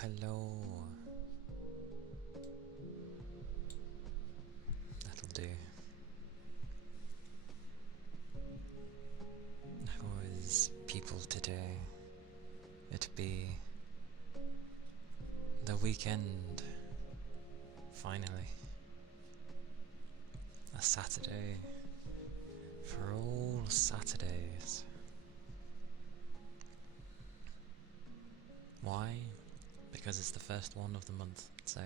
Hello. That'll do. How is people today? It'd be the weekend, finally. A Saturday for all Saturdays. Why? Because it's the first one of the month, so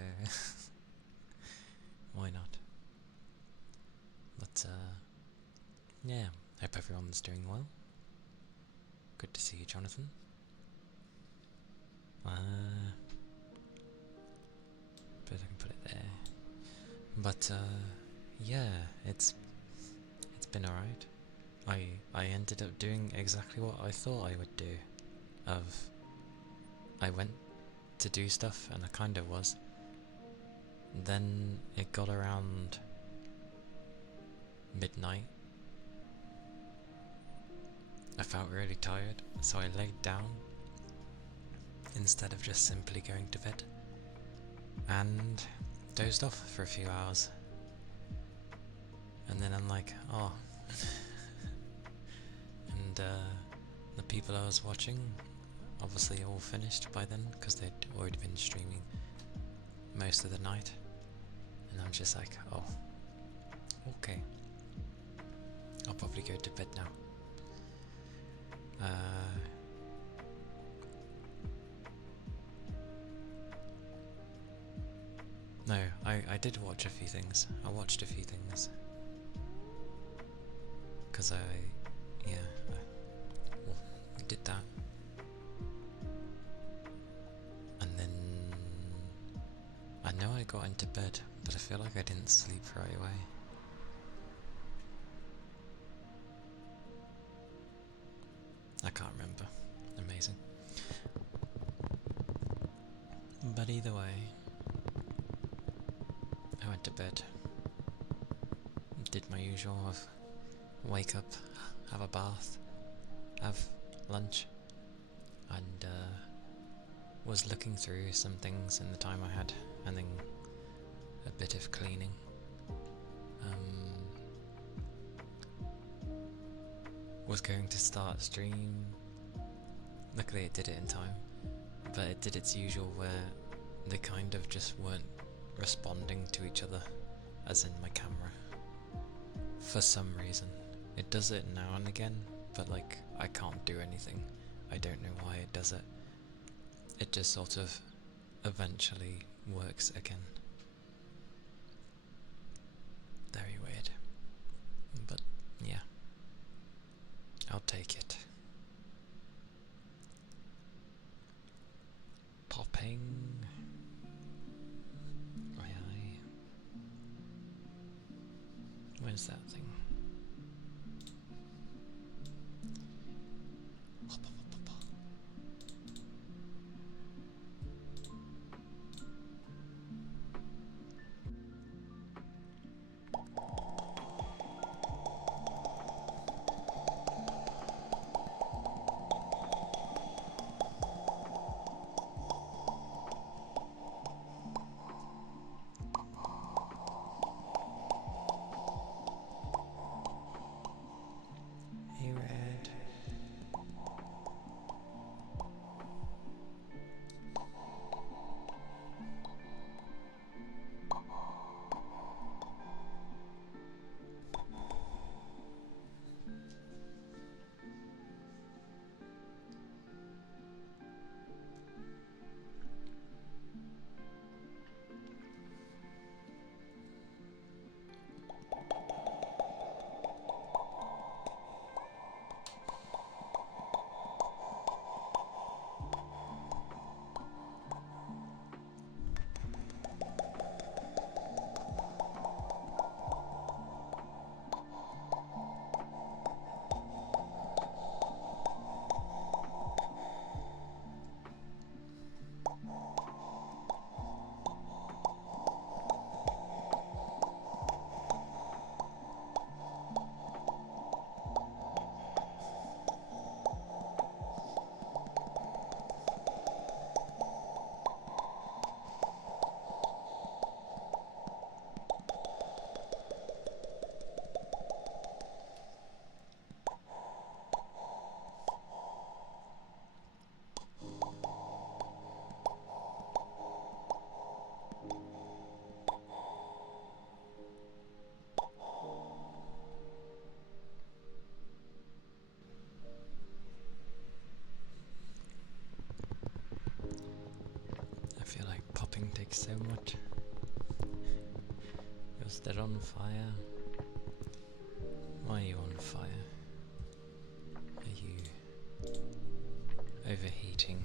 why not? But yeah, hope everyone's doing well. Good to see you, Jonathan. But I can put it there. But yeah, it's been alright. I ended up doing exactly what I thought I would do. I went to do stuff, and I kind of was. Then it got around midnight. I felt really tired, so I laid down instead of just simply going to bed, and dozed off for a few hours. And then I'm like, oh. And the people I was watching obviously all finished by then, because they'd already been streaming most of the night. And I'm just like, oh, okay, I'll probably go to bed now. No, I did watch a few things. I watched a few things. Because I did that. And then I know I got into bed, but I feel like I didn't sleep right away. I can't remember. Amazing. But either way, I went to bed, did my usual of wake up, have a bath, have lunch, and was looking through some things in the time I had, and then a bit of cleaning. Was going to start a stream. Luckily it did it in time, but it did its usual where they kind of just weren't responding to each other, as in my camera. For some reason. It does it now and again, but like, I can't do anything. I don't know why it does it. It just sort of eventually works again. Very weird. But yeah, I'll take it. Popping. Aye. Where's that thing? I feel like popping takes so much. You're still on fire. Why are you on fire? Are you overheating?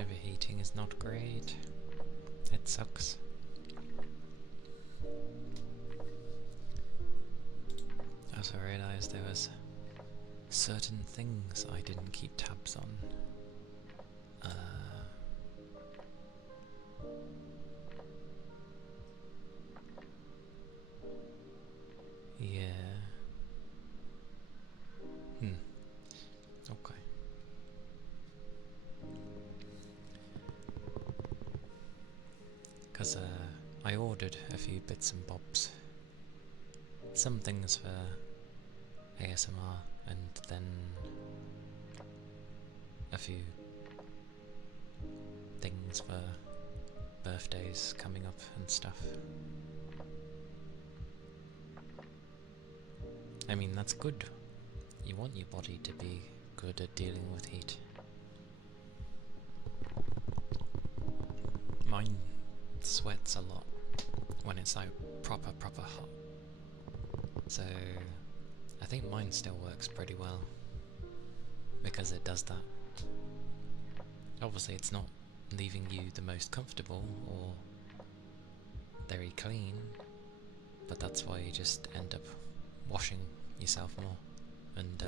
Overheating is not great. It sucks. I also realised there was certain things I didn't keep tabs on. Yeah. Okay. Because I ordered a few bits and bobs. Some things for ASMR, and then a few things for birthdays coming up and stuff. I mean, that's good. You want your body to be good at dealing with heat. Mine sweats a lot when it's like proper hot. So I think mine still works pretty well because it does that. Obviously it's not leaving you the most comfortable or very clean, but that's why you just end up washing yourself more. And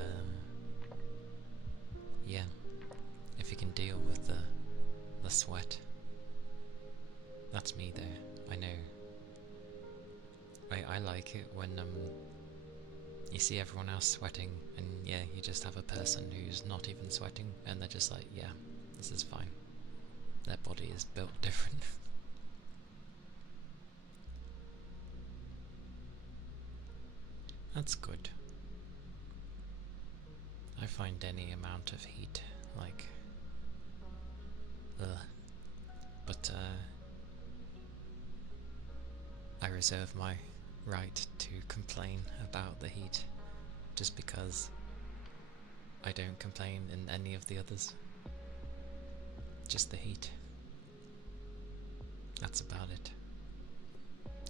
yeah, if you can deal with the sweat. That's me though, I know. I like it when you see everyone else sweating and yeah, you just have a person who's not even sweating and they're just like, yeah, this is fine. Their body is built different. That's good. I find any amount of heat, like, ugh. But I reserve my right to complain about the heat, just because I don't complain in any of the others. Just the heat. That's about it.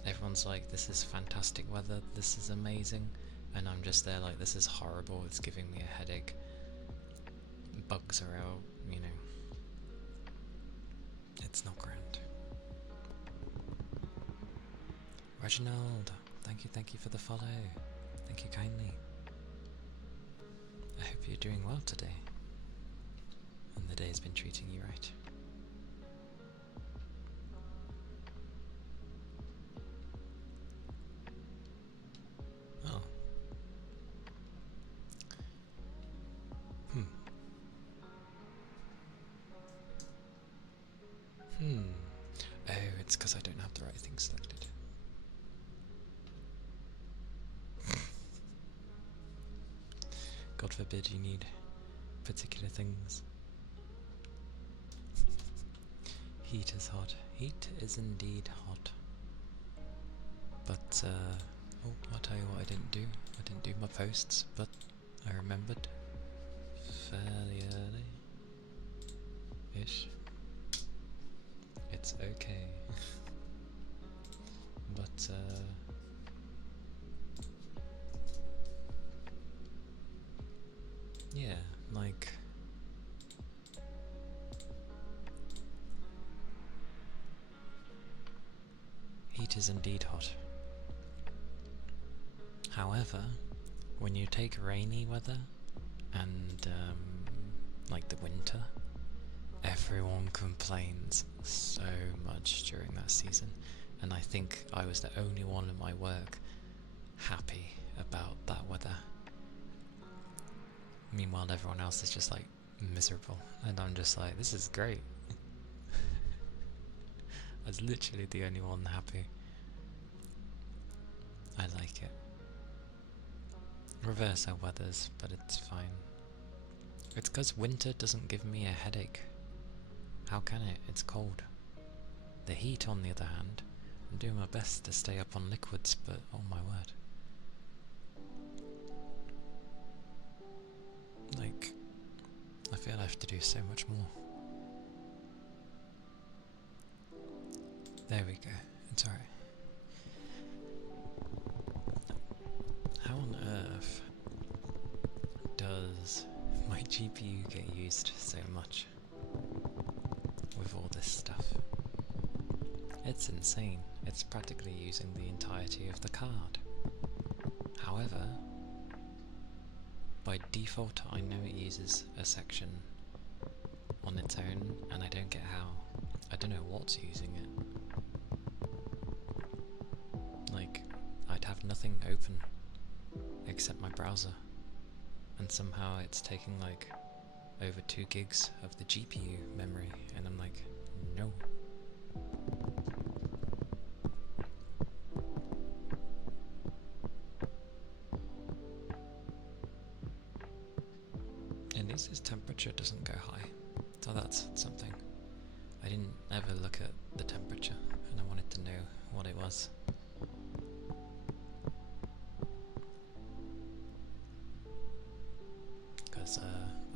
Everyone's like, this is fantastic weather, this is amazing, and I'm just there like, this is horrible, it's giving me a headache. Bugs are out, you know. It's not grand. Reginald, thank you for the follow. Thank you kindly. I hope you're doing well today, and the day's been treating you right. Oh. Oh, it's because I don't have the right thing selected. God forbid you need particular things. Heat is hot. Heat is indeed hot. But, oh, I'll tell you what I didn't do. I didn't do my posts, but I remembered fairly early-ish. It's okay. But, yeah, like, heat is indeed hot. However, when you take rainy weather and like the winter, everyone complains so much during that season, and I think I was the only one in my work happy about that weather. Meanwhile, everyone else is just like miserable, and I'm just like, this is great. I was literally the only one happy. I like it. Reverse our weathers, but it's fine. It's because winter doesn't give me a headache. How can it? It's cold. The heat, on the other hand, I'm doing my best to stay up on liquids, but oh my word. Like, I feel I have to do so much more. There we go. It's alright. How on earth does my GPU get used so much with all this stuff? It's insane. It's practically using the entirety of the card. However, by default I know it uses a section on its own, and I don't get how. I don't know what's using it. Like, I'd have nothing open except my browser, and somehow it's taking like over 2 gigs of the GPU memory, and I'm like, no. At least its temperature doesn't go high, so that's something. I didn't ever look at the temperature, and I wanted to know what it was. Because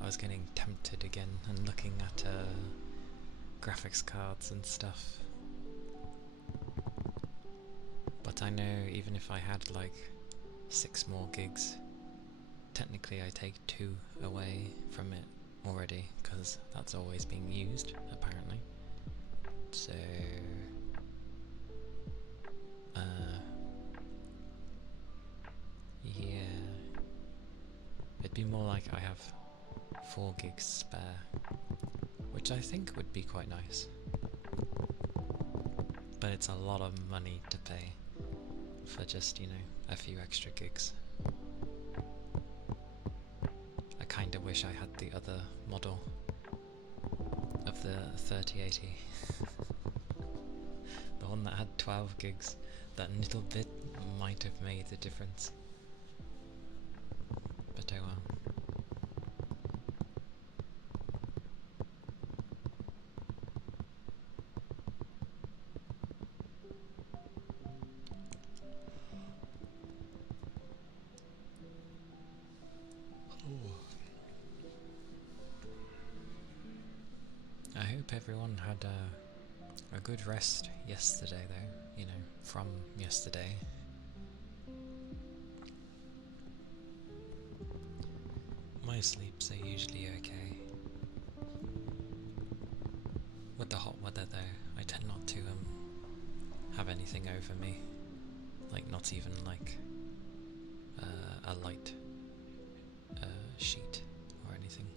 I was getting tempted again and looking at graphics cards and stuff. But I know even if I had like 6 more gigs, technically I take 2 away from it already, because that's always being used, apparently. So yeah, it'd be more like I have 4 gigs spare, which I think would be quite nice. But it's a lot of money to pay for just, you know, a few extra gigs. I kinda wish I had the other model of the 3080. The one that had 12 gigs. That little bit might have made the difference. But oh well. I hope everyone had a good rest yesterday though, you know, from yesterday. My sleeps are usually okay. With the hot weather though, I tend not to have anything over me. Like not even like a light sheet or anything.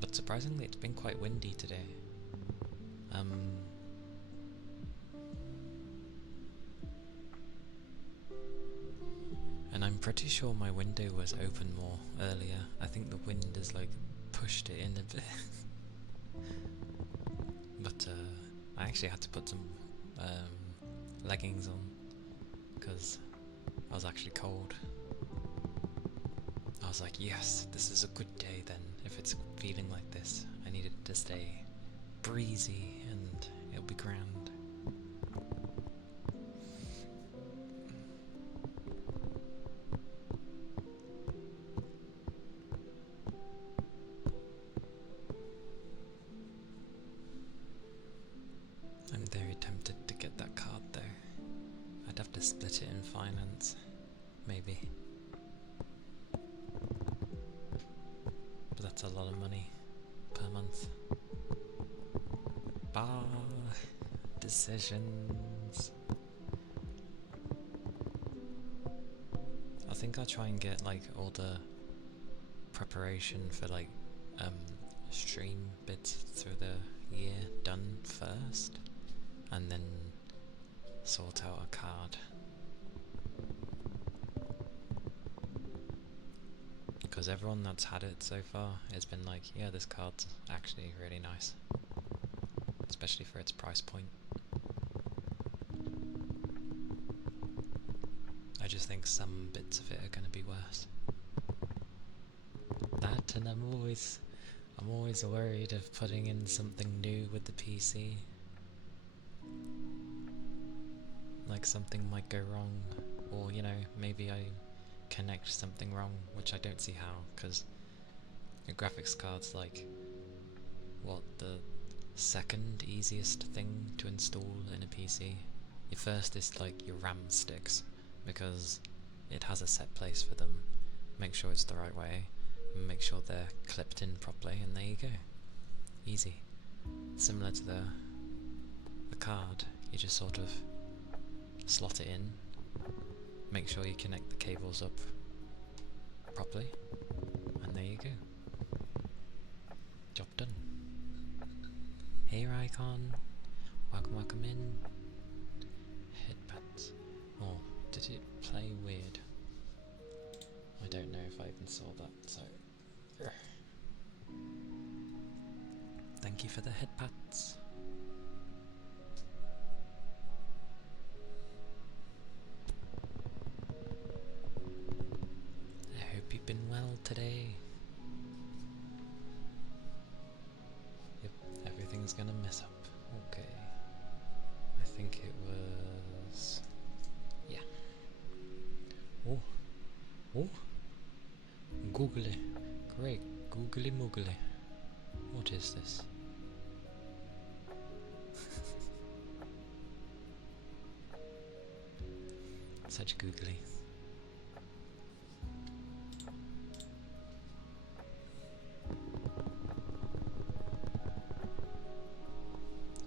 But surprisingly it's been quite windy today. And I'm pretty sure my window was open more earlier. I think the wind has like pushed it in a bit. But I actually had to put some leggings on because I was actually cold. I was like, yes, this is a good day then. If it's feeling like this, I need it to stay breezy and it'll be grand. I'm very tempted to get that card though. I'd have to split it in finance, maybe. But that's a lot of money per month. Bah, decision. Congratulations! I think I'll try and get like all the preparation for like stream bits through the year done first, and then sort out a card. Because everyone that's had it so far has been like, yeah, this card's actually really nice. Especially for its price point. I just think some bits of it are going to be worse. That, and I'm always worried of putting in something new with the PC. Like something might go wrong, or you know, maybe I connect something wrong, which I don't see how, because a graphics card's like, what, the second easiest thing to install in a PC. Your first is like your RAM sticks, because it has a set place for them. Make sure it's the right way, and make sure they're clipped in properly, and there you go. Easy. Similar to the card, you just sort of slot it in, make sure you connect the cables up properly, and there you go. Job done. Hey Icon, welcome in. Headpads. Oh, did it play weird? I don't know if I even saw that, so... Thank you for the headpads. I hope you've been well today. Yep, everything's gonna mess up. Okay. I think it was... yeah. Oh. Oh. Googly. Great. Googly moogly. What is this? Such googly.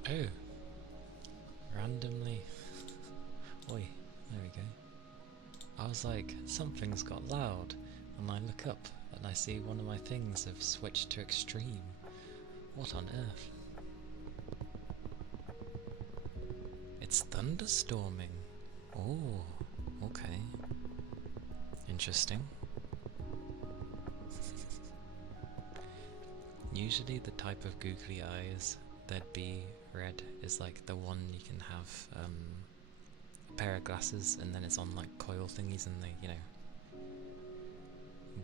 Oh. Randomly. Oi, there we go. I was like, something's got loud, and I look up and I see one of my things have switched to extreme. What on earth? It's thunderstorming. Oh, okay. Interesting. Usually the type of googly eyes that'd be red is like the one you can have a pair of glasses and then it's on like coil thingies and they, you know,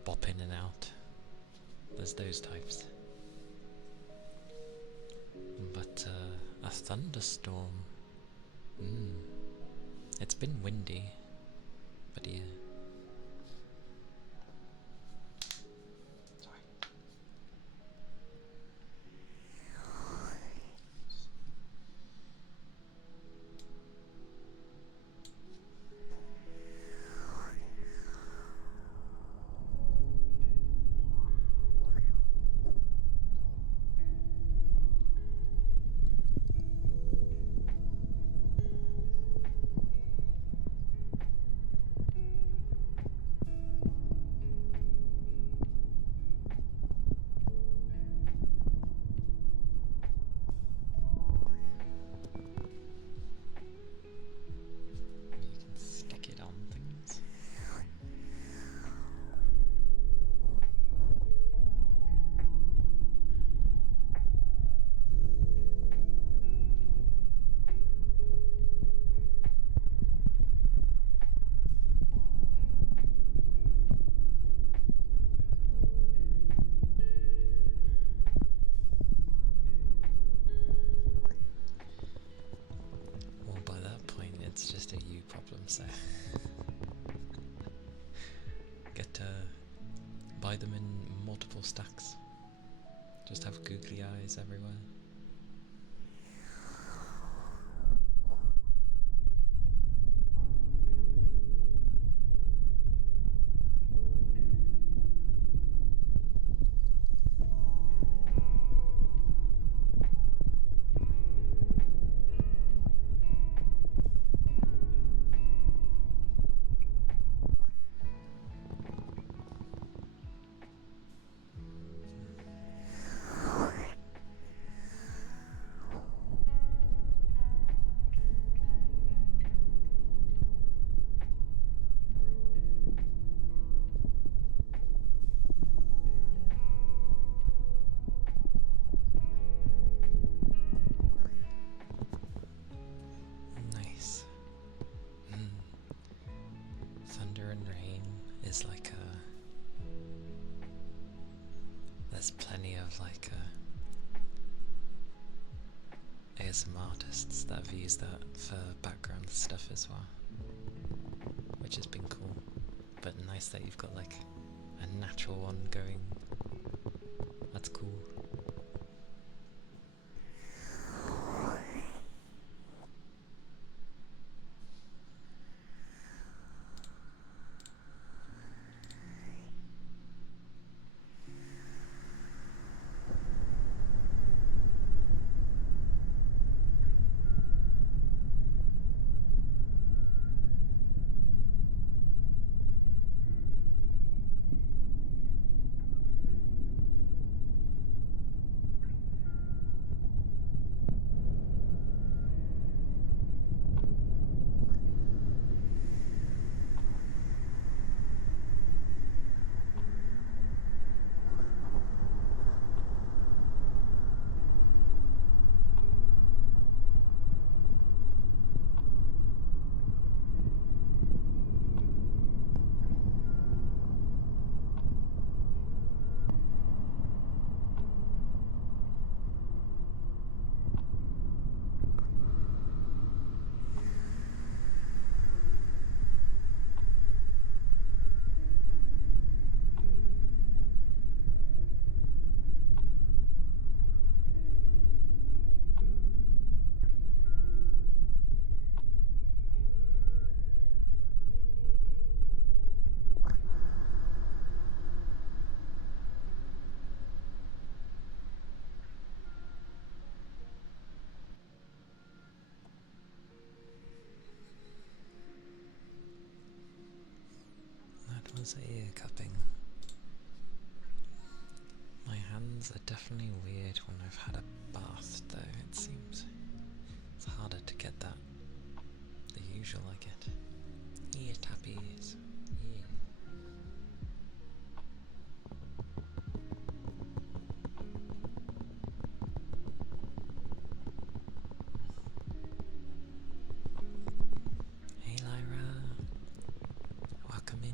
bop in and out. There's those types. But a thunderstorm. It's been windy, but yeah. Sorry. It's just a you problem, so get to buy them in multiple stacks. Just have googly eyes everywhere. there's like there's plenty of like ASMR artists that have used that for background stuff as well, which has been cool. But nice that you've got like a natural one going. That's cool. That was ear cupping. My hands are definitely weird when I've had a bath though, it seems. It's harder to get that, the usual I get. Ear tappies. Yeah. Hey Lyra, welcome in.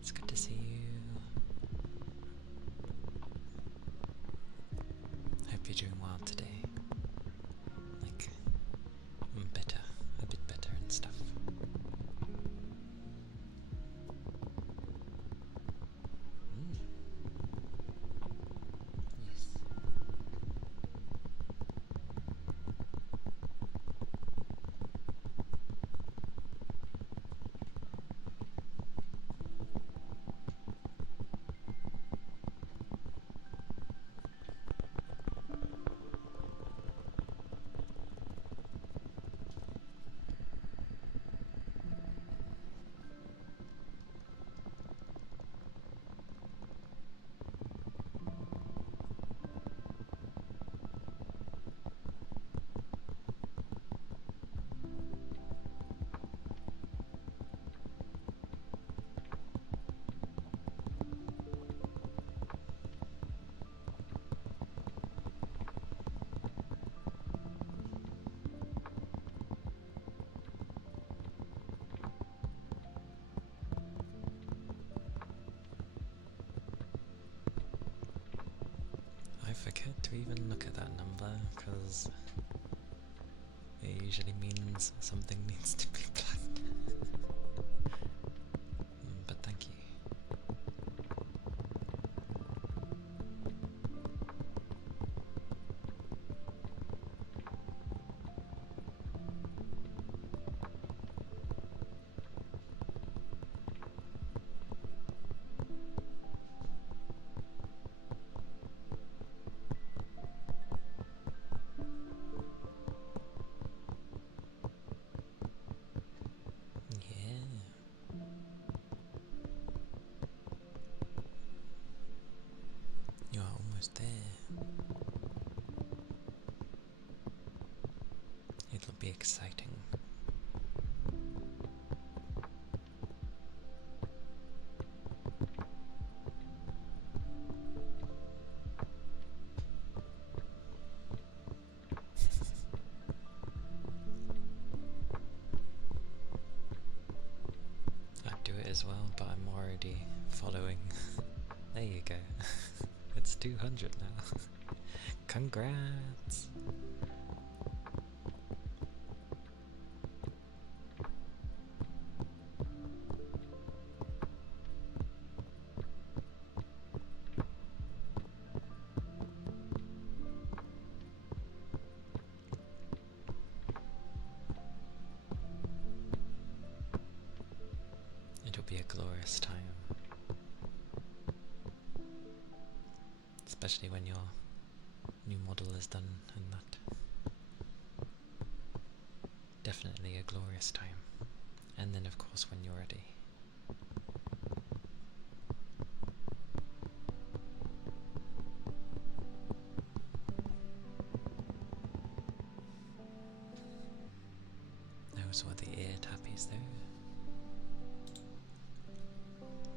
It's good to see you. Hope you're doing well today. Like, better, a bit better and stuff. Yes. I forget to even look at that number because it usually means something needs to be planned. But thank you. You are almost there. It'll be exciting. I'd do it as well, but I'm already following. There you go. It's 200 now. Congrats! It'll be a glorious time. Especially when your new model is done and that. Definitely a glorious time. And then of course when you're ready. Those were the ear tappies there.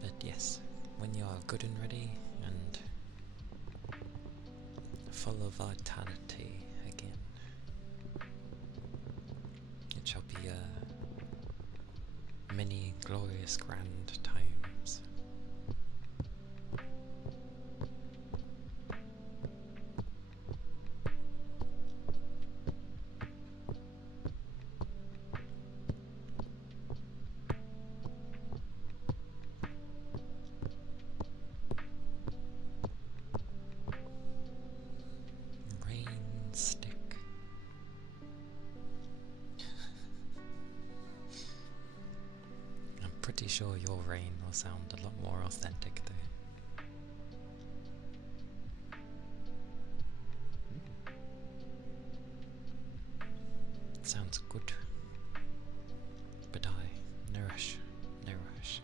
But yes, when you are good and ready and full of vitality again, it shall be many glorious grand times. Rain stick. I'm pretty sure your rain will sound a lot more authentic though. Sounds good. But no rush, no rush.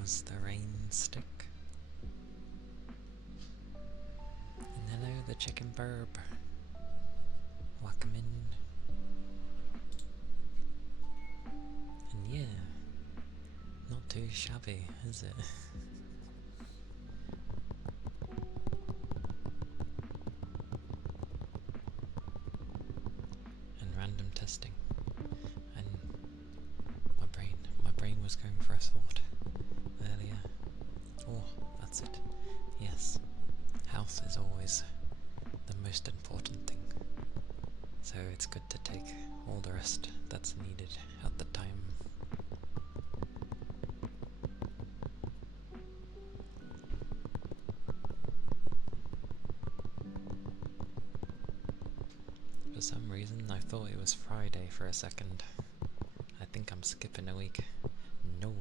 Was the rain stick. And hello, the chicken burb. welcome in. And yeah, not too shabby, is it? And random testing. And my brain was going for a thought earlier. Oh, that's it. Yes, health is always the most important thing. So it's good to take all the rest that's needed at the time. For some reason I thought it was Friday for a second. I think I'm skipping a week. No.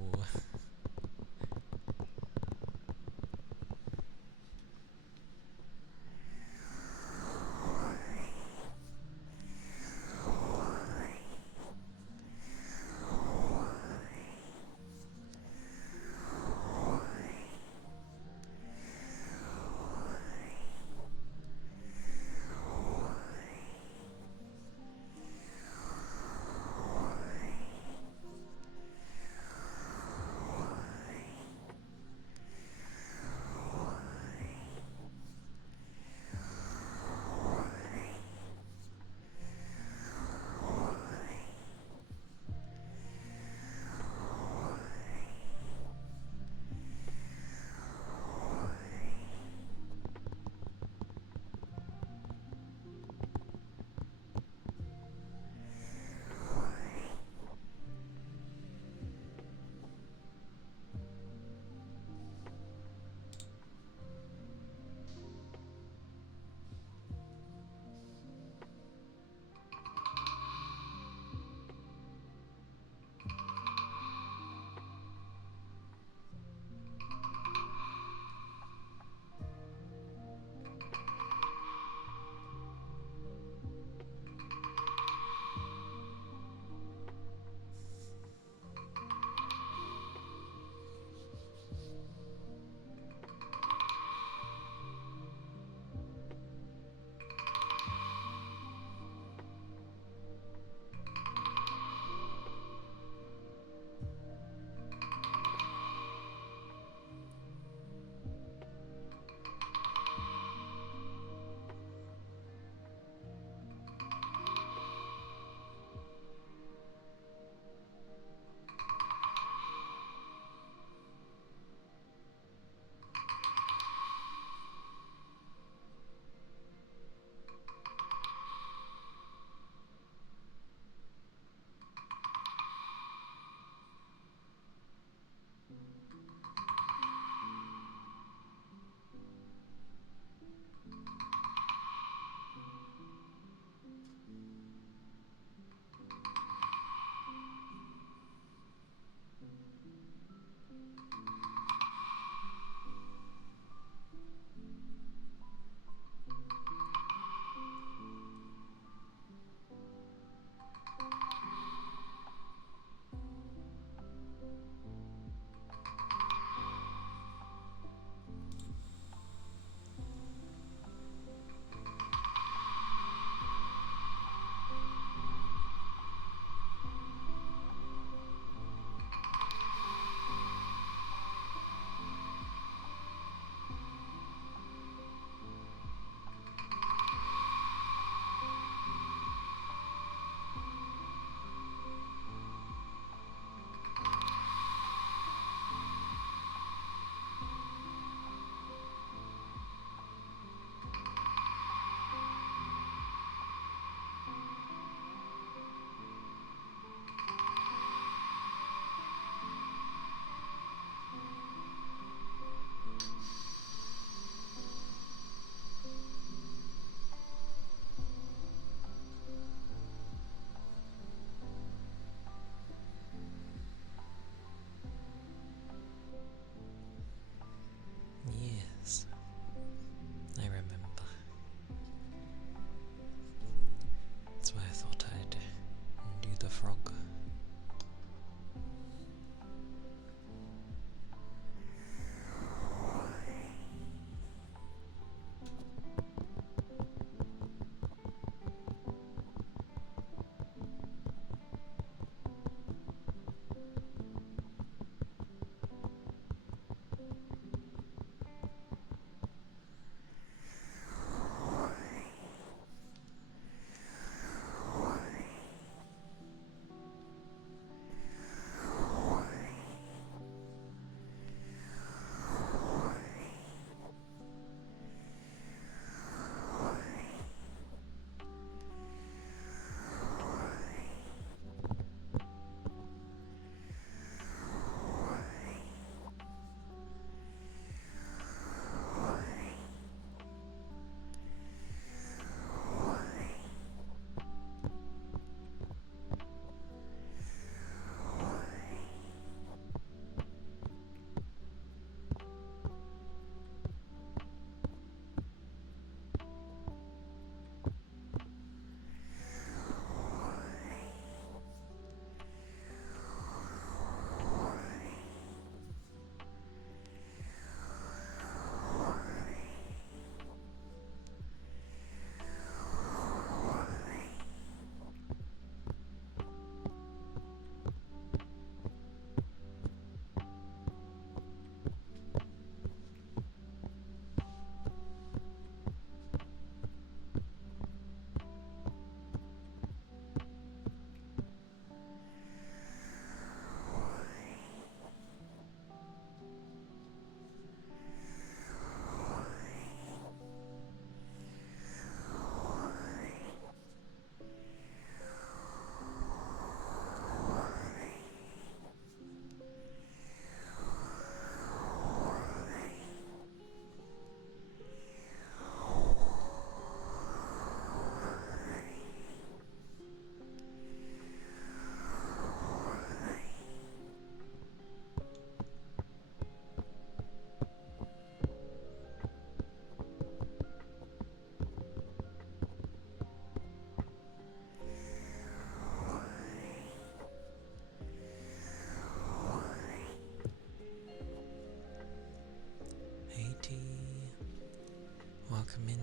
Welcome in.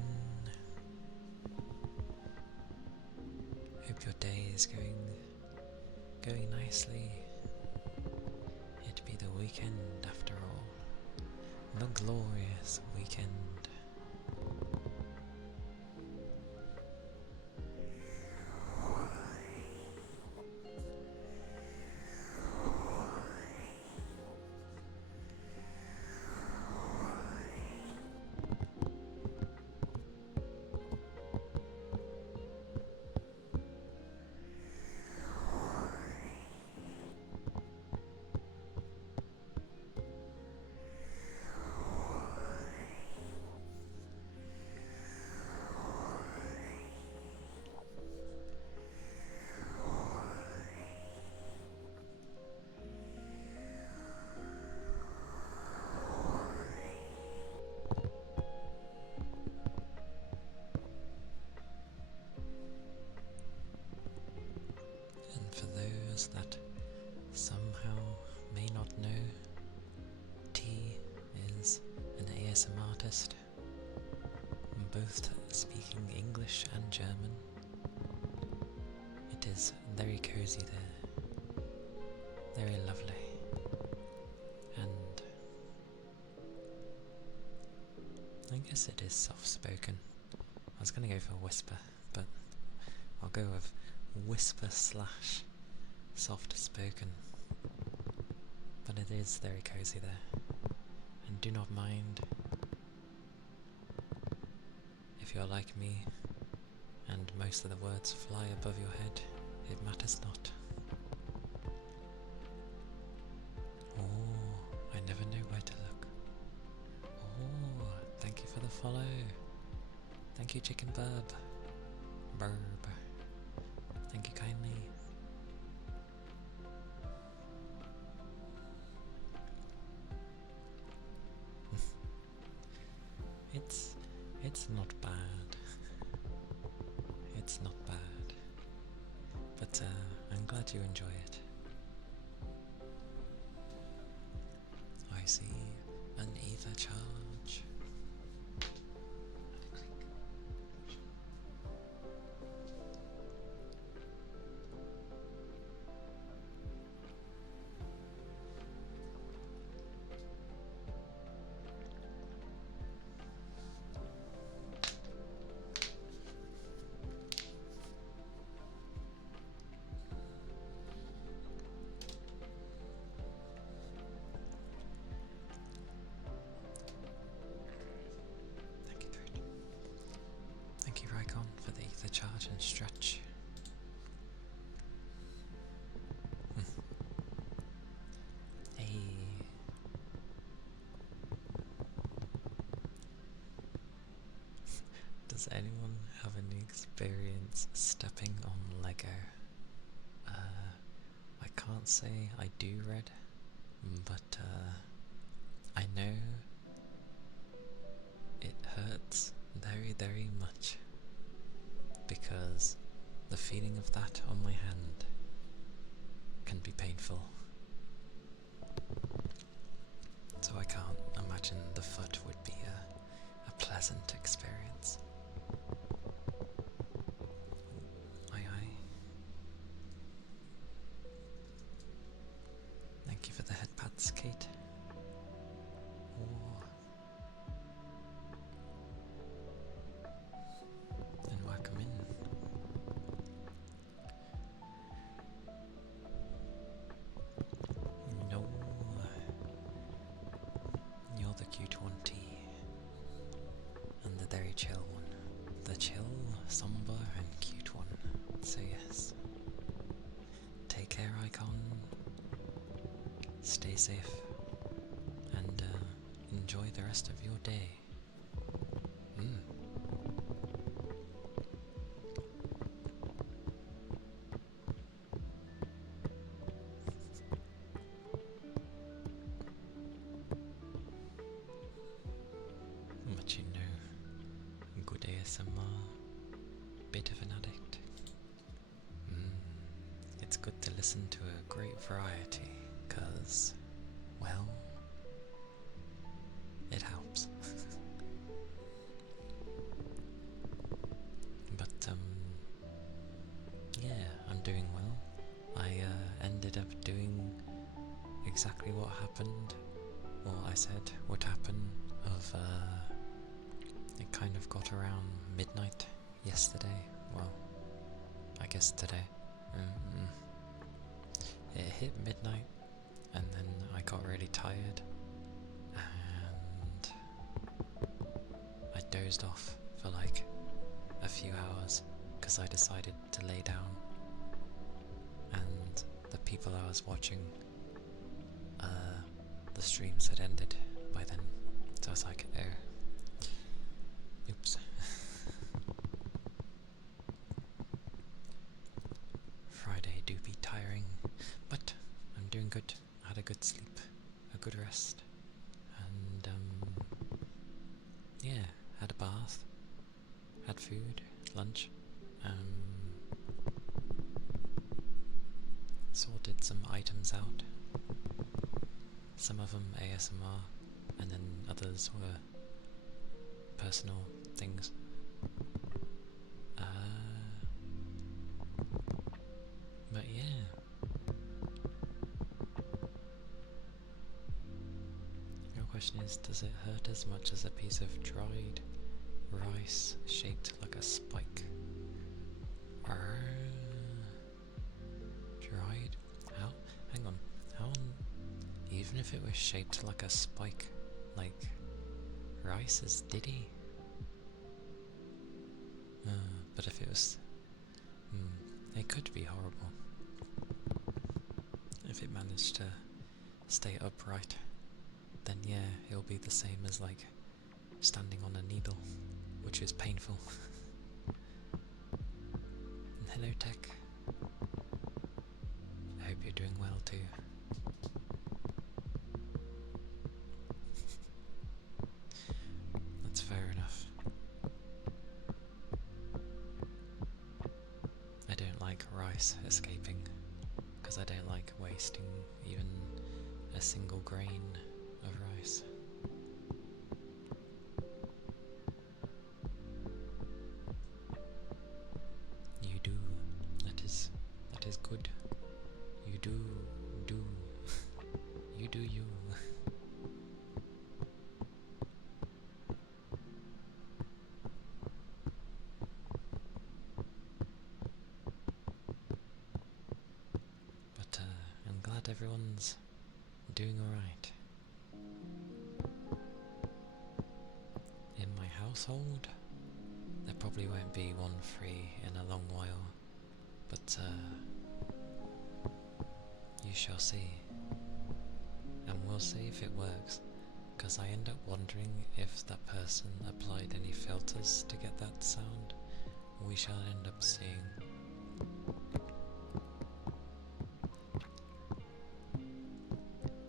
Hope your day is going nicely. It'd be the weekend after all. The glorious weekend. And for those that somehow may not know, T is an ASMR artist, both speaking English and German. It is very cozy there, very lovely, and I guess it is soft-spoken. I was going to go for whisper, but I'll go with whisper slash soft-spoken. But it is very cozy there, and do not mind if you're like me and most of the words fly above your head. It matters not. Oh, I never know where to look. Oh, thank you for the follow. Thank you, Chicken Burb. Burb. Thank you kindly. It's not bad. It's not bad. But I'm glad you enjoy it. I see an ether charge. Thank you, Raikon, for the ether charge and stretch. Hey. Does anyone have any experience stepping on Lego? I can't say I do, Red, but I know it hurts very, very much, because the feeling of that on my hand can be painful. So I can't imagine the foot would be a pleasant experience. Aye aye. Thank you for the head pats, Kate. Oh. And welcome in. No. You're the cute one, T. And the very chill one. The chill, somber and cute one. So yes. Take care, Icon. Stay safe. And enjoy the rest of your day. But you know, good ASMR, bit of an addict. It's good to listen to a great variety, 'cause, well, it helps. exactly what happened, or I said would happen, it kind of got around midnight yesterday. Well, I guess today. It hit midnight, and then I got really tired, and I dozed off for like a few hours because I decided to lay down, and the people I was watching, the streams had ended by then, so I was like, oh, oops. Friday do be tiring, but I'm doing good. I had a good sleep, a good rest, and yeah, had a bath, had food, lunch, sorted some items out. Some of them ASMR, and then others were personal things. But yeah. Your question is, does it hurt as much as a piece of dried rice shaped like a spike? Dried? How? Hang on. How? Even if it was shaped like a spike, like rice is diddy? But if it was... it could be horrible. If it managed to stay upright, then yeah, it'll be the same as like standing on a needle, which is painful. And hello Tech. I hope you're doing well too. That's fair enough. I don't like rice escaping, because I don't like wasting even a single grain of rice. You do. That is good. You do. You do you. But I'm glad everyone's doing alright. In my household, there probably won't be one free in a long while, but you shall see. And we'll see if it works, because I end up wondering if that person applied any filters to get that sound. We shall end up seeing.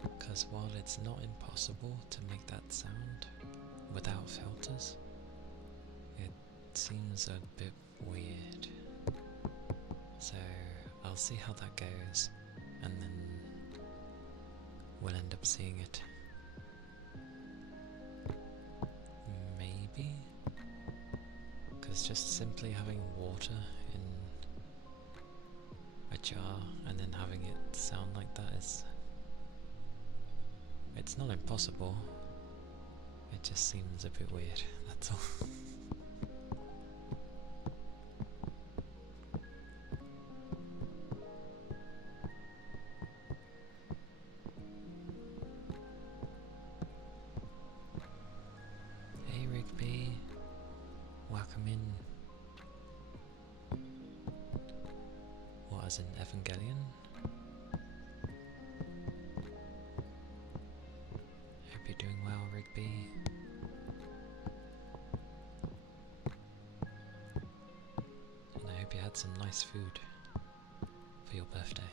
Because while it's not impossible to make that sound without filters, it seems a bit weird. So I'll see how that goes, and then we'll end up seeing it. Maybe? Because just simply having water in a jar and then having it sound like that is... it's not impossible, it just seems a bit weird, that's all. Hey Rigby, welcome in. What, as in Evangelion? Hope you're doing well, Rigby. And I hope you had some nice food for your birthday.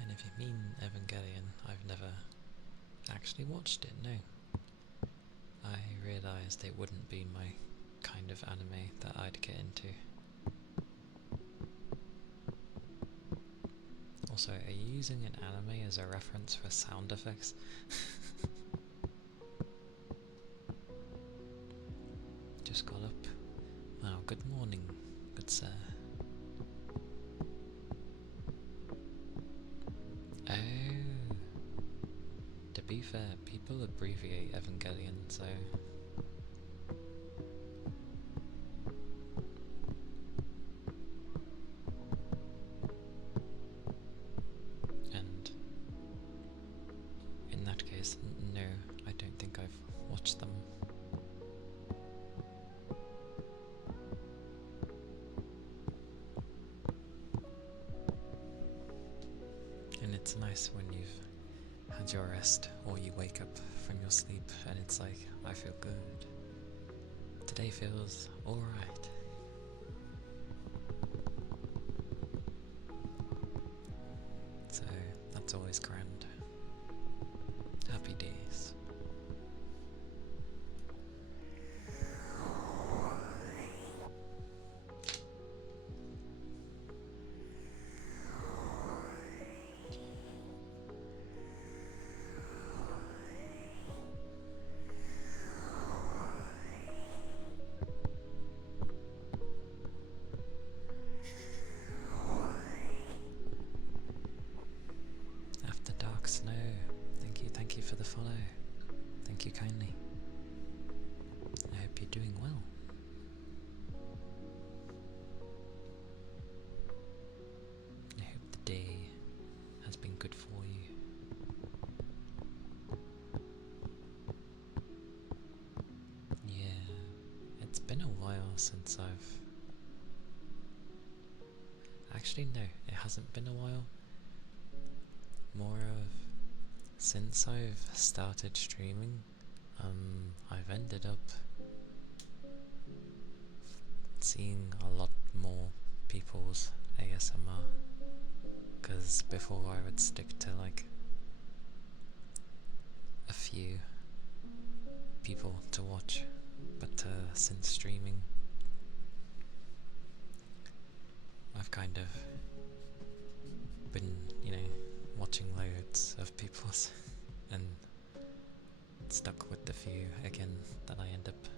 And if you mean Evangelion, I've never actually watched it, no. I realised it wouldn't be my kind of anime that I'd get into. Also, are you using an anime as a reference for sound effects? Just got up good morning, good sir. Oh, to be fair, people abbreviate Evangelion, so... And in that case, no, I don't think I've watched them. And it's nice when you've had your rest, or you wake up from your sleep and it's like, I feel good. Today feels alright. So, that's always grand. Happy days. After Dark Snow, thank you for the follow. Thank you kindly. I hope you're doing well. I hope the day has been good for you. Yeah, it's been a while since I've... Actually no, it hasn't been a while. More of since I've started streaming, I've ended up seeing a lot more people's ASMR, because before I would stick to like a few people to watch, but since streaming I've kind of been, watching loads of people's and stuck with the few again that I end up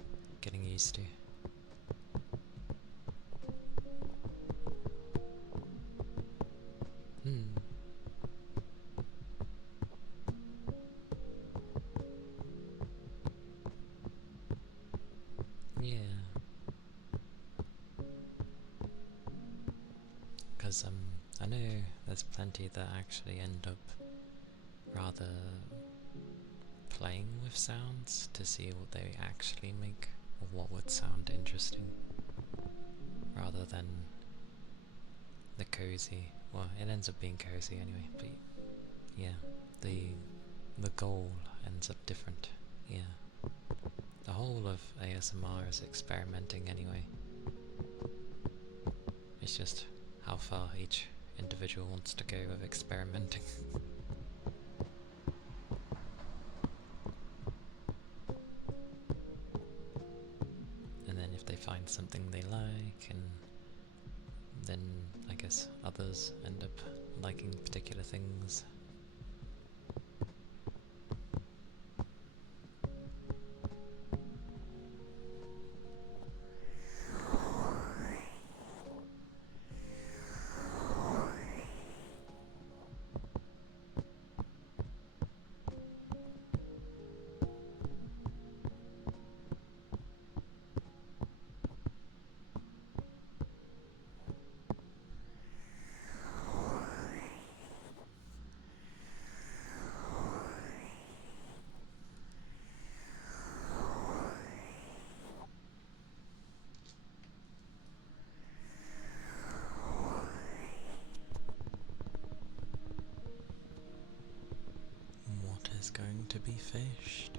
getting used to. Yeah. Because I know there's plenty that actually end up rather playing with sounds to see what they actually make or what would sound interesting, rather than the cozy. Well, it ends up being cozy anyway, but yeah, the goal ends up different. Yeah, the whole of ASMR is experimenting anyway. It's just how far each individual wants to go with experimenting. And then if they find something they like, and then I guess others end up liking particular things. What is going to be fished?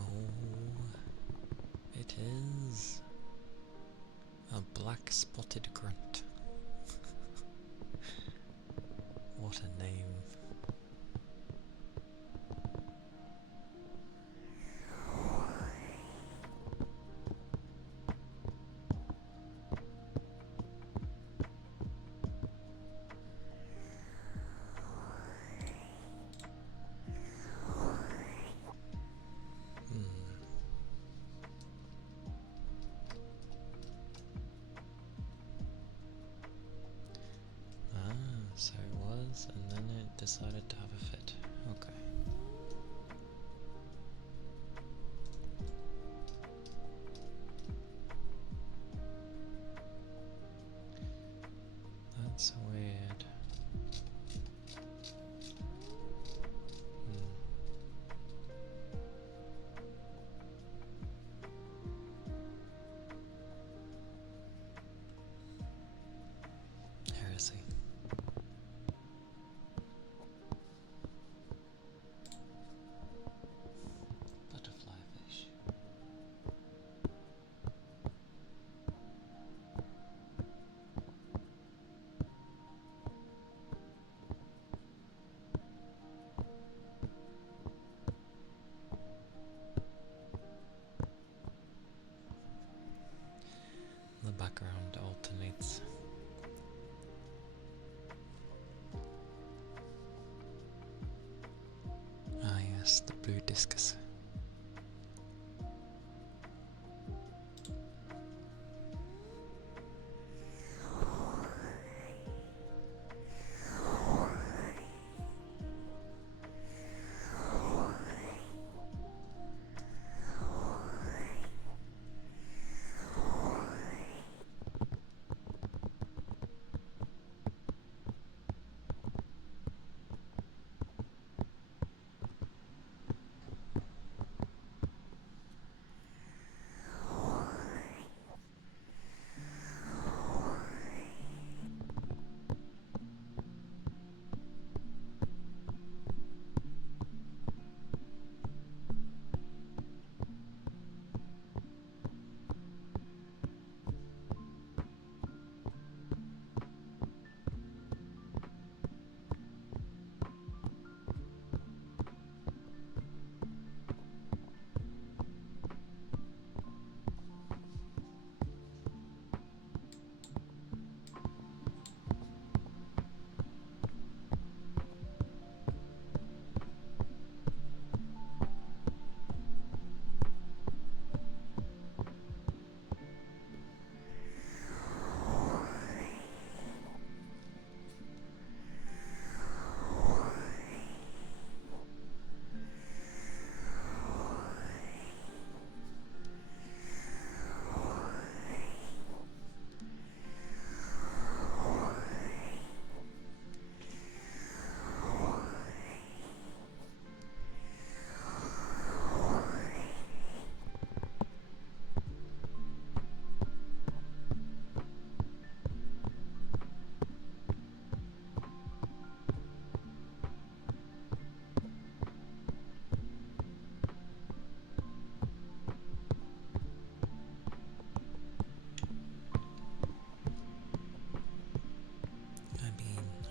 Oh, it is a black spotted grunt. What a name. was, and then it decided to have a fit. Okay. That's weird. Heresy. Butterfly fish. The background alternates. Ah yes, the blue discus.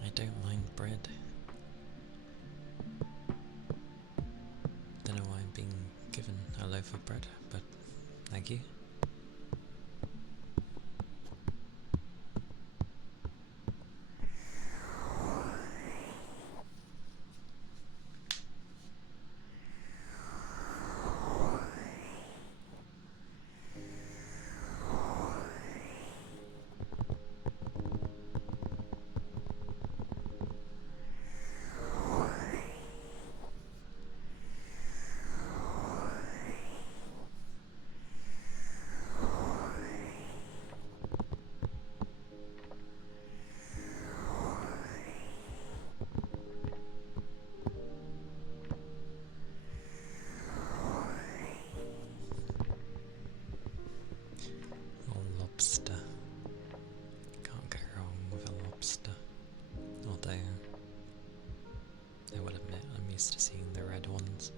I don't mind bread. Don't know why I'm being given a loaf of bread, but thank you. Or lobster. Can't go wrong with a lobster. Although, I will admit, I'm used to seeing the red ones.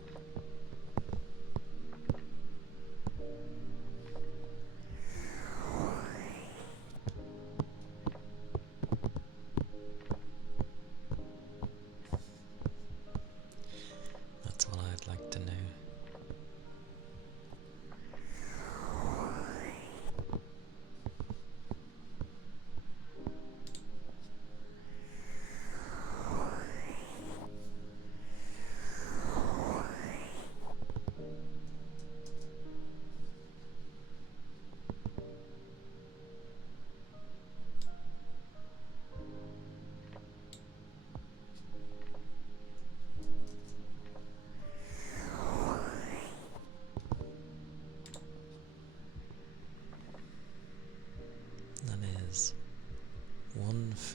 That's what I'd like to know.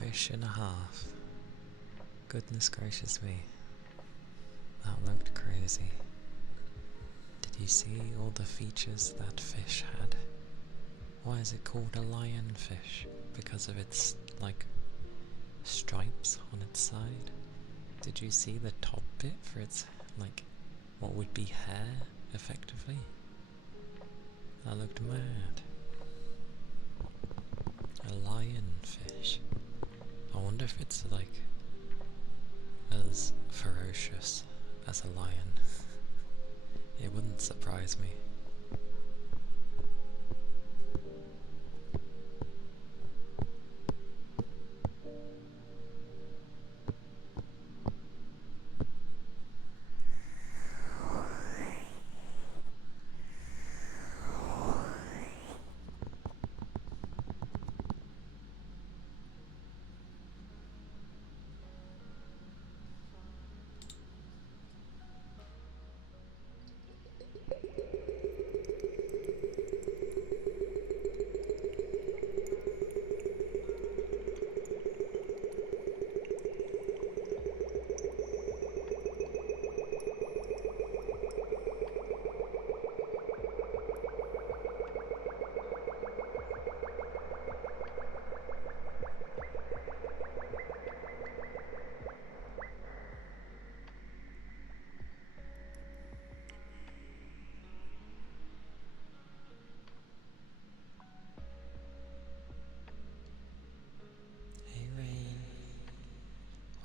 fish and a half. Goodness gracious me. That looked crazy. Did you see all the features that fish had? Why is it called a lionfish? Because of its, like, stripes on its side? Did you see the top bit for its, like, what would be hair, effectively? That looked mad. A lionfish. I wonder if it's, like, as ferocious as a lion. It wouldn't surprise me.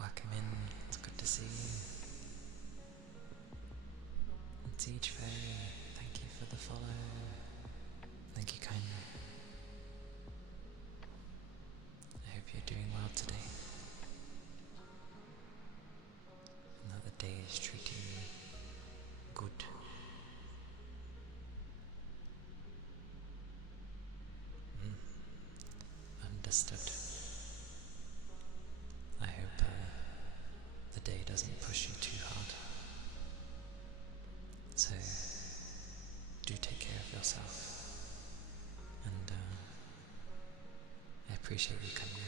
Welcome in, it's good to see you. It's Each Fairy, thank you for the follow. Thank you, Kana. I hope you're doing well today. Another day is treating you good. Understood. I hope the day doesn't push you too hard. So, do take care of yourself. And I appreciate you coming in.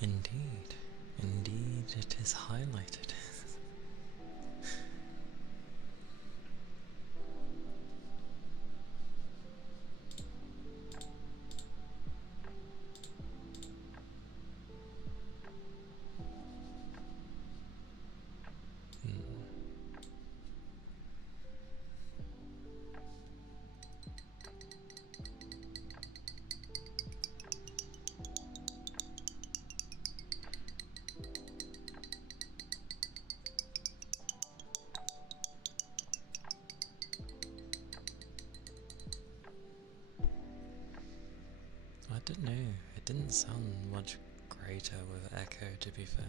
Indeed, indeed it is highlighted. I don't know, it didn't sound much greater with echo, to be fair,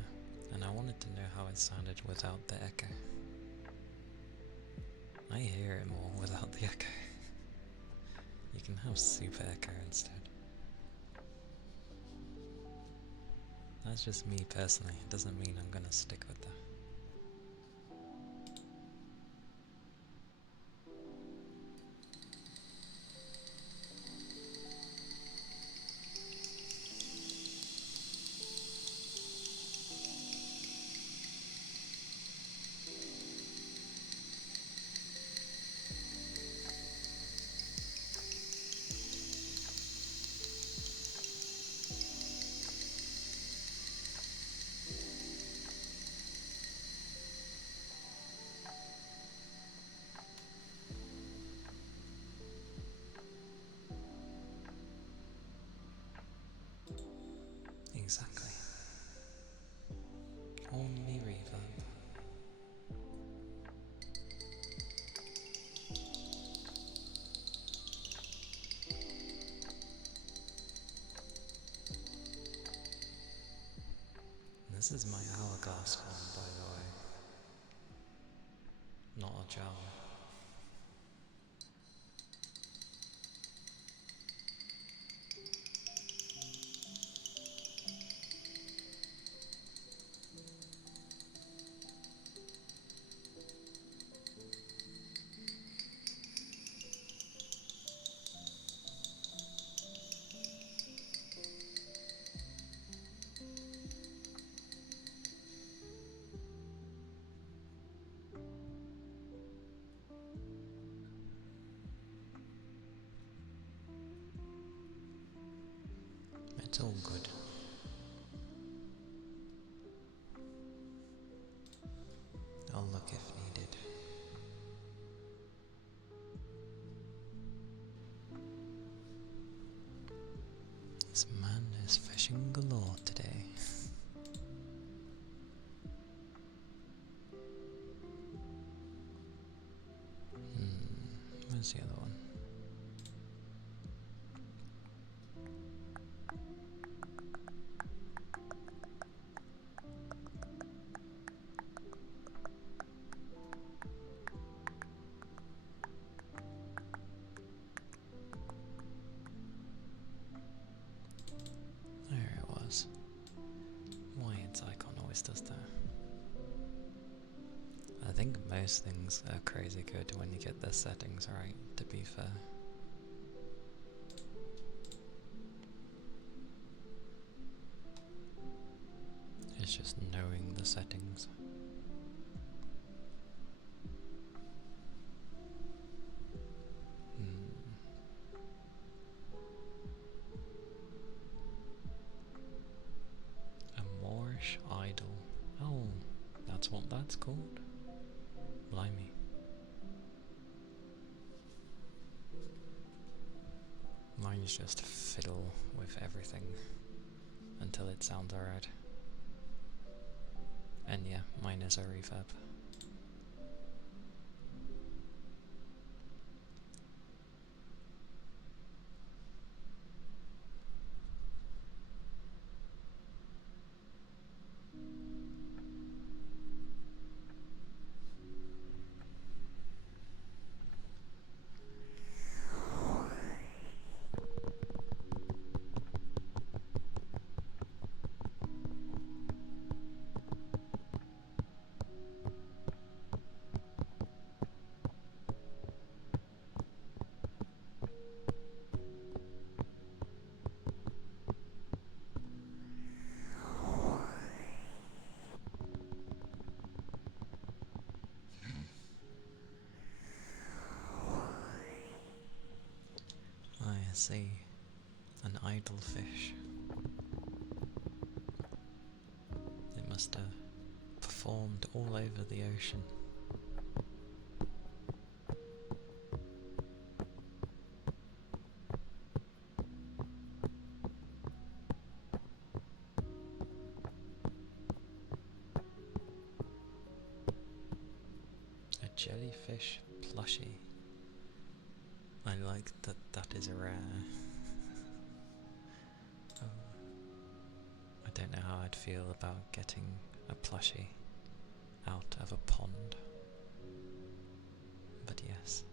and I wanted to know how it sounded without the echo. I hear it more without the echo. You can have super echo instead. That's just me personally, it doesn't mean I'm gonna stick with that. This is my hourglass one, by the way. Not a gel. It's all good. I'll look if needed. This man is fishing galore today. Where's the other one? There it was. Why its icon always does that. I think most things are crazy good when you get the settings right, to be fair. It's just knowing the settings. A Moorish idol. Oh, that's what that's called? Blimey. Mine's just fiddle with everything until it sounds alright. And yeah, mine is a reverb. I see. An idol fish. It must have performed all over the ocean. A jellyfish plushie. I like that that is rare. Oh. I don't know how I'd feel about getting a plushie out of a pond. But yes.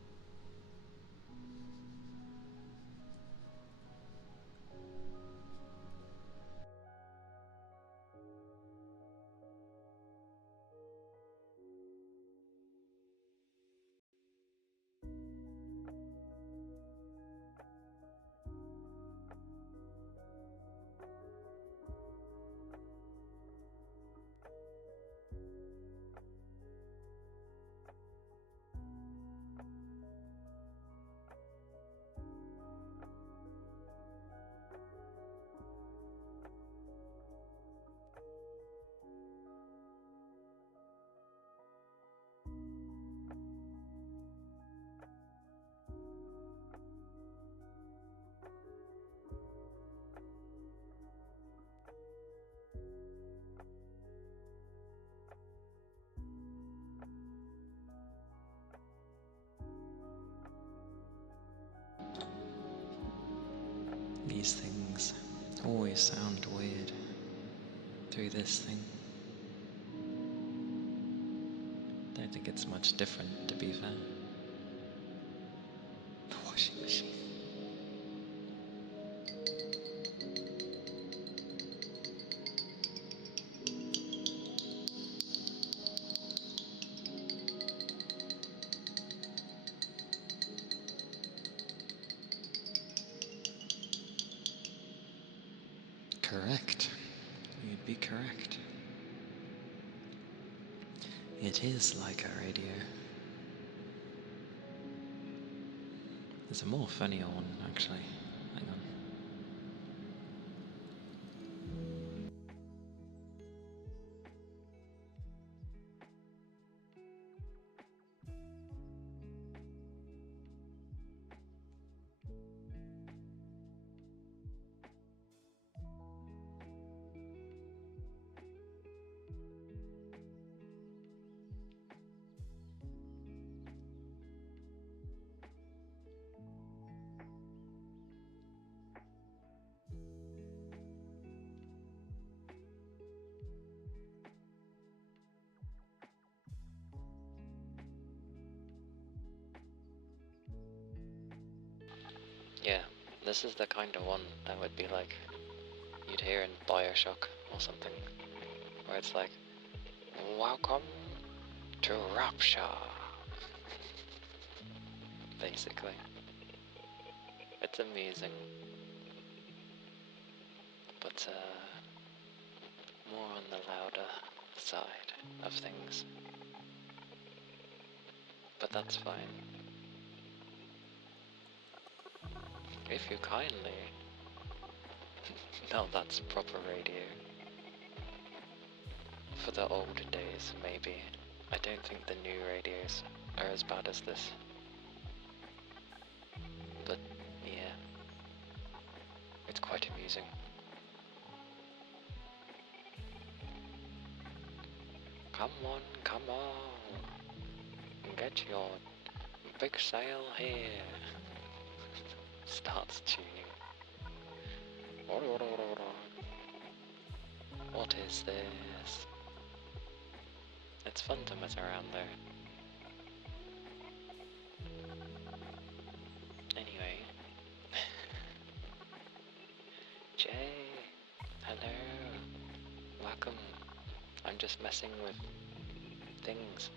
These things always sound weird through this thing. don't think it's much different, to be fair. The washing machine. Correct. You'd be correct. It is like a radio. There's a more funnier one, actually. Hang on. Yeah, this is the kind of one that would be like you'd hear in Bioshock or something, where it's like, welcome to Rapture, basically. It's amusing, but more on the louder side of things. But that's fine. If you kindly. Now that's proper radio. For the old days, maybe. I don't think the new radios are as bad as this. But, yeah. It's quite amusing. Come on, come on. Get your big sail here. Starts tuning. What is this? It's fun to mess around there. Anyway. Jay, hello. Welcome. I'm just messing with things.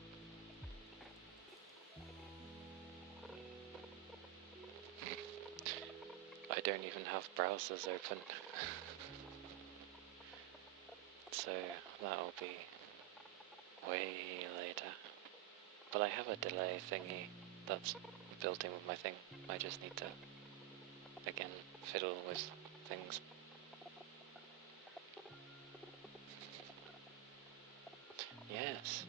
I don't even have browsers open. So that'll be way later. But I have a delay thingy that's built in with my thing. I just need to, again, fiddle with things. Yes,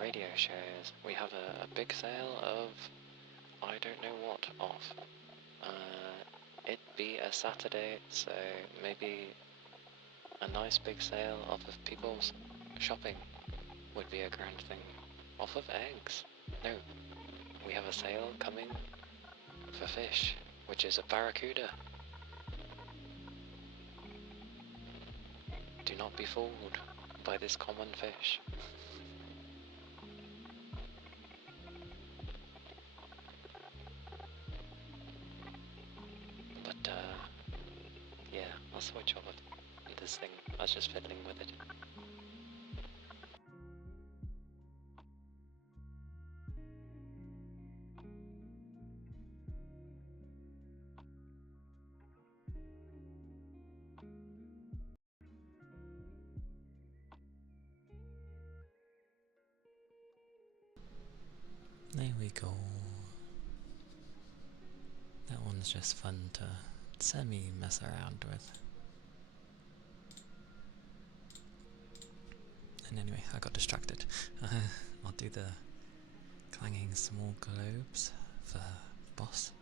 radio shows. We have a big sale of I don't know what off. It'd be a Saturday, so maybe a nice big sale off of people's shopping would be a grand thing. Off of eggs. No, we have a sale coming for fish, which is a barracuda. Do not be fooled by this common fish. But, yeah, I'll switch over this thing. I was just fiddling with it. There we go. That one's just fun to semi-mess around with. And anyway, I got distracted. I'll do the clanging small globes for boss.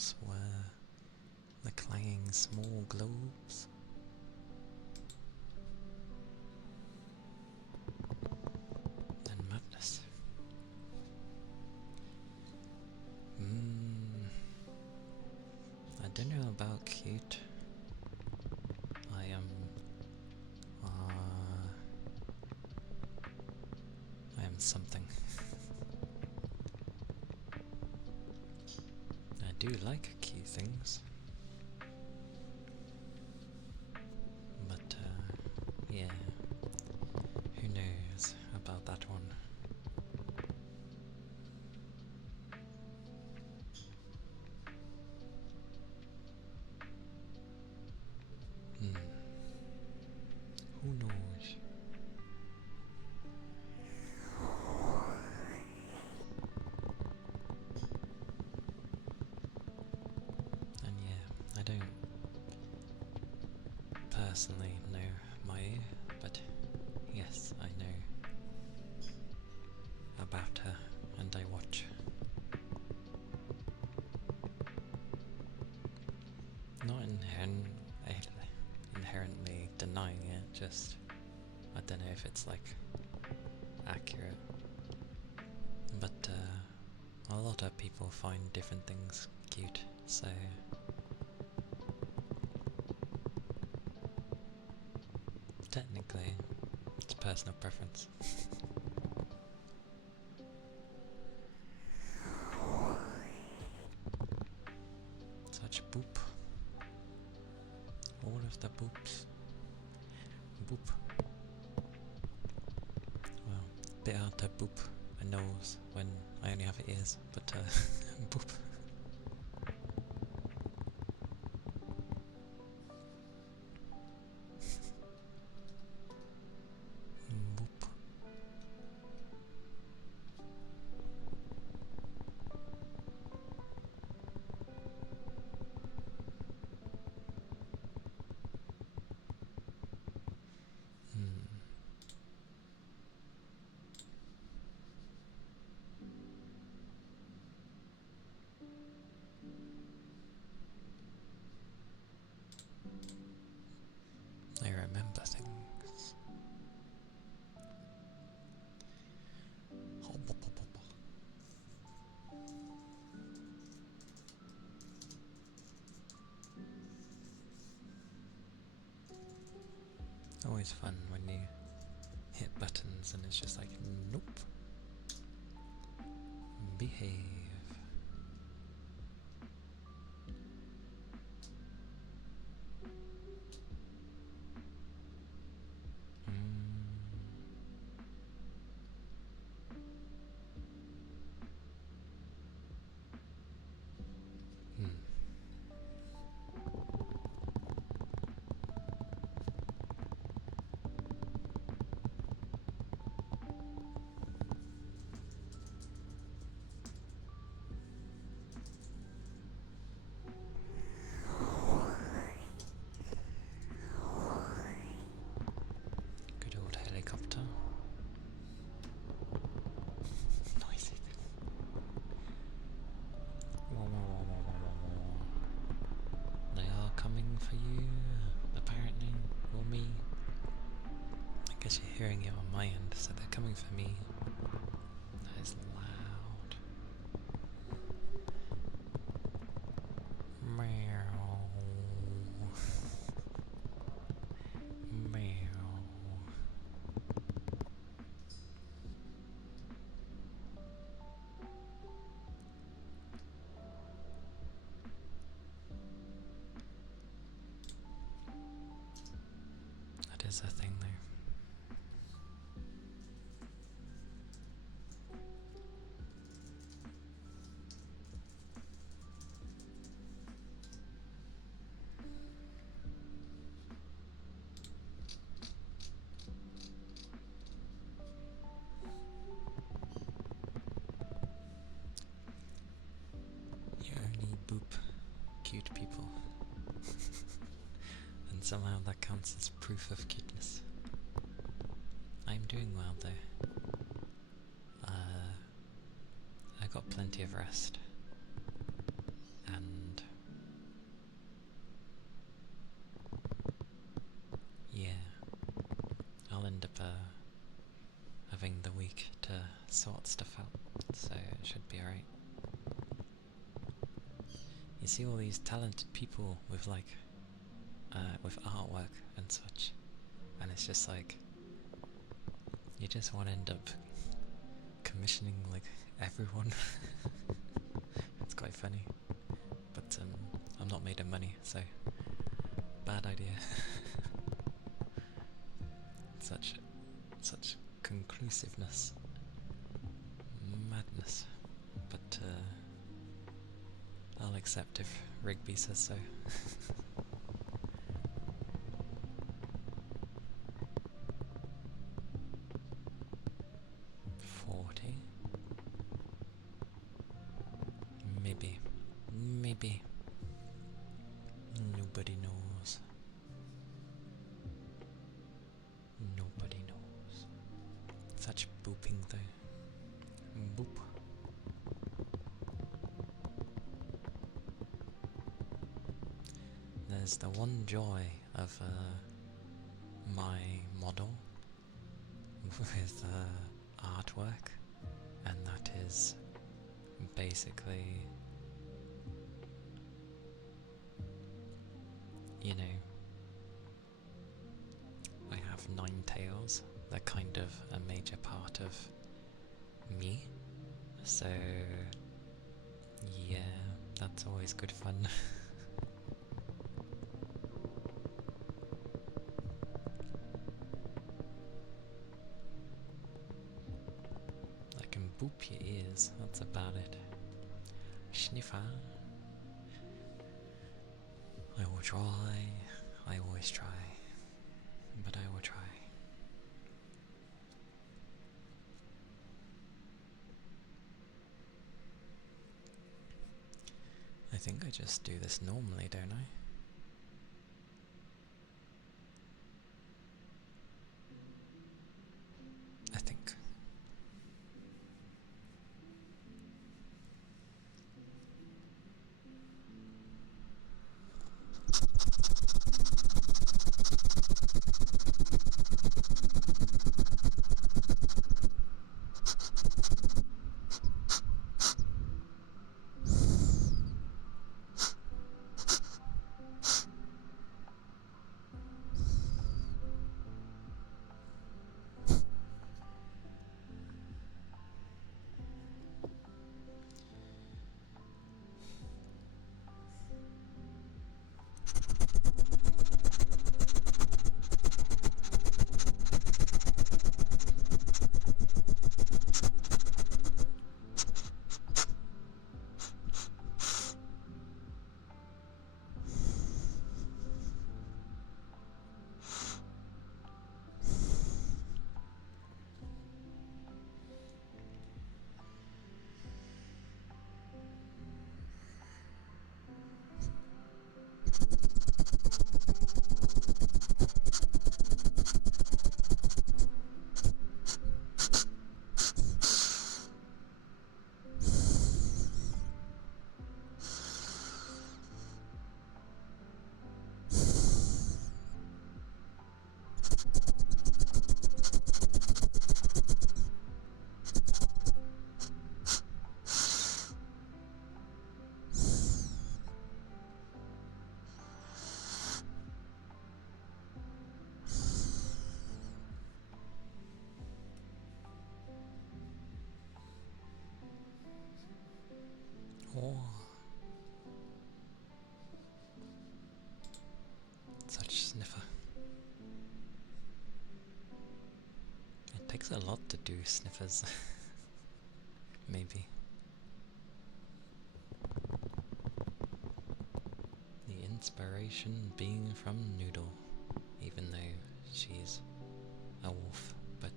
walls were the clanging small globes. And madness. I don't know about cute. I am something. I do like cute things. But yeah. Who knows about that one? Who knows? And yeah, I don't personally know Maya, but yes, I know about her and I watch. Not inherently denying it, just I don't know if it's like accurate. But a lot of people find different things cute, so technically it's personal preference. Such boop. All of the boops. Boop. Well, bit hard to boop a nose when I only have ears, but boop. Boop. I remember things. Always fun when you hit buttons and it's just like, nope. Behave. Good old helicopter. Noisy. They are coming for you, apparently, or me. I guess you're hearing it on my end, so they're coming for me. That is loud. Meow. Meow. That is a thing, though. You only boop cute people. And somehow that counts as proof of cuteness. I'm doing well though. I got plenty of rest. And sort stuff out, so it should be alright. You see all these talented people with like, with artwork and such, and it's just like, you just want to end up commissioning like everyone. It's quite funny, but I'm not made of money, so bad idea. Such conclusiveness, madness, but I'll accept if Rigby says so. 40? Maybe. Nobody knows. Nobody knows. Such booping though. Boop. There's the one joy of my model with artwork, and that is basically, you know, I have 9 tails. They're kind of a major part of me, so yeah, that's always good fun. I can boop your ears, that's about it. Sniffer. I will try, I always try, but I will try. I think I just do this normally, don't I? I think. Oh. Such sniffer. It takes a lot to do sniffers. Maybe. The inspiration being from Noodle, even though she's a wolf, but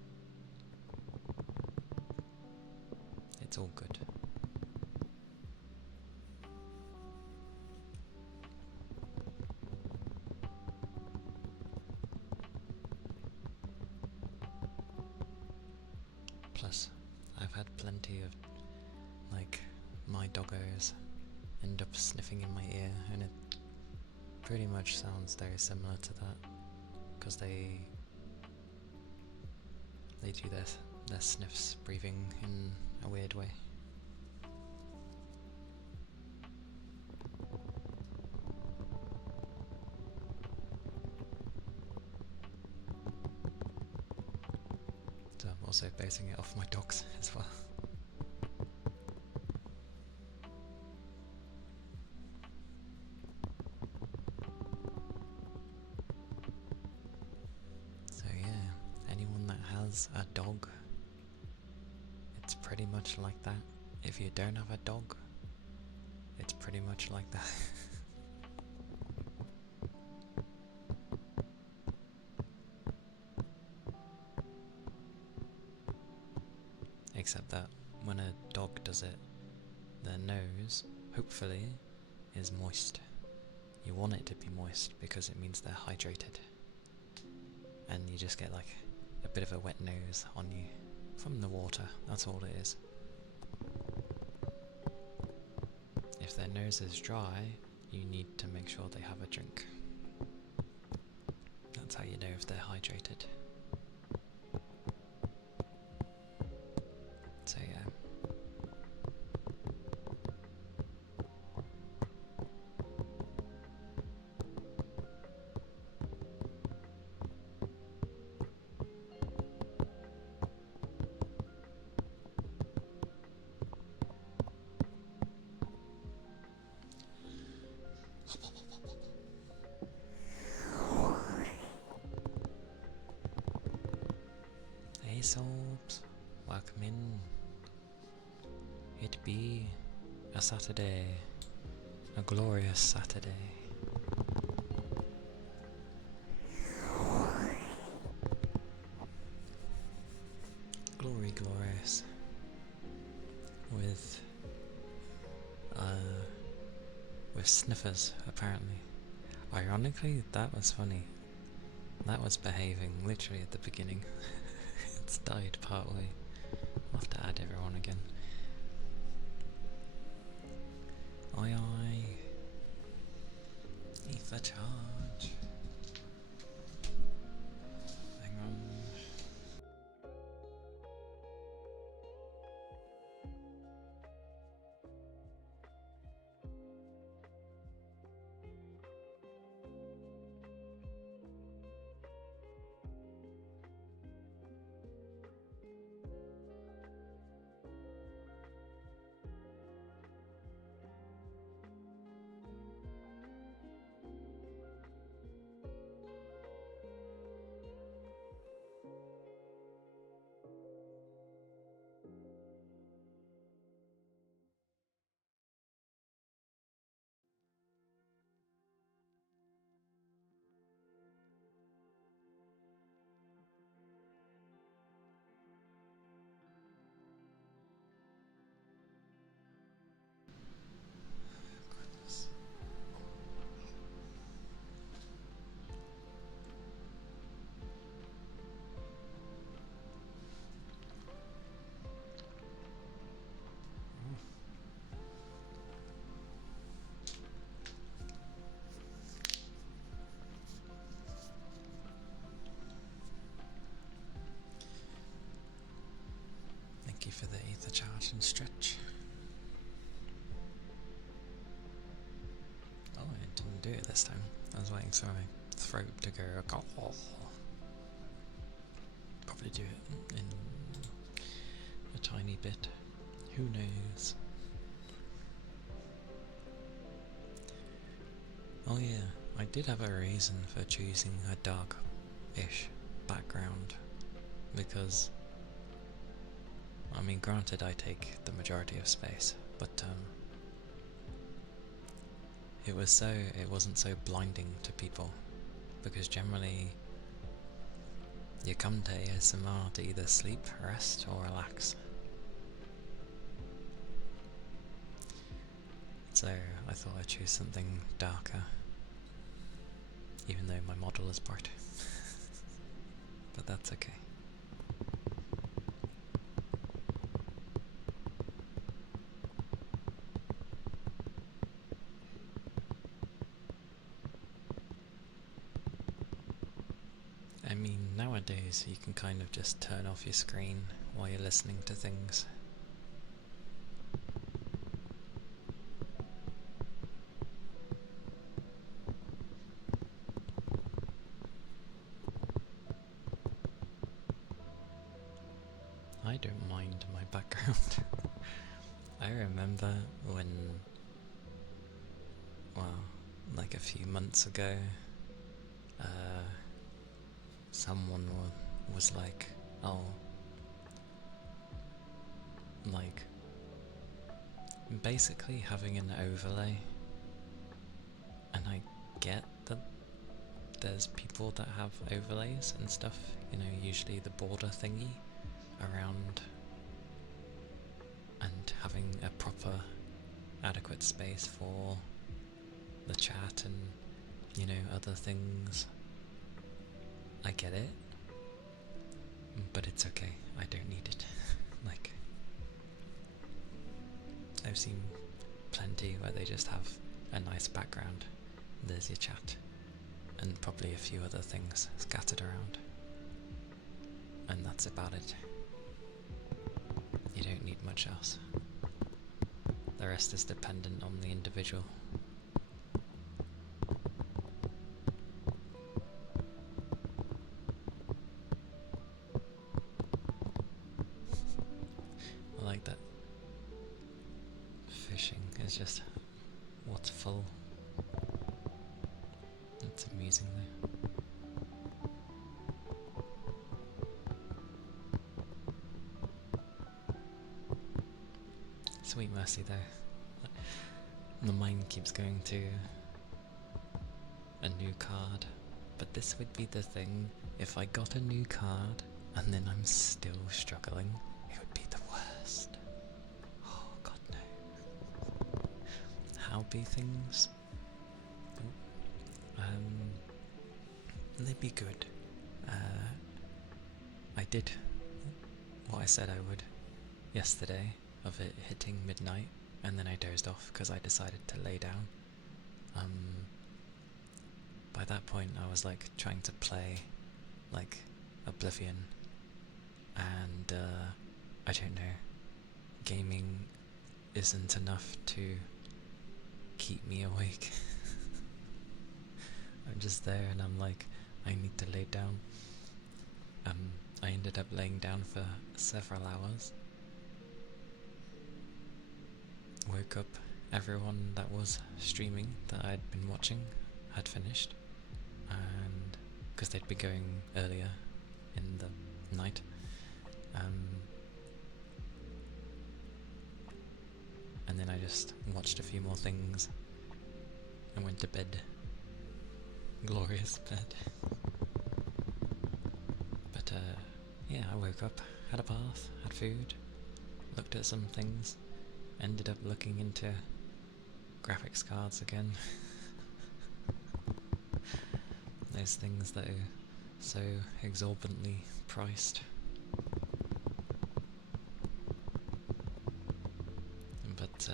it's all good. Plus, I've had plenty of, like, my doggos end up sniffing in my ear, and it pretty much sounds very similar to that, because they do their sniffs, breathing in a weird way. So I'm also basing it off my dogs as well. So yeah, anyone that has a dog, it's pretty much like that. If you don't have a dog, it's pretty much like that. Except that when a dog does it, their nose, hopefully, is moist. You want it to be moist because it means they're hydrated. And you just get like a bit of a wet nose on you from the water, that's all it is. If their nose is dry, you need to make sure they have a drink. That's how you know if they're hydrated. So yeah. Hey Sobs, welcome in. It be a Saturday, a glorious Saturday. Glory glorious. With sniffers, apparently. Ironically, that was funny. That was behaving literally at the beginning. It's died partway. I'll have to add everyone again. Oi oi. Ether charge. Hang on. Thank you for the ether charge and stretch. Oh, I didn't do it this time. I was waiting for my throat to go. Oh. Probably do it in a tiny bit. Who knows? Oh yeah, I did have a reason for choosing a dark-ish background, because, I mean, granted I take the majority of space, but it wasn't so blinding to people, because generally you come to ASMR to either sleep, rest, or relax. So I thought I'd choose something darker, even though my model is bright. But that's okay. I mean, nowadays you can kind of just turn off your screen while you're listening to things. I don't mind my background. I remember when, well, like a few months ago, someone was like, oh, like, basically having an overlay, and I get that there's people that have overlays and stuff, you know, usually the border thingy around, and having a proper adequate space for the chat and, you know, other things. I get it, but it's okay, I don't need it. Like, I've seen plenty where they just have a nice background, there's your chat, and probably a few other things scattered around, and that's about it. You don't need much else. The rest is dependent on the individual. I like that. Fishing is just what's full. It's amusing though. Sweet mercy though. The mind keeps going to a new card, but this would be the thing, if I got a new card and then I'm still struggling, it would be the worst. Oh god no. How be things? They'd be good. I did what I said I would yesterday, of it hitting midnight, and then I dozed off because I decided to lay down. By that point I was like trying to play like Oblivion, and I don't know, gaming isn't enough to keep me awake. I'm just there and I'm like, I need to lay down. I ended up laying down for several hours. Woke up, everyone that was streaming that I'd been watching had finished, and because they'd be going earlier in the night. And then I just watched a few more things and went to bed. Glorious bed. But yeah, I woke up, had a bath, had food, looked at some things, ended up looking into graphics cards again. Those things that are so exorbitantly priced. But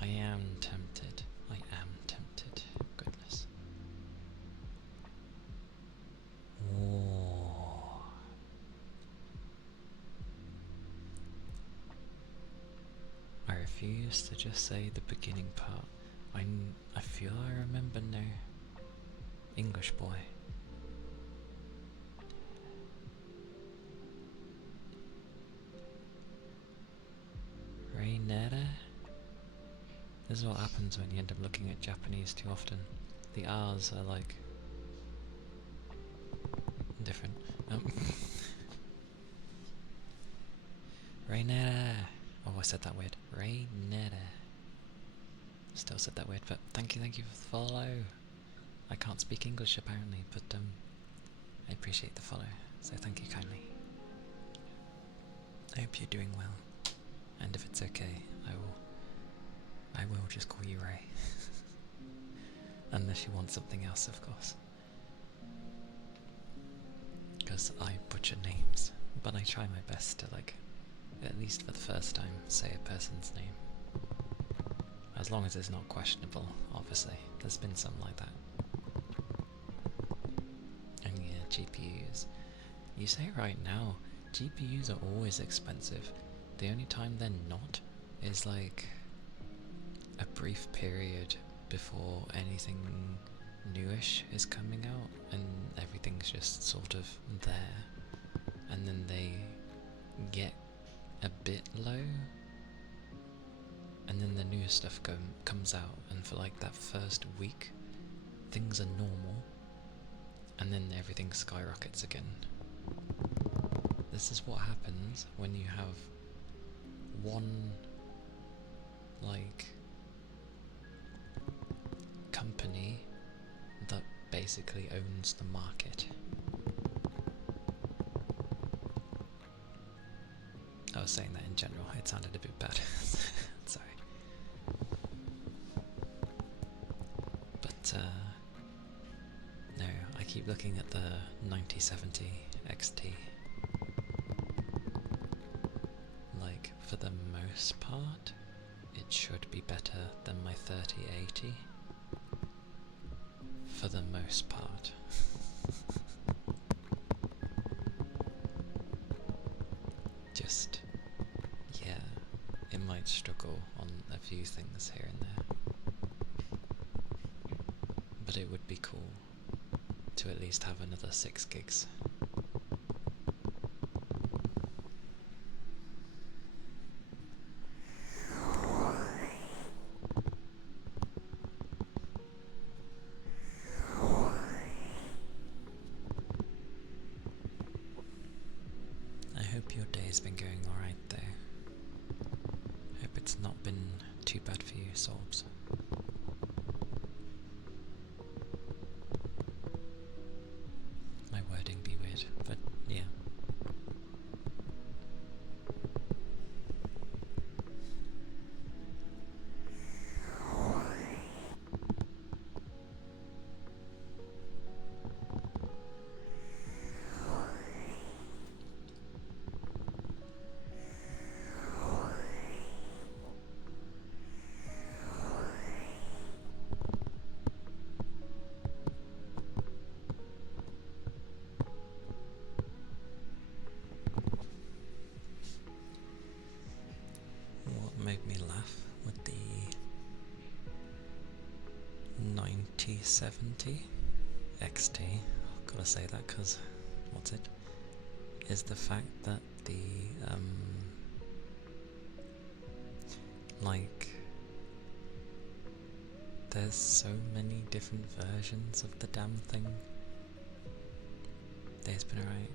I am tempted. I am tempted. Goodness. Whoa. I refuse to just say the beginning part. I feel I remember now. English boy. Rainetta? This is what happens when you end up looking at Japanese too often. The R's are like different. Rainetta! Oh, I said that weird. Rainetta. Still said that weird, but thank you for the follow. I can't speak English apparently, but I appreciate the follow, so thank you kindly. I hope you're doing well, and if it's okay, I will just call you Ray. Unless you want something else, of course. Because I butcher names, but I try my best to, like, at least for the first time, say a person's name. As long as it's not questionable, obviously. There's been some like that. And yeah, GPUs. You say right now, GPUs are always expensive. The only time they're not is like a brief period before anything newish is coming out and everything's just sort of there, and then they get a bit low, and then the new stuff comes out, and for like that first week things are normal, and then everything skyrockets again. This is what happens when you have one like company that basically owns the market. I was saying that in general, it sounded a bit bad. Sorry. But no, I keep looking at the 9070 XT. Like, for the most part, it should be better than my 3080. For the most part. Just, yeah, it might struggle on a few things here and there. But it would be cool to at least have another 6 gigs. I hope your day's been going alright though. Hope it's not been too bad for you, Sorbs. My wording be weird, but yeah. What made me laugh with the 9070 XT, gotta say that because, what's it, is the fact that the, like, there's so many different versions of the damn thing. Day's been alright.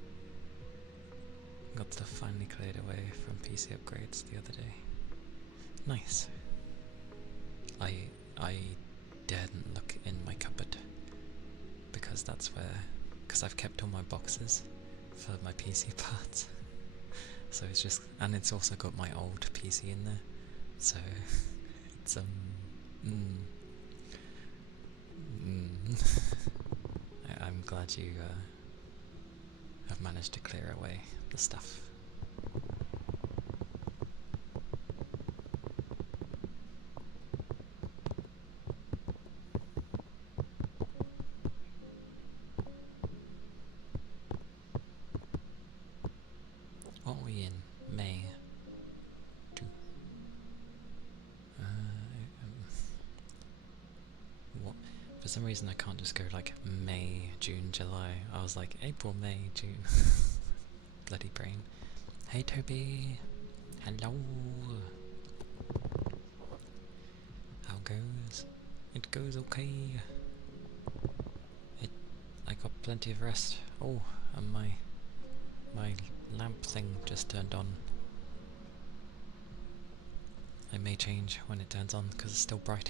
Got stuff finally cleared away from PC upgrades the other day. Nice. I daren't look in my cupboard because that's where, because I've kept all my boxes for my PC parts. So it's just, and it's also got my old PC in there. So it's I'm glad you have managed to clear away the stuff. What are we in? May? What? For some reason I can't just go like May, June, July. I was like April, May, June. Bloody brain. Hey Toby! Hello! How goes? It goes okay. I got plenty of rest. Oh, and my lamp thing just turned on. It may change when it turns on because it's still bright.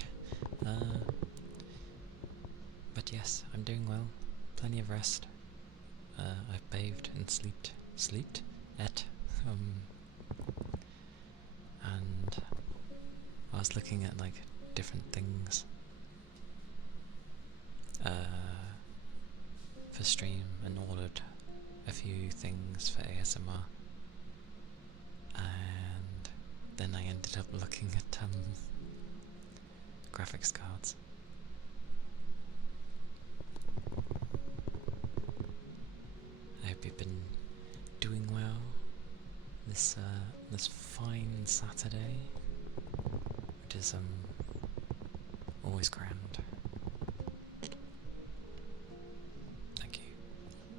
But yes, I'm doing well. Plenty of rest. I've bathed and slept, ate, and I was looking at like different things for stream and ordered a few things for ASMR, and then I ended up looking at graphics cards. I hope you've been doing well Saturday, which is always grand. Thank you.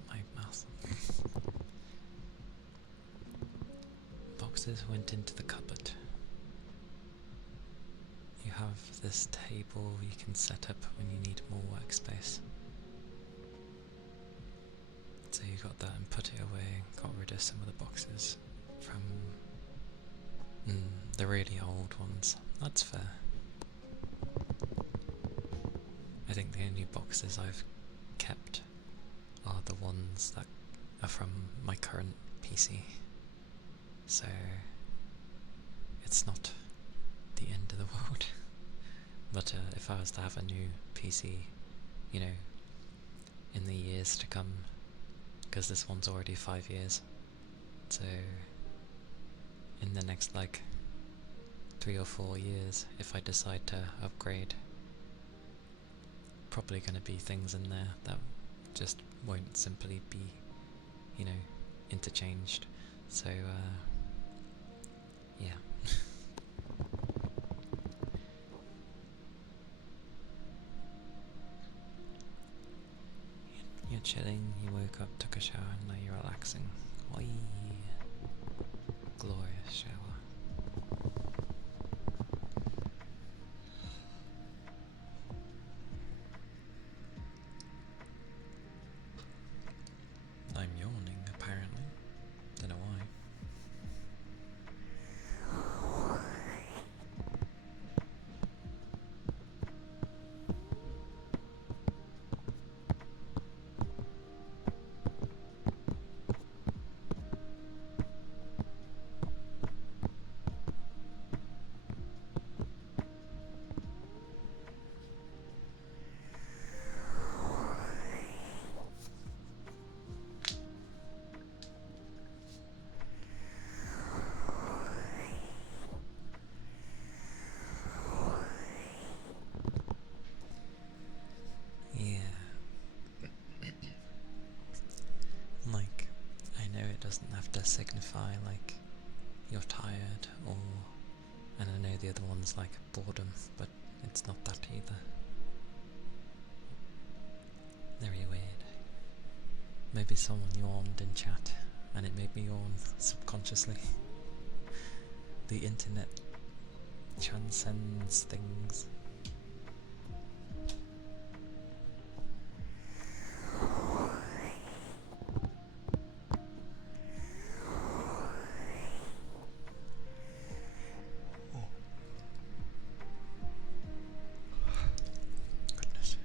My mouth. Boxes went into the cupboard. You have this table you can set up when you need more workspace. So you got that and put it away, got rid of some of the boxes from the really old ones. That's fair. I think the only boxes I've kept are the ones that are from my current PC. So it's not the end of the world. But if I was to have a new PC, you know, in the years to come, because this one's already 5 years, so in the next like 3 or 4 years, if I decide to upgrade, probably going to be things in there that just won't simply be, you know, interchanged. So yeah. You're chilling, you woke up, took a shower, and now you're relaxing. Oi. Glorious shower. I'm yawning, apparently. Don't know why. Like, I know it doesn't have to signify like you're tired, or, and I know the other one's like boredom, but it's not that either. Very weird. Maybe someone yawned in chat, and it made me yawn subconsciously. The internet transcends things. Goodness.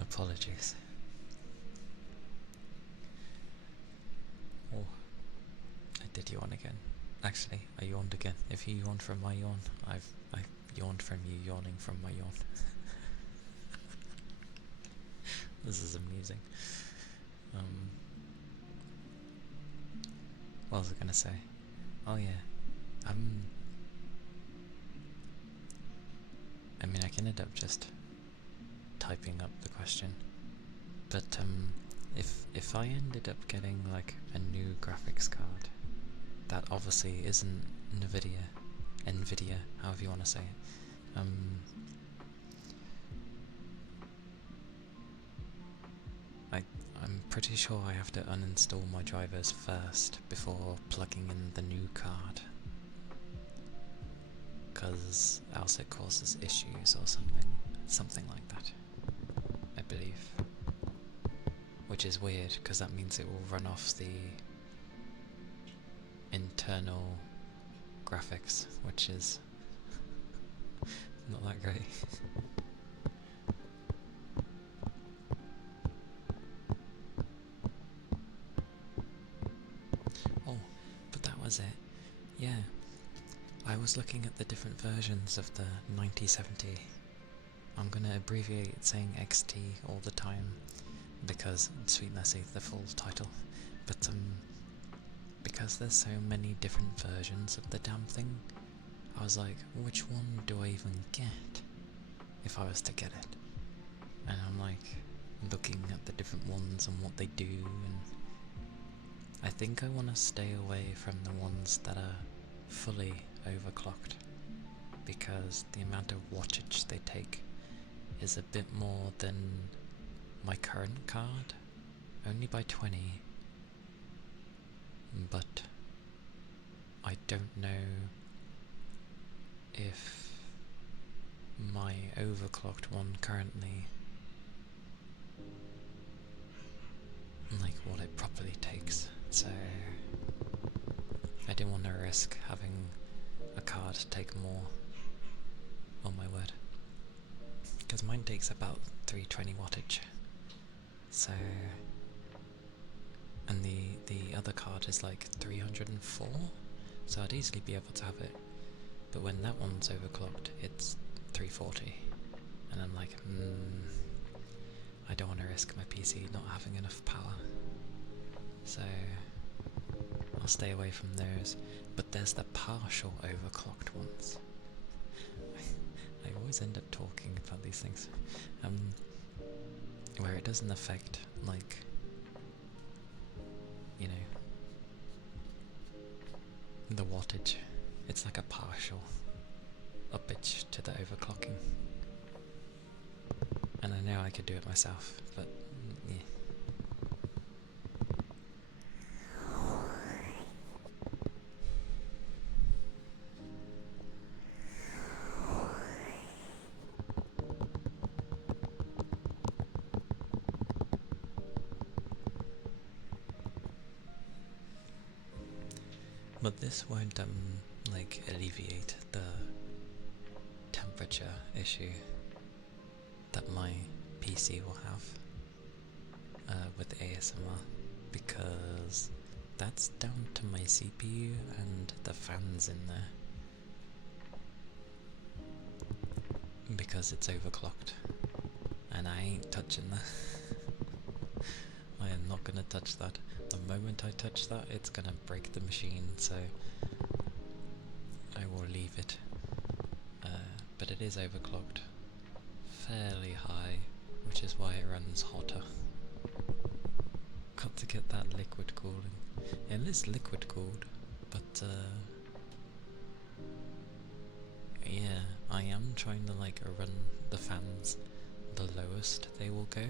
Apologies. Oh, I did yawn again. Actually, I yawned again. If you yawned from my yawn, I've yawned from you yawning from my yawn. This is amusing. What was I gonna say? Oh yeah. I mean, I can end up just typing up the question, but if I ended up getting like a new graphics card, that obviously isn't Nvidia, however you want to say it. I'm pretty sure I have to uninstall my drivers first before plugging in the new card, because else it causes issues or something like that, I believe. Which is weird, because that means it will run off the internal graphics, which is not that great. Oh, but that was it. Yeah, I was looking at the different versions of the 9070. I'm gonna abbreviate saying XT all the time, because sweet messy, the full title, but because there's so many different versions of the damn thing, I was like, which one do I even get if I was to get it? And I'm like looking at the different ones and what they do, and I think I want to stay away from the ones that are fully overclocked, because the amount of wattage they take is a bit more than my current card, only by 20, but I don't know if my overclocked one currently, like what it properly takes, so I didn't want to risk having a card take more. Oh my word. Because mine takes about 320 wattage. So, and the other card is like 304, so I'd easily be able to have it. But when that one's overclocked, it's 340, and I'm like, I don't want to risk my PC not having enough power. So I'll stay away from those. But there's the partial overclocked ones. I always end up talking about these things, where it doesn't affect, like, you know, the wattage. It's like a partial uppage to the overclocking. And I know I could do it myself, but yeah. But this won't like alleviate the temperature issue that my PC will have with ASMR, because that's down to my CPU and the fans in there, because it's overclocked and I ain't touching that. I am not gonna touch that. The moment I touch that, it's gonna break the machine, so I will leave it. But it is overclocked fairly high, which is why it runs hotter. Got to get that liquid cooling. It is liquid cooled, but yeah, I am trying to like run the fans the lowest they will go.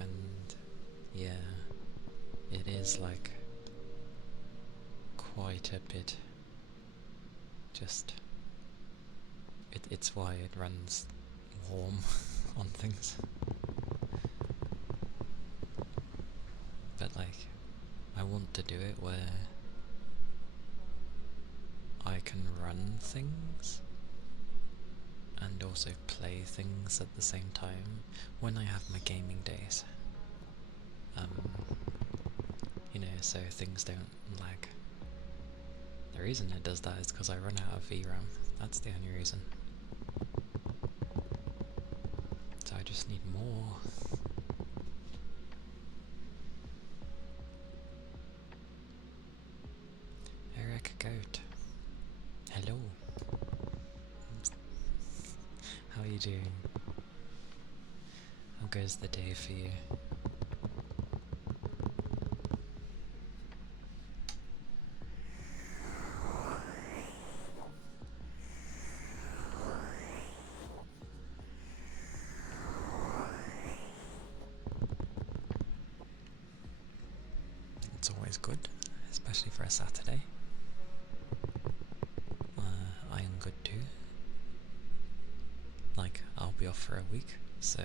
And yeah, it is like quite a bit. Just it's why it runs warm on things. But like, I want to do it where I can run things and also play things at the same time when I have my gaming days. You know, so things don't lag. The reason it does that is because I run out of VRAM. That's the only reason. So I just need more. Eric Goat. Hello. How are you doing? How goes the day for you? It's always good, especially for a Saturday. I am good too. Like, I'll be off for a week, so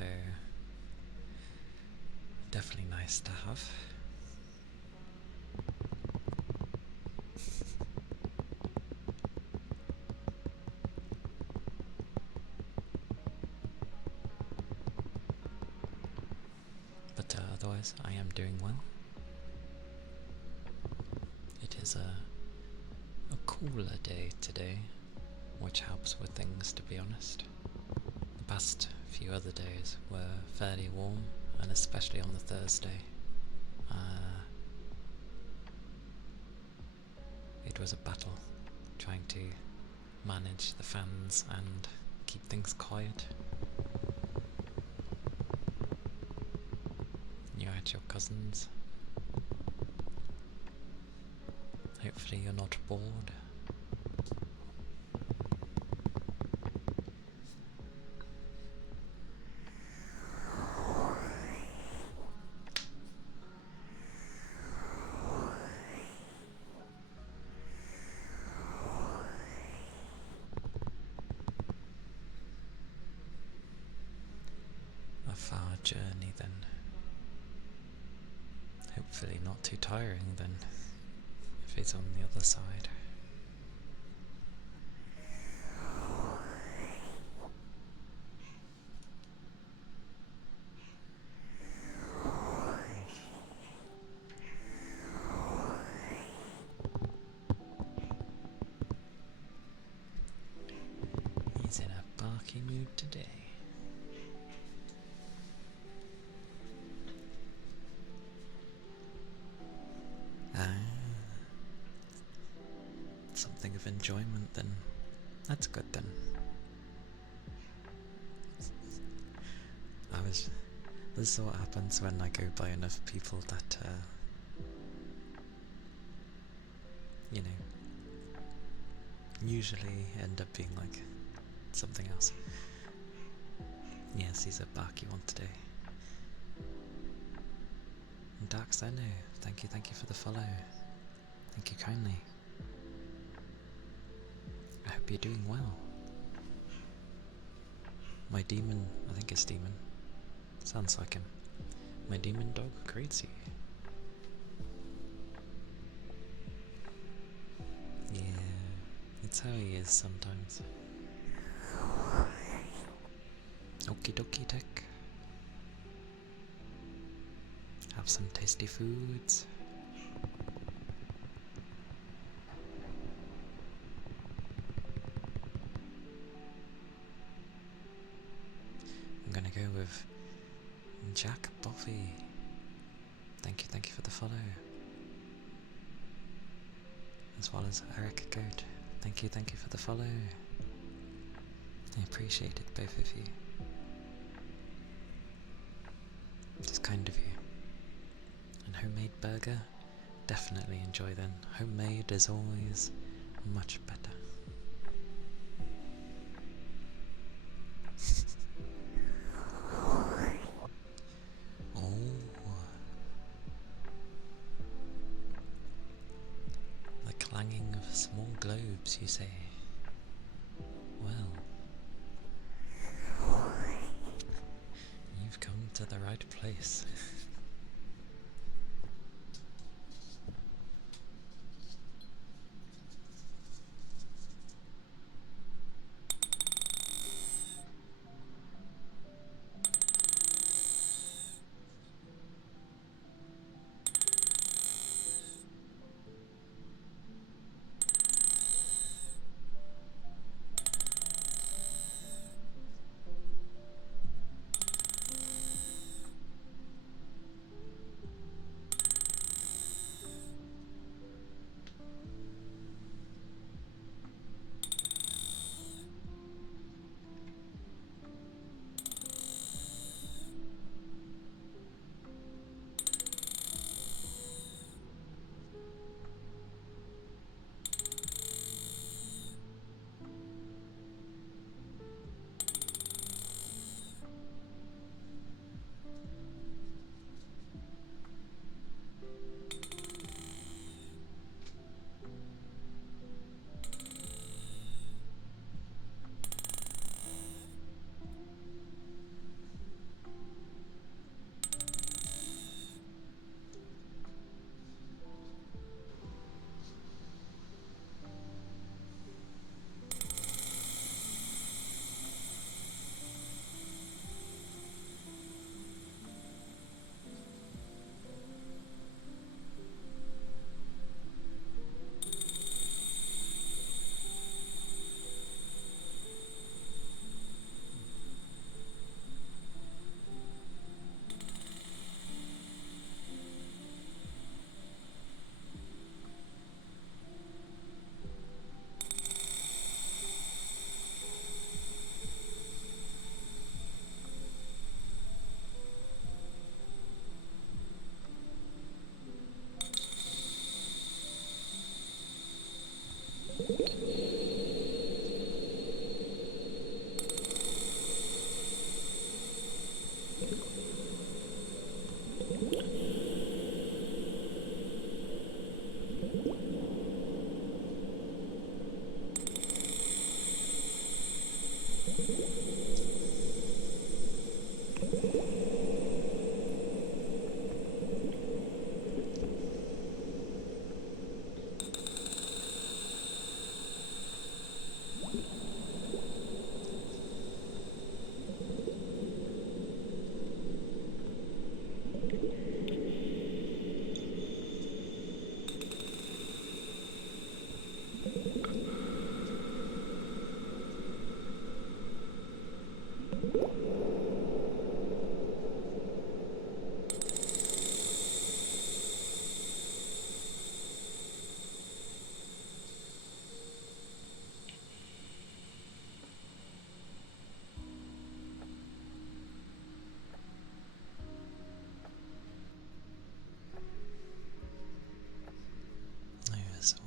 definitely nice to have. But otherwise, I am doing well. It is a cooler day today, which helps with things, to be honest. The past few other days were fairly warm, and especially on the Thursday. It was a battle trying to manage the fans and keep things quiet. You had your cousins Hopefully you're not bored. A far journey then. Hopefully not too tiring then, if it's on the other side. He's in a barky mood today. Ah, something of enjoyment then. That's good then. This is what happens when I go by enough people that, you know, usually end up being like something else. Yes, he's a barky one today. And Dax, I know. Thank you for the follow. Thank you kindly. I hope you're doing well. My demon, I think it's demon. Sounds like him. My demon dog greets you. Yeah, it's how he is sometimes. Okie dokie tech. Have some tasty foods. I'm gonna go with Jack Boffy. Thank you for the follow. As well as Eric Goat. Thank you for the follow. I appreciate it, both of you. It's kind of you. And homemade burger? Definitely enjoy then. Homemade is always much better. Clanging of small globes, you say? Well, you've come to the right place. Those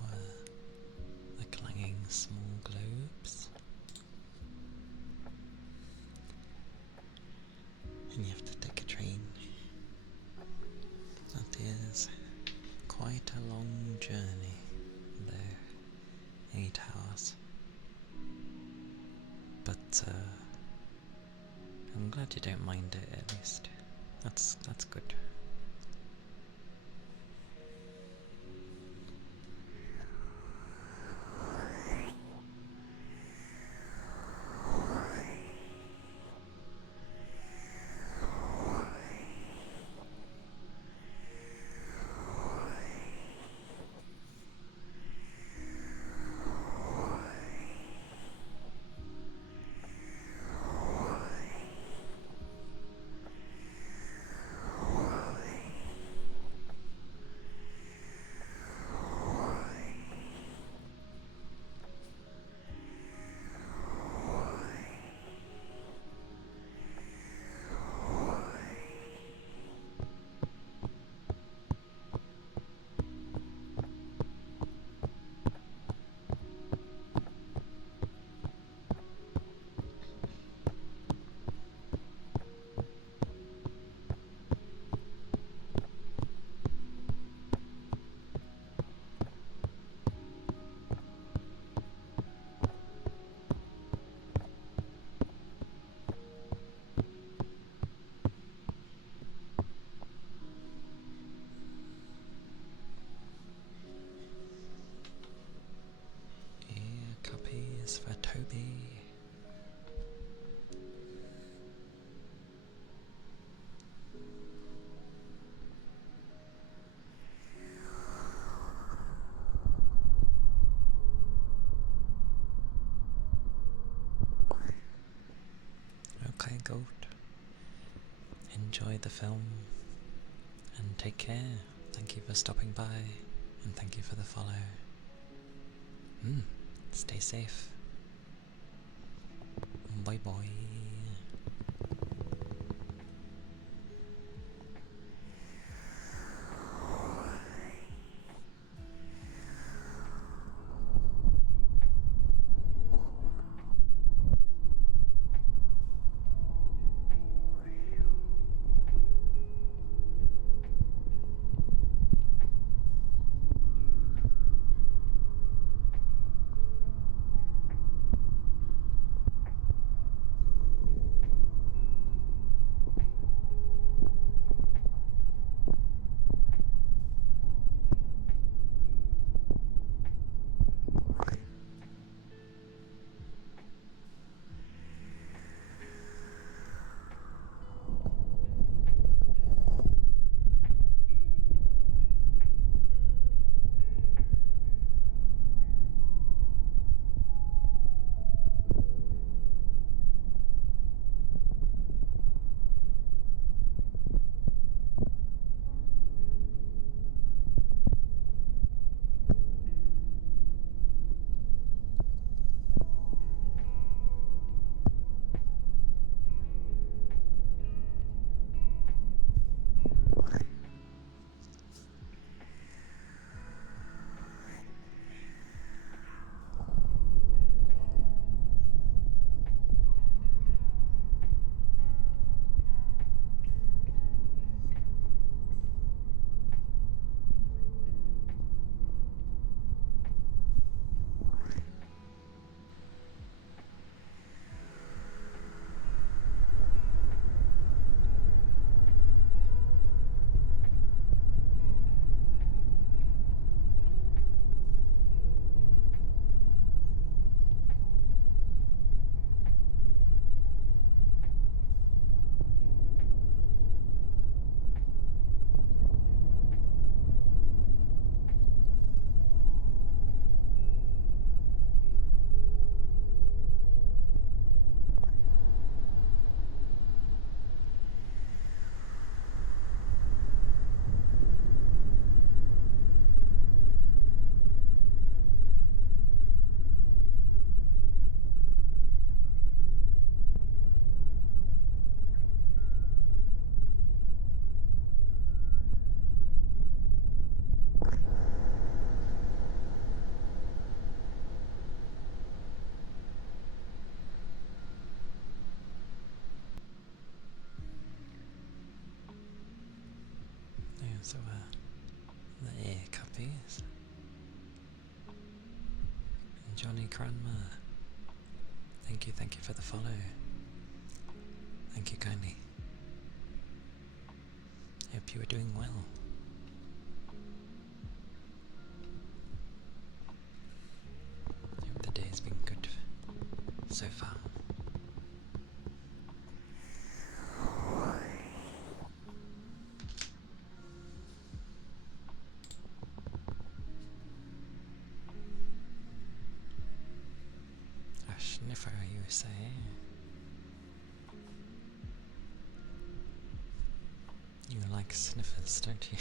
were the clanging small globes. And you have to take a train. That is quite a long journey there. 8 hours. But I'm glad you don't mind it at least. That's good. Copies for Toby. Okay, goat. Enjoy the film and take care. Thank you for stopping by and thank you for the follow. Stay safe. Bye bye. So, the ear cuppies. And Johnny Grandma. Thank you for the follow. Thank you kindly. Hope you are doing well. Hope the day has been good so far. A sniffer, you say? You like sniffers, don't you?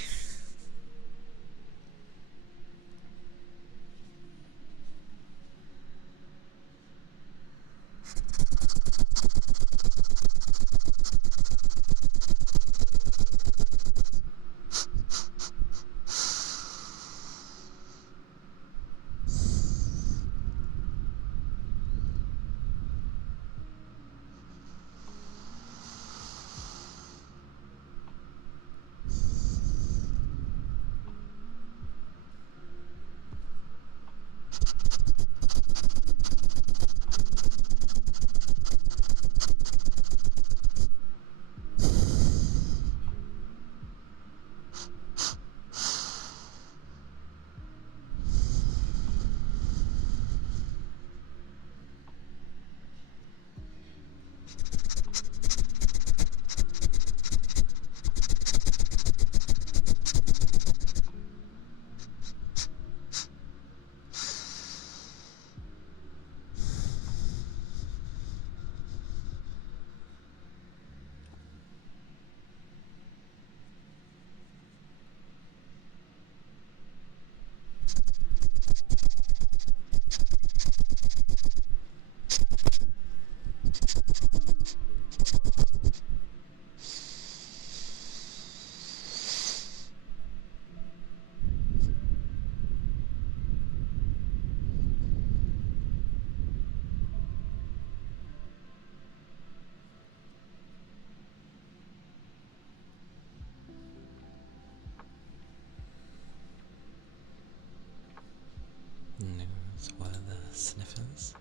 Those were the sniffers.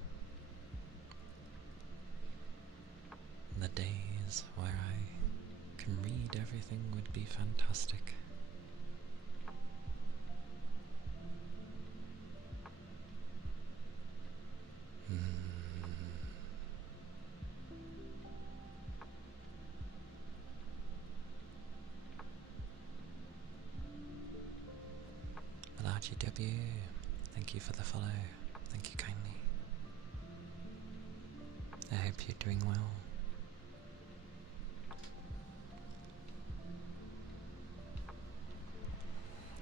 The days where I can read everything would be fantastic. RGW, thank you for the follow. Thank you kindly. I hope you're doing well.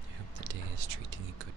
I hope the day is treating you good.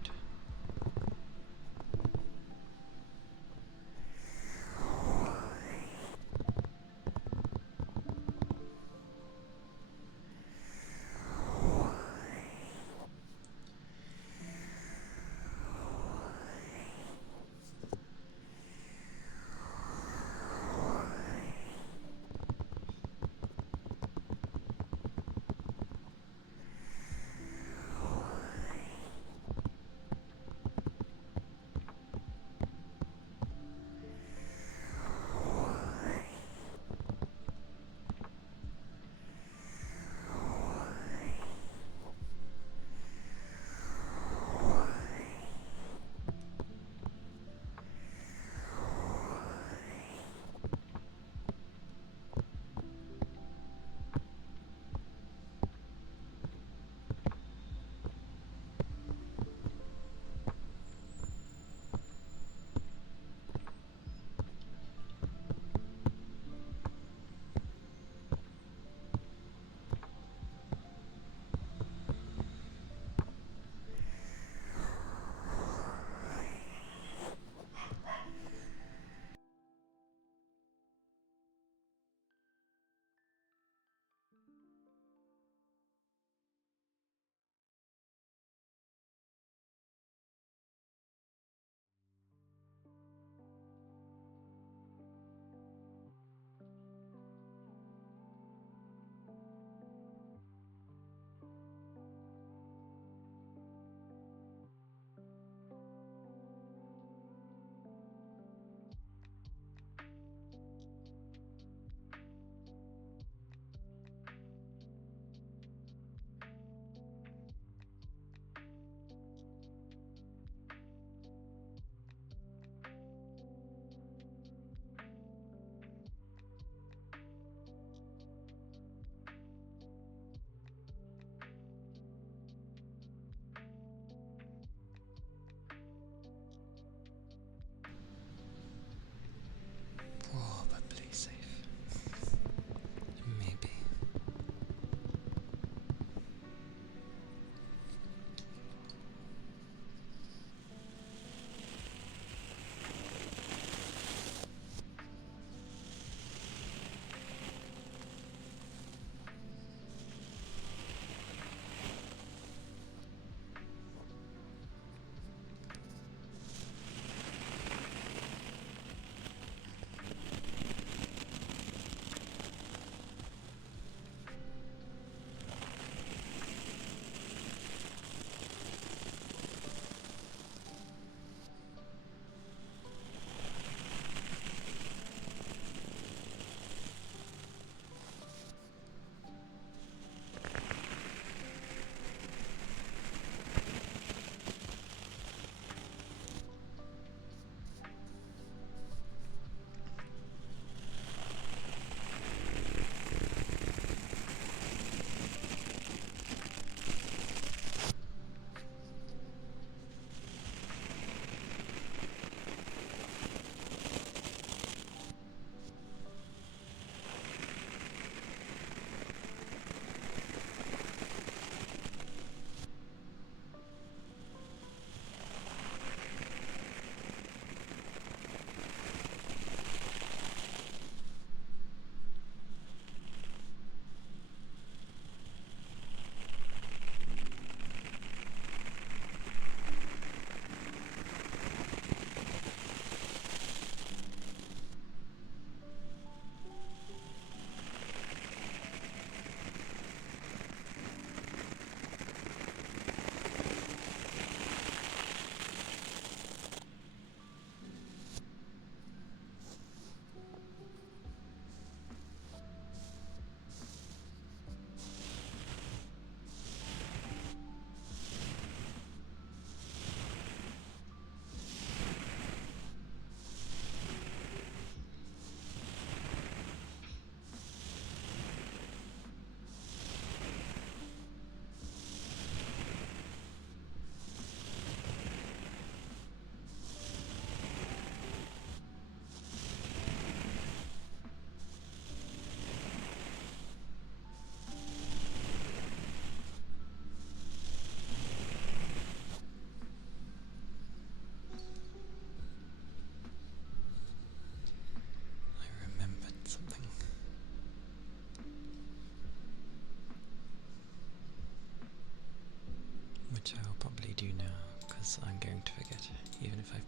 Which I will probably do now, because I'm going to forget, even if I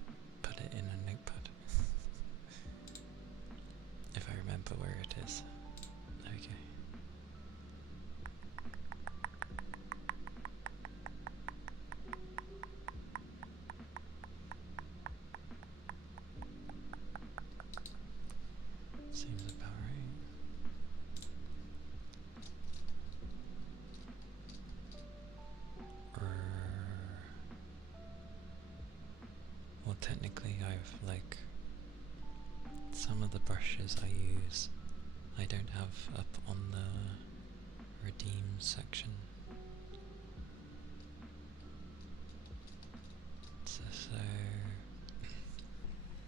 put it in a notepad. If I remember where it is. Okay. Seems about right. Well, technically I've, like, some of the brushes I use I don't have up on the redeem section. So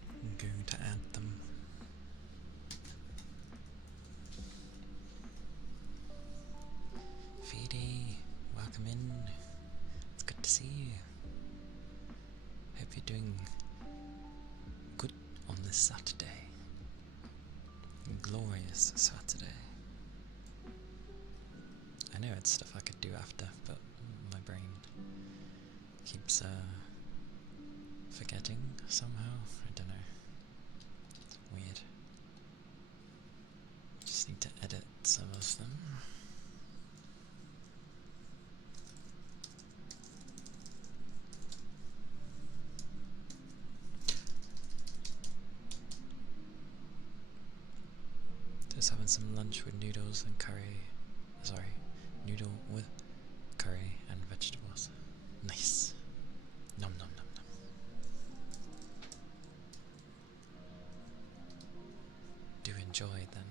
I'm going to add them. Feedy, welcome in. It's good to see you. Hope you're doing good on this Saturday. Glorious Saturday. I know it's stuff I could do after, but my brain keeps forgetting somehow. I don't know. It's weird. Just need to edit some of them. Just having some lunch with noodles and curry. Sorry, noodle with curry and vegetables. Nice. Nom nom nom nom. Do enjoy then.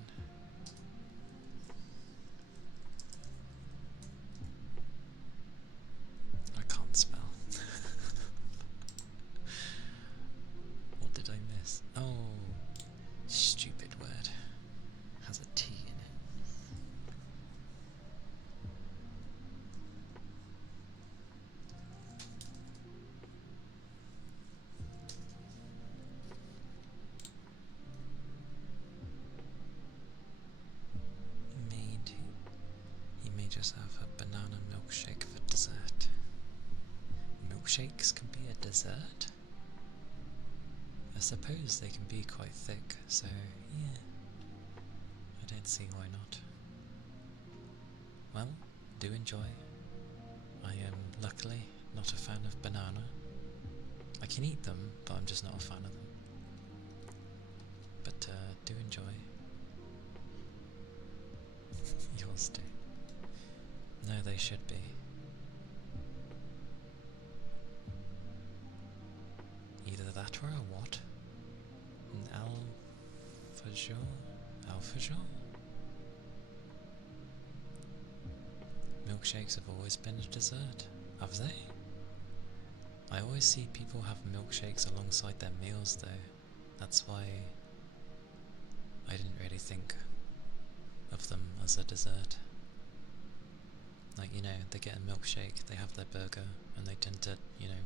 I can't spell. What did I miss? Oh, stupid word. Has a T in it. You may just have a banana milkshake for dessert. Milkshakes can be a dessert? I suppose they can be quite thick, so yeah. I don't see why not. Well, do enjoy. I am luckily not a fan of banana. I can eat them, but I'm just not a fan of them. But do enjoy. Yours do. No, they should be. Either that or a what? An alfajor? Alfajor? Milkshakes have always been a dessert, have they? I always see people have milkshakes alongside their meals though. That's why I didn't really think of them as a dessert. Like, you know, they get a milkshake, they have their burger, and they tend to, you know,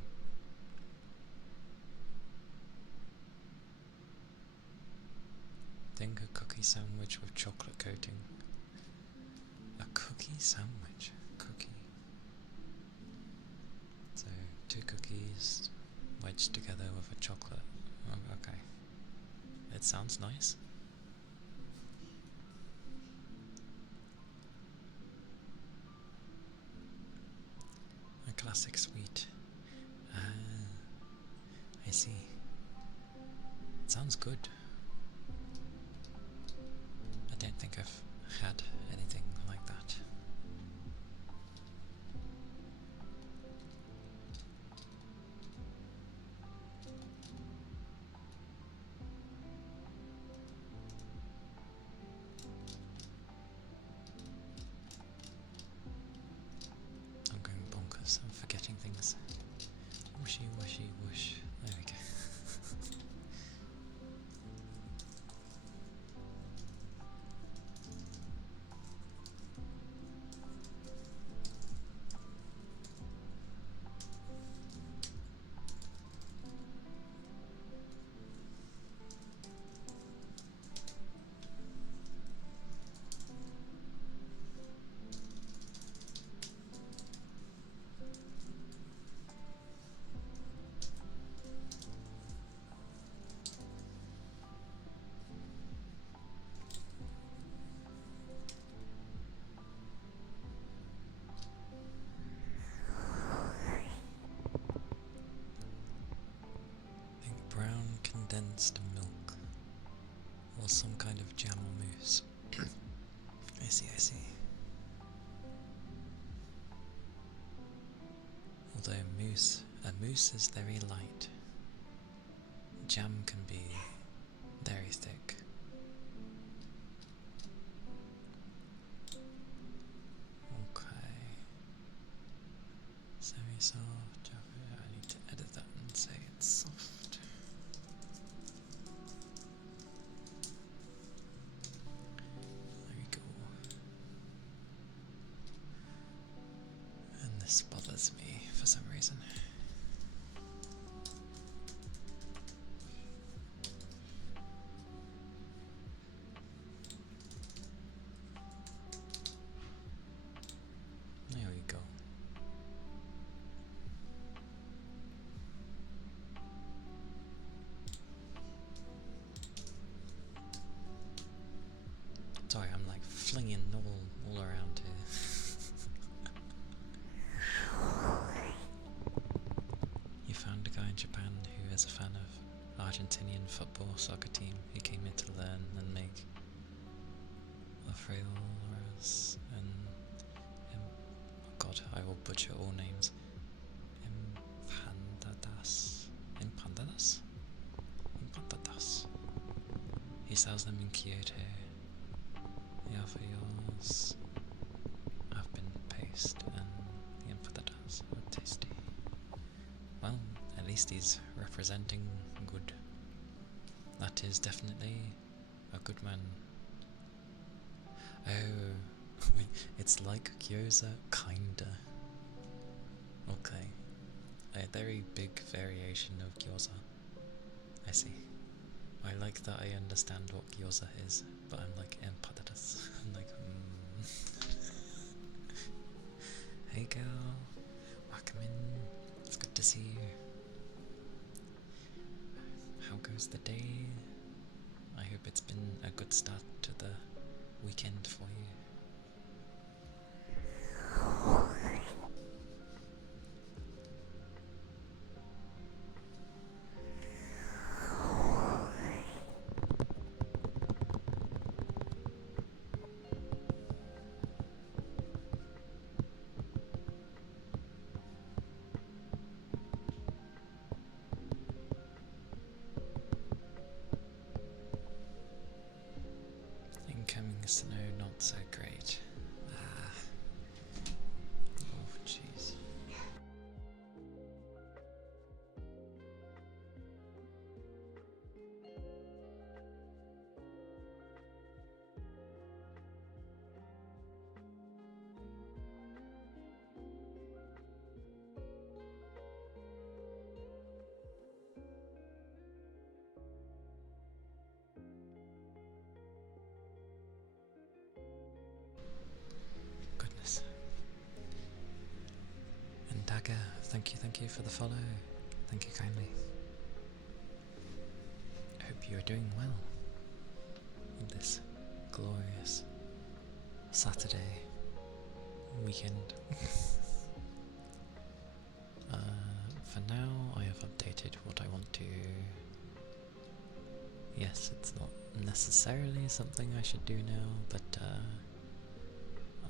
think a cookie sandwich with chocolate coating. A cookie sandwich? Cookie. So, 2 cookies wedged together with a chocolate. Oh, okay. It sounds nice. A classic sweet. I see. It sounds good. I don't think I've had anything like that. I'm going bonkers. I'm forgetting things. Whooshy, whooshy, whoosh. There we go. condensed milk. Or some kind of jam or mousse. I see, I see. Although a mousse is very light. Jam can be very thick. Okay. Semi-soft. I need to edit that and say it's soft. There we go. And this bothers me for some reason. There we go. Sorry, I'm like flinging all around here. You found a guy in Japan who is a fan of Argentinian football soccer team who came here to learn and make Alfredos and oh god, I will butcher all names. Empanadas. He sells them in Kyoto. The Alfredos have been paste and the empanadas are tasty. Well, at least he's representing good. That is definitely a good man. Oh, wait, it's like gyoza, kinda. Okay, a very big variation of gyoza. I see. I like that I understand what gyoza is, but I'm like empanadas. I'm like, Hey girl, welcome in. It's good to see you. How goes the day? I hope it's been a good start to the weekend for you. Incoming snow, not so great. Oh, jeez. Goodness. And Dagger, thank you for the follow. Thank you kindly. I hope you are doing well on this glorious Saturday weekend. For now, I have updated what I want to. Yes, it's not necessarily something I should do now, but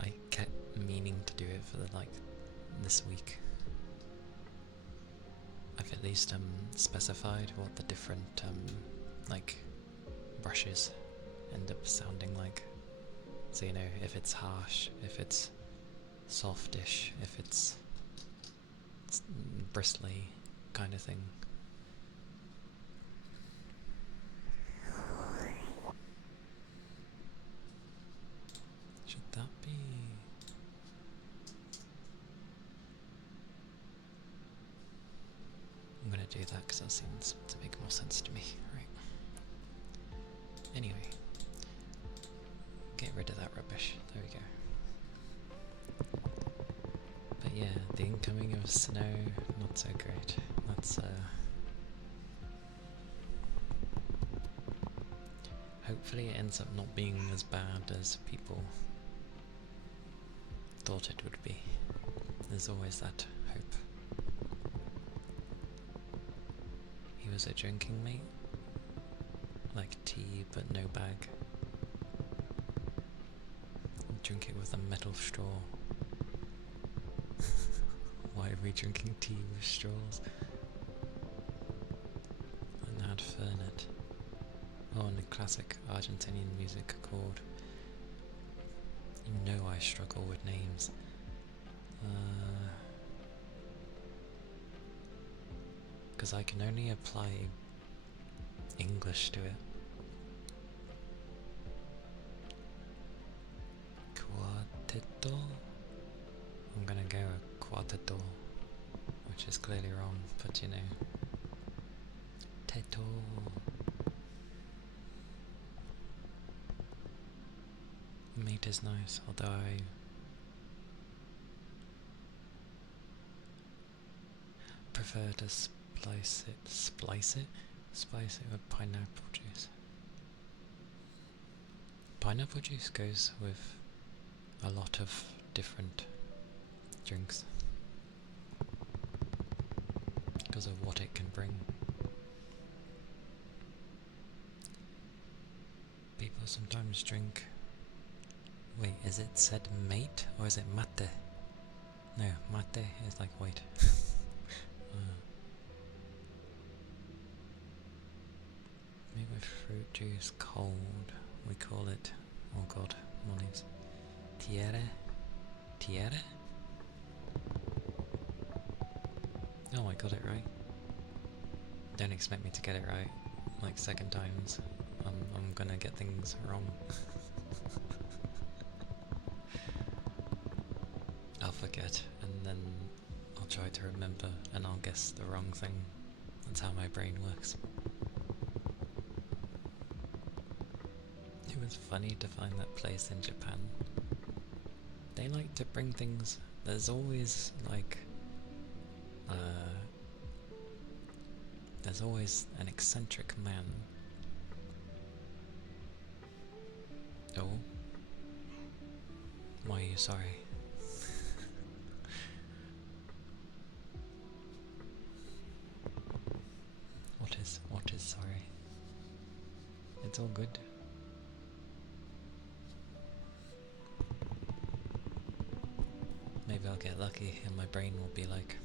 I kept meaning to do it for this week. I've at least specified what the different brushes end up sounding like. So you know, if it's harsh, if it's softish, if it's bristly kind of thing. Should that be? I'm gonna do that because that seems to make more sense to me, right? Anyway, get rid of that rubbish. There we go. But yeah, the incoming of snow, not so great. That's hopefully it ends up not being as bad as people thought it would be. There's always that hope. He was a drinking mate? like tea but no bag. Drink it with a metal straw. Why are we drinking tea with straws? And add fernet. Oh, and a classic Argentinian music called... You know I struggle with names. Because I can only apply English to it. Quarteto? I'm gonna go with quarteto, which is clearly wrong, but you know. Teto. Meat is nice, although I prefer to spice it with pineapple juice. Pineapple juice goes with a lot of different drinks because of what it can bring. People sometimes drink... Wait, is it said mate or is it mate? No, mate is like white. Made with fruit juice cold. We call it... Oh god, monies. Tiere? Tiere? Oh, I got it right. Don't expect me to get it right. Like second times. I'm gonna get things wrong. I'll forget, and then I'll try to remember, and I'll guess the wrong thing. That's how my brain works. It was funny to find that place in Japan. They like to bring things... There's always, like... there's always an eccentric man. Oh? Why are you sorry? What is sorry? It's all good. Maybe I'll get lucky and my brain will be like...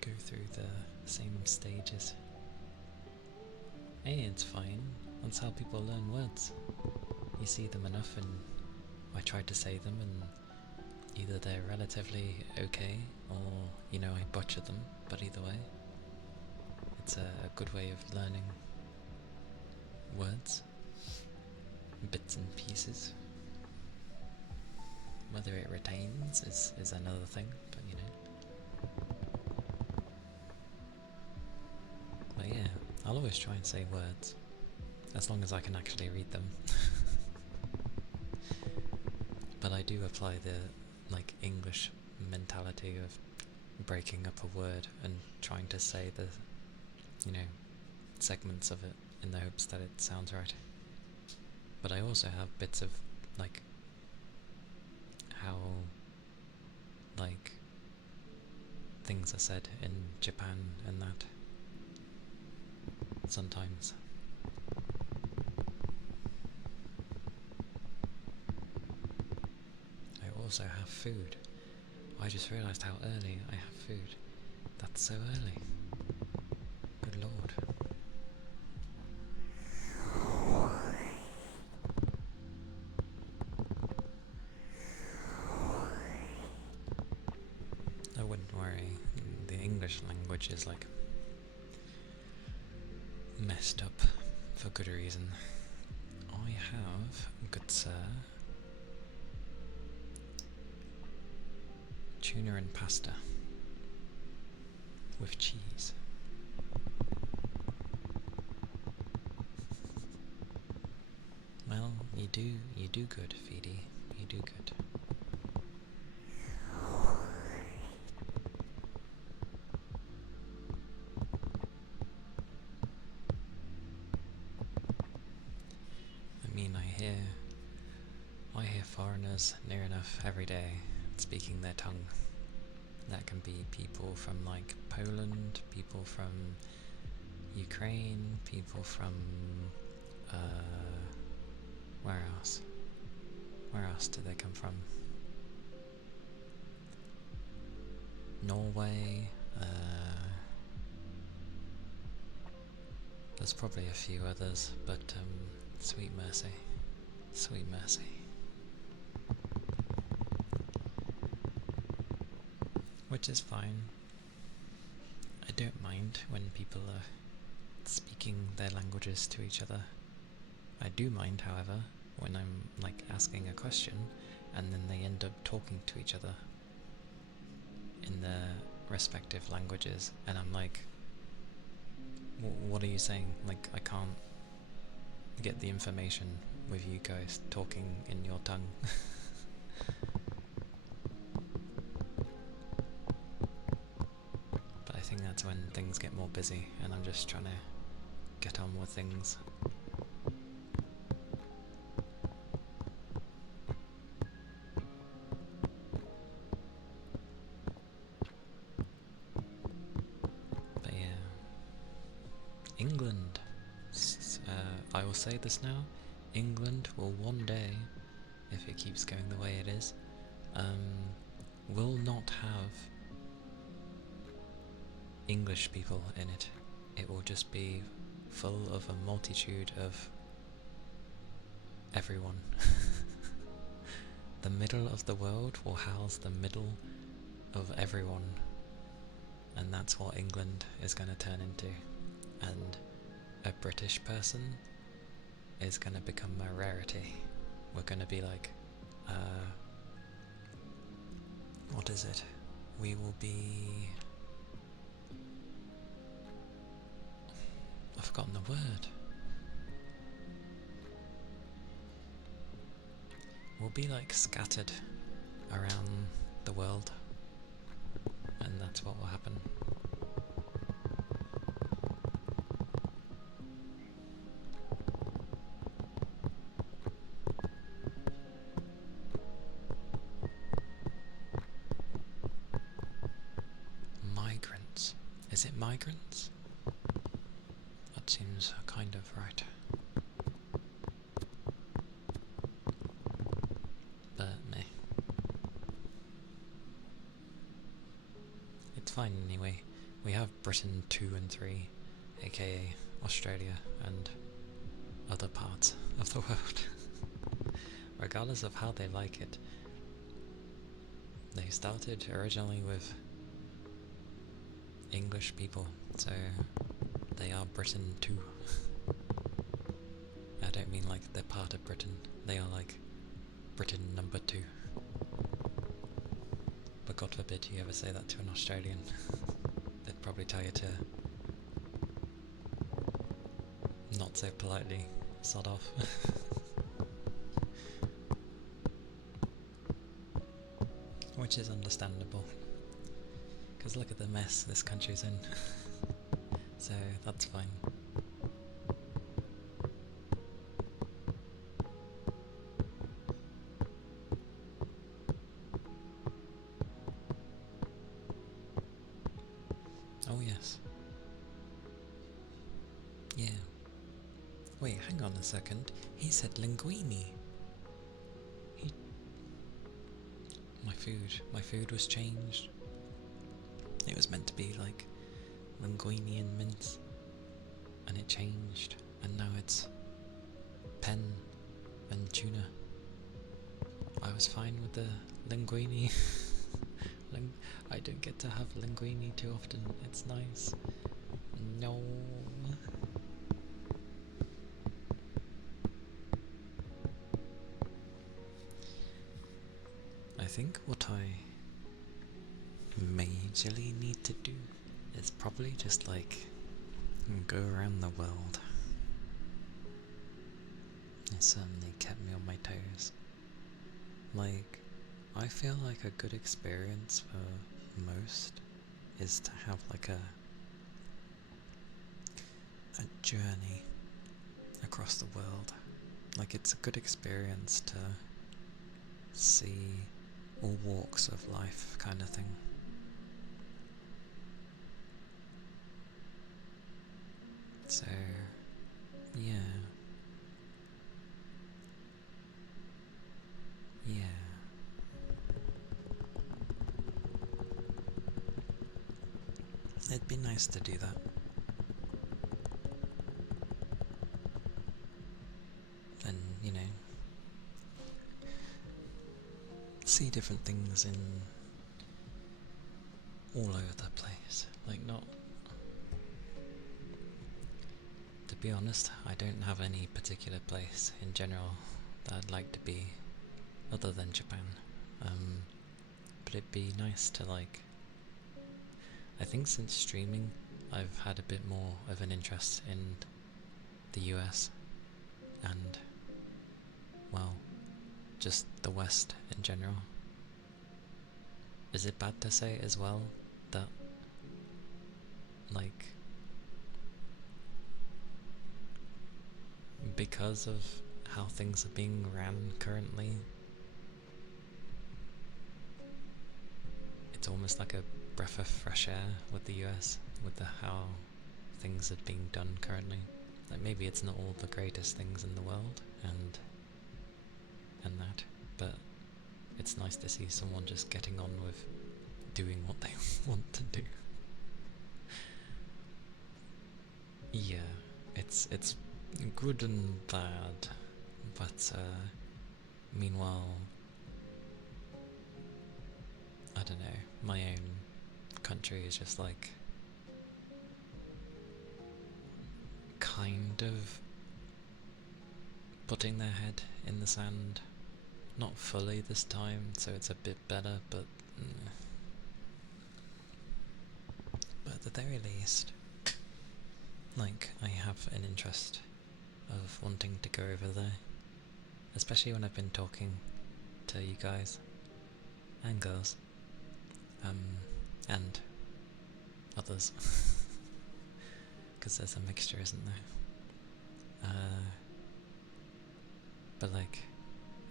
go through the same stages. Hey, it's fine. That's how people learn words. You see them enough and I try to say them and either they're relatively okay or, you know, I butcher them, but either way, it's a good way of learning words, bits and pieces. Whether it retains is another thing, but you know. But yeah, I'll always try and say words, as long as I can actually read them. But I do apply the, like, English mentality of breaking up a word and trying to say the, you know, segments of it in the hopes that it sounds right. But I also have bits of, like, how, like, things are said in Japan and that. Sometimes. I also have food. I just realised how early I have food. That's so early. Good lord. I wouldn't worry. The English language is like messed up for good reason. I have, good sir, tuna and pasta with cheese. Well, you do good, Feedy. You do good. I mean, I hear foreigners near enough every day speaking their tongue. That can be people from like Poland, people from Ukraine, people from where else? Where else do they come from? Norway. There's probably a few others, but sweet mercy, sweet mercy. Which is fine. I don't mind when people are speaking their languages to each other. I do mind, however, when I'm like asking a question and then they end up talking to each other in their respective languages, and I'm like, what are you saying? Like, I can't get the information with you guys talking in your tongue. But I think that's when things get more busy and I'm just trying to get on with things. But yeah, England. I will say this now, England will one day, if it keeps going the way it is, will not have English people in it. It will just be full of a multitude of everyone. The middle of the world will house the middle of everyone, and that's what England is going to turn into. And a British person is going to become a rarity. We're going to be like, what is it? We will be... I've forgotten the word. We'll be like scattered around the world, and that's what will happen. Migrants. Is it migrants? That seems kind of right. But meh. It's fine anyway. We have Britain 2 and 3, aka Australia and other parts of the world. Regardless of how they like it. They started originally with English people, so they are Britain too. I don't mean like they're part of Britain, they are like Britain number 2. But God forbid you ever say that to an Australian. They'd probably tell you to not so politely sod off. Which is understandable, because look at the mess this country's in. So that's fine. Oh yes. Yeah. Wait, hang on a second. He said linguine. My food was changed. It was meant to be like linguine and mince, and it changed, and now it's pen and tuna. I was fine with the linguine. I don't get to have linguine too often. It's nice. No. I think what I majorly need to do is probably just like go around the world. It certainly kept me on my toes. Like, I feel like a good experience for most is to have like a journey across the world. Like, it's a good experience to see all walks of life kind of thing. So, yeah. Yeah. It'd be nice to do that. And, see different things in all over the place. Like, not... To be honest, I don't have any particular place in general that I'd like to be, other than Japan. But it'd be nice to, like... I think since streaming, I've had a bit more of an interest in the US and, well, just the West in general. Is it bad to say as well that, like, because of how things are being ran currently, it's almost like a breath of fresh air with the US, with how things are being done currently? Like, maybe it's not all the greatest things in the world, and that, but it's nice to see someone just getting on with doing what they want to do. Yeah, it's good and bad, but meanwhile, I don't know, my own country is just like kind of putting their head in the sand. Not fully this time, so it's a bit better, but at the very least, like, I have an interest of wanting to go over there, especially when I've been talking to you guys and girls, and others, because there's a mixture, isn't there? But like,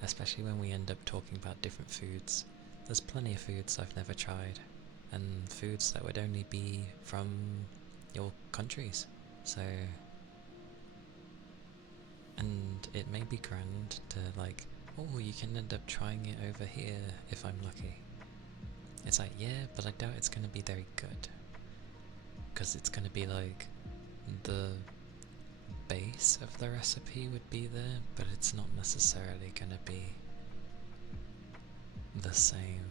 especially when we end up talking about different foods, there's plenty of foods I've never tried, and foods that would only be from your countries, so... And it may be grand to, like, oh, you can end up trying it over here if I'm lucky. It's like, yeah, but I doubt it's going to be very good, because it's going to be like, the base of the recipe would be there, but it's not necessarily going to be the same.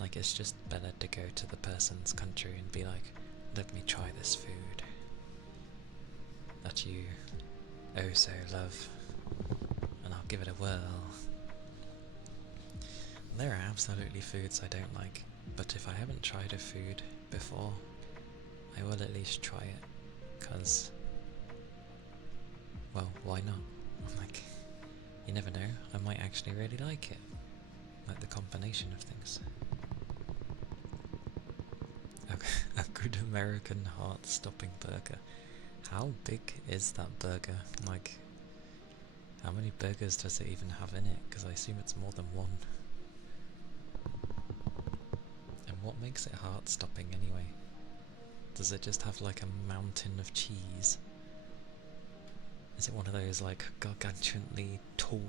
Like, it's just better to go to the person's country and be like, let me try this food that you oh so love, and I'll give it a whirl. There are absolutely foods I don't like, but if I haven't tried a food before, I will at least try it, because, well, why not? Like, you never know, I might actually really like it, like the combination of things. A good American heart-stopping burger. How big is that burger? Like, how many burgers does it even have in it? Because I assume it's more than one. And what makes it heart-stopping anyway? Does it just have like a mountain of cheese? Is it one of those like gargantuanly tall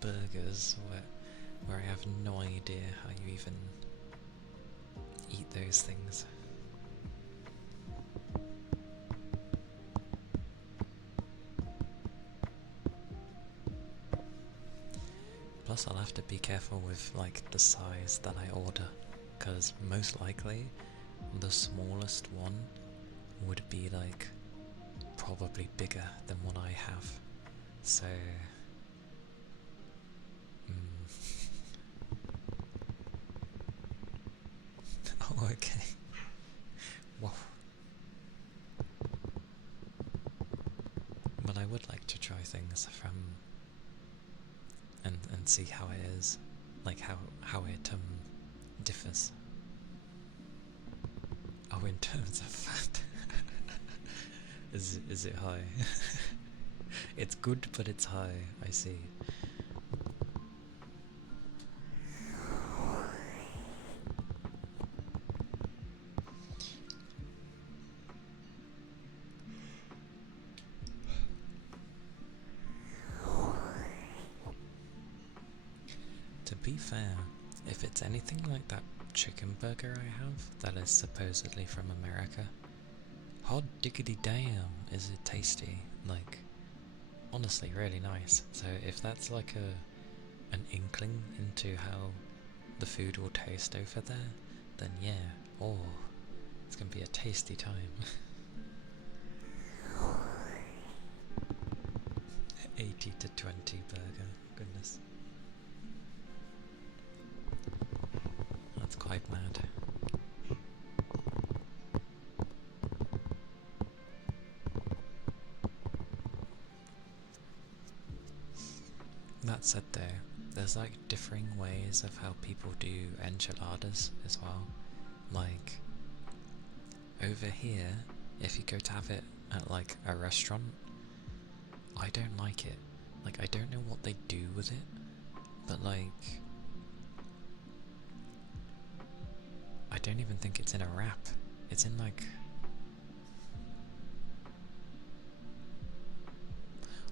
burgers where I have no idea how you even eat those things? Plus I'll have to be careful with like the size that I order, because most likely the smallest one would be like probably bigger than what I have, so oh, okay. Wow. But I would like to try things from and see how it is, like how it differs. Oh, in terms of fat. Is it high? It's good, but it's high, I see. be fair, if it's anything like that chicken burger I have that is supposedly from America, hot diggity damn, is it tasty. Like, honestly, really nice. So if that's like an inkling into how the food will taste over there, then yeah, oh, it's gonna be a tasty time. 80 to 20 burger, goodness. That's quite mad. That said though, there's like differing ways of how people do enchiladas as well. Like, over here, if you go to have it at like a restaurant, I don't like it. Like, I don't know what they do with it, but like, I don't even think it's in a wrap. It's in like,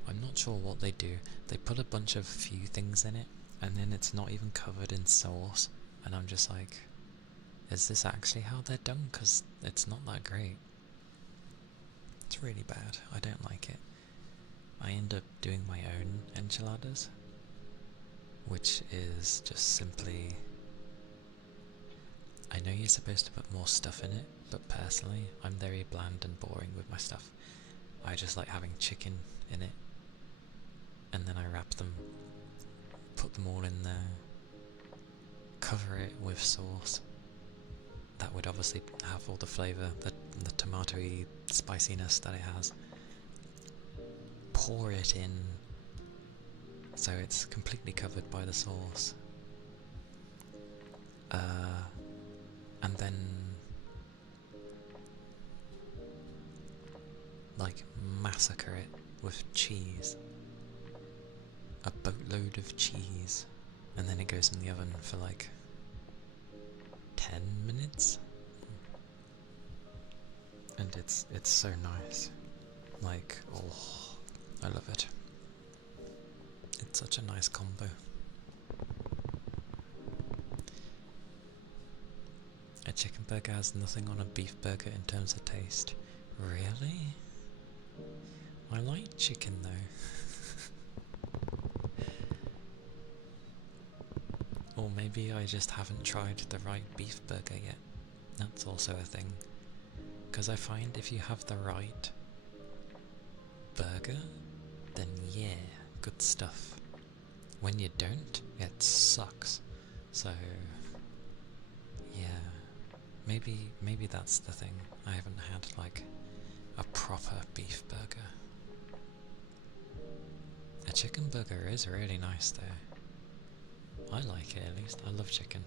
I'm not sure what they do. They put a bunch of few things in it, and then it's not even covered in sauce, and I'm just like, is this actually how they're done? Because it's not that great. It's really bad. I don't like it. I end up doing my own enchiladas, which is just simply, I know you're supposed to put more stuff in it, but personally, I'm very bland and boring with my stuff. I just like having chicken in it, and then I wrap them, put them all in there, cover it with sauce. That would obviously have all the flavour, the tomatoey spiciness that it has. Pour it in so it's completely covered by the sauce. And then like massacre it with cheese. A boatload of cheese. And then it goes in the oven for like 10 minutes. And it's so nice. Like, oh, I love it. It's such a nice combo. A chicken burger has nothing on a beef burger in terms of taste. Really? I like chicken though. Or maybe I just haven't tried the right beef burger yet. That's also a thing. Because I find if you have the right burger, then yeah, good stuff. When you don't, it sucks. So yeah, maybe that's the thing. I haven't had like a proper beef burger. A chicken burger is really nice though. I like it at least. I love chicken.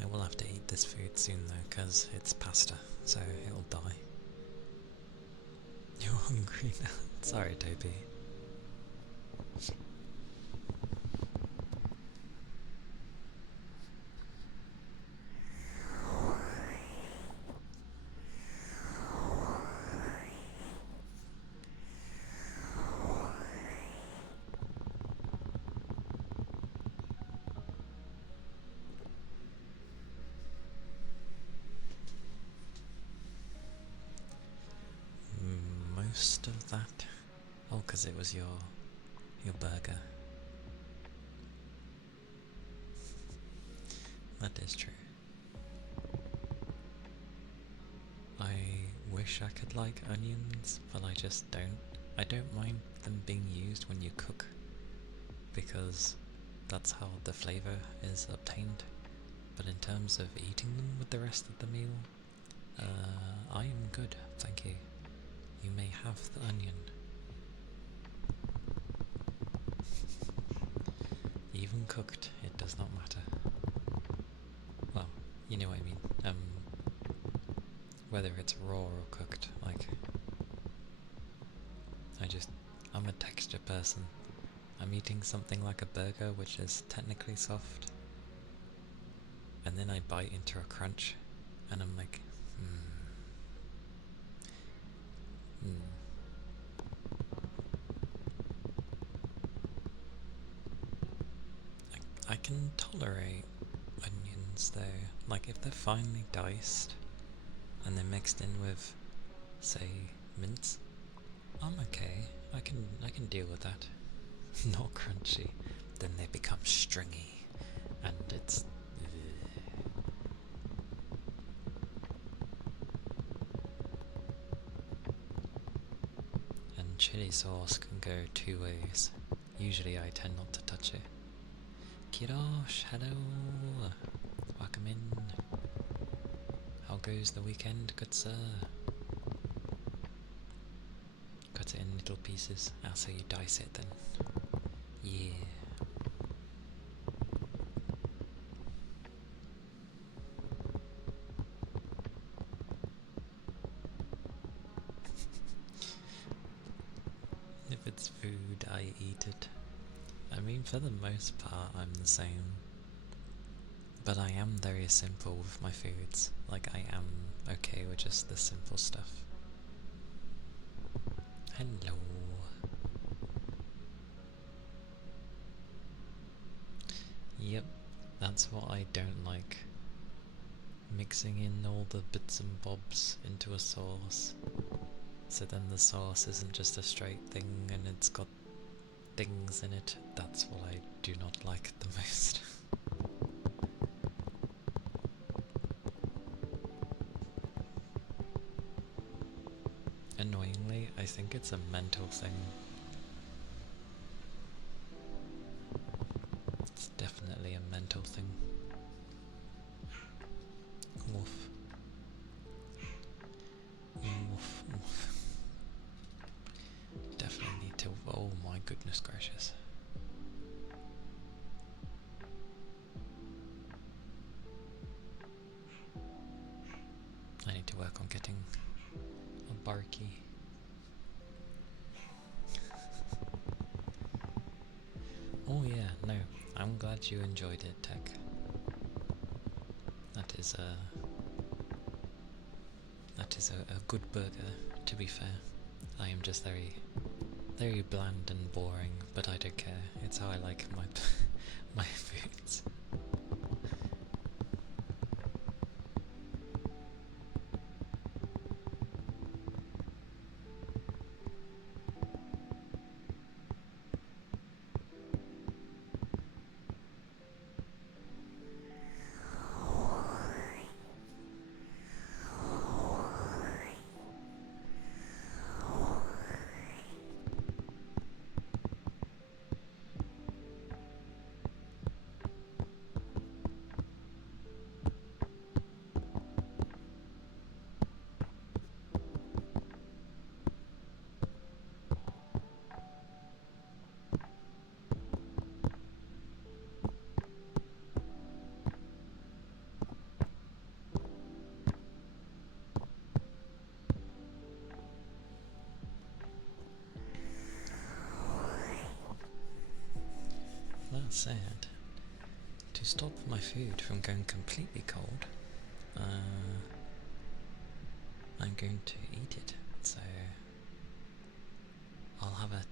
I will have to eat this food soon though, because it's pasta, so it'll die. You're hungry now. Sorry, Toby. Most of that? Oh, because it was your burger. That is true. I wish I could like onions, but I just don't. I don't mind them being used when you cook, because that's how the flavour is obtained. But in terms of eating them with the rest of the meal, I am good, thank you. You may have the onion. Even cooked, it does not matter. Well, you know what I mean. Whether it's raw or cooked, like, I'm a texture person. I'm eating something like a burger, which is technically soft, and then I bite into a crunch, and I'm like, I can tolerate onions though, like if they're finely diced and they're mixed in with, say, mince, I'm okay. I can deal with that. Not crunchy, then they become stringy, and it's. And chili sauce can go two ways. Usually I tend not to touch it. Kirosh, hello! Welcome in. How goes the weekend, good sir? Cut it in little pieces. So you dice it then. Yeah. If it's food, I eat it. I mean, for the most part, I'm the same. But I am very simple with my foods. Like, I am okay with just the simple stuff. Hello. Yep, that's what I don't like. Mixing in all the bits and bobs into a sauce. So then the sauce isn't just a straight thing and it's got things in it. That's what I do not like the most. Annoyingly, I think it's a mental thing. It's definitely a mental thing. Woof. Woof, woof. Definitely need to. Oh my goodness gracious. I need to work on getting a barky. Oh yeah, no, I'm glad you enjoyed it, Tech. That is a good burger, to be fair. I am just very bland and boring, but I don't care. It's how I like my my foods. That said, to stop my food from going completely cold, I'm going to eat it. So I'll have a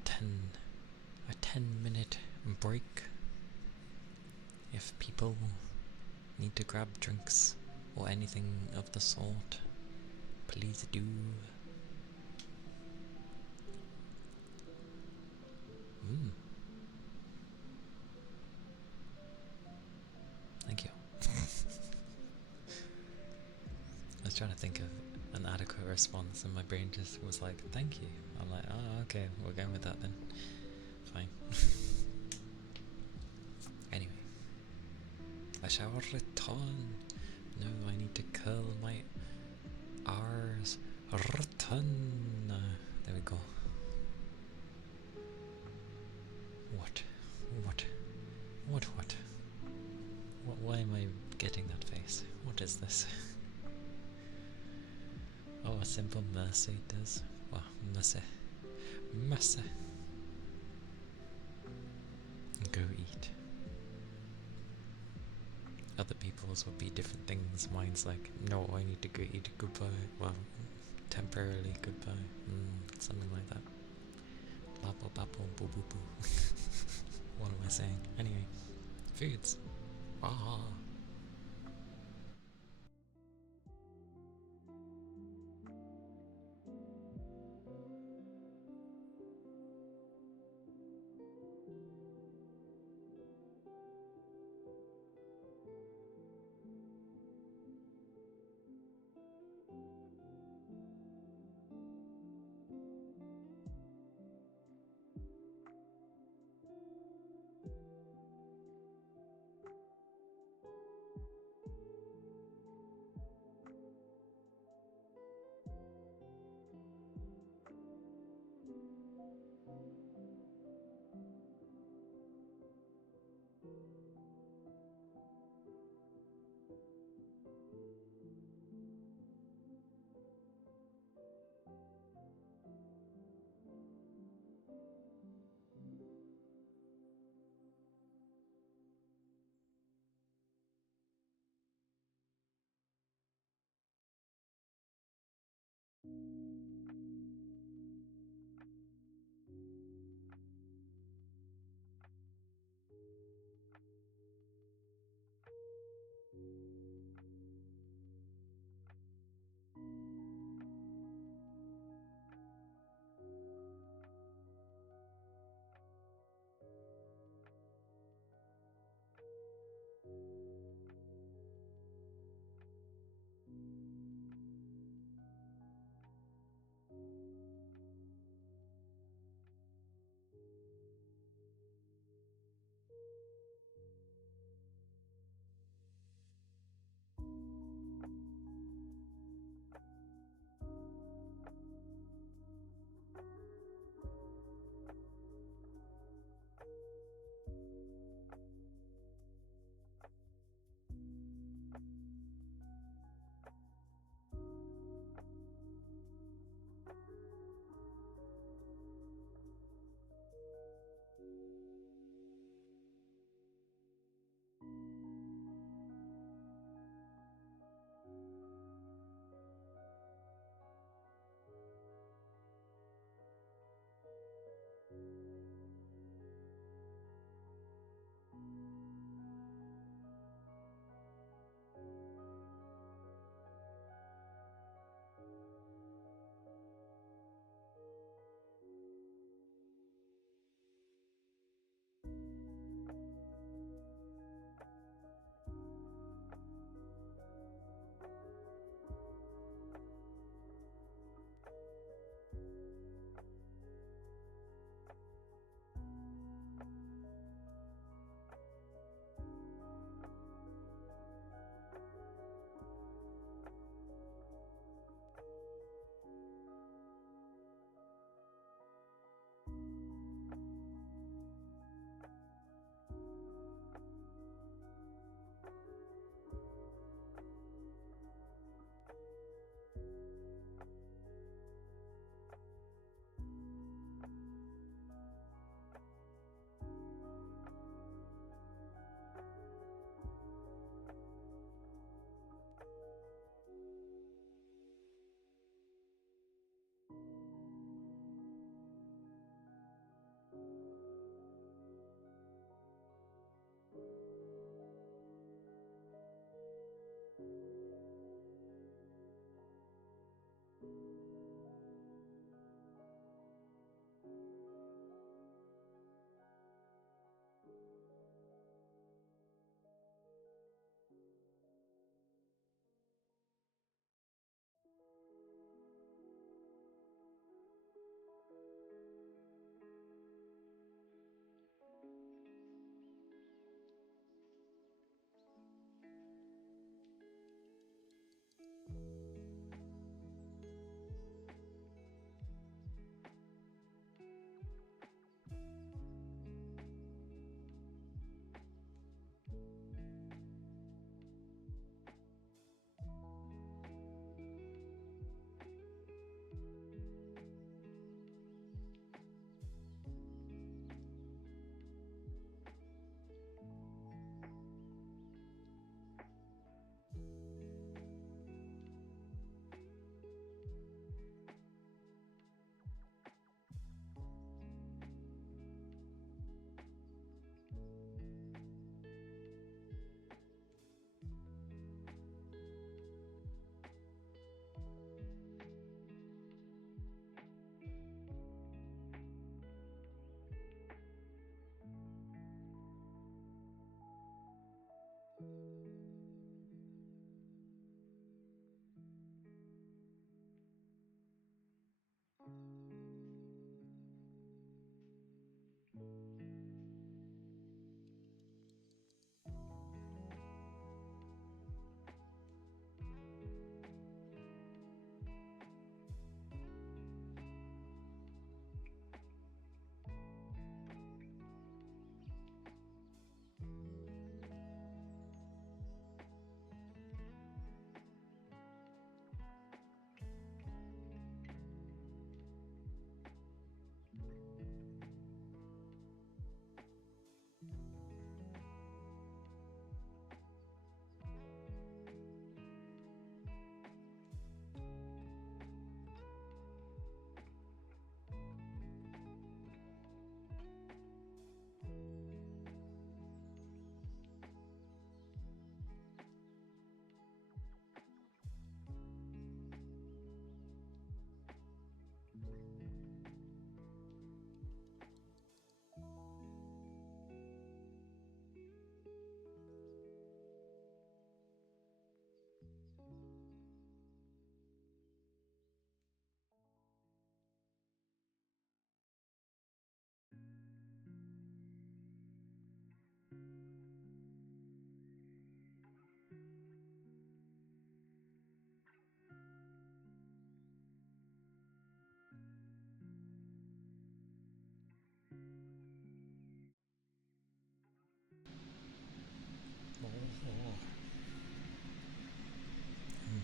10-minute break. If people need to grab drinks or anything of the sort, please do. Thank you. I was trying to think of an adequate response and my brain just was like, thank you. I'm like, oh, okay, we're going with that then. Fine. Anyway. I shall return. No, I need to curl my R's. Return. There we go. What? Why am I getting that face? What is this? Oh, a simple mercy does. Well, mercy. go eat. Other people's would be different things. Mine's like, no, I need to go eat. Goodbye. Well, temporarily goodbye. Something like that. Babble babble boo boo boo. What am I saying? Anyway, foods. Ah.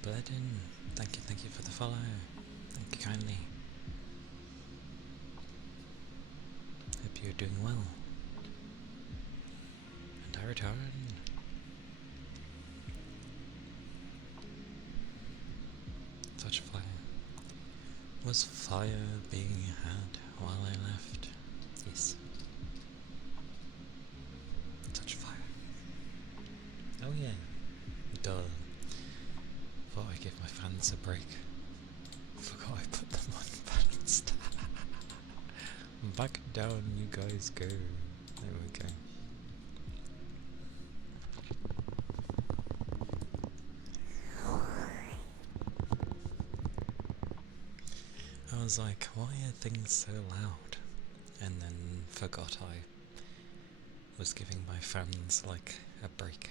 Bledin, thank you for the follow. Thank you kindly. Hope you're doing well. And I return. Such fire. Was fire being had while I left? Yes. Such fire. Oh yeah. Duh. Thought I'd give my fans a break. Forgot I put them on balanced. Back down you guys go. There we go. I was like, why are things so loud? And then forgot I was giving my fans like a break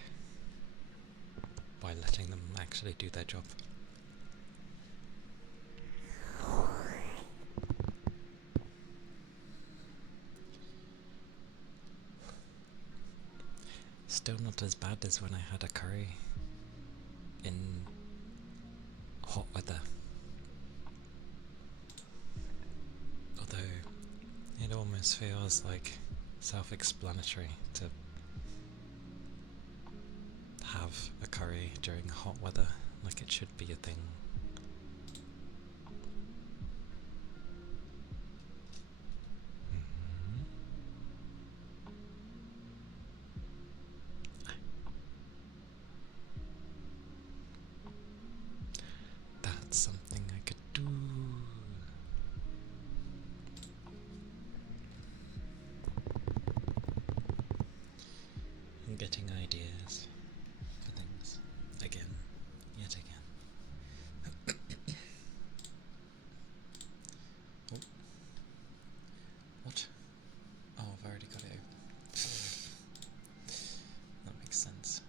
by letting them actually do their job. Still not as bad as when I had a curry in hot weather. Although it almost feels like self-explanatory to have a curry during hot weather, like it should be a thing. That's something I could do. I'm getting ideas for things. Again. Yet again. Oh. What? Oh, I've already got it open. That makes sense.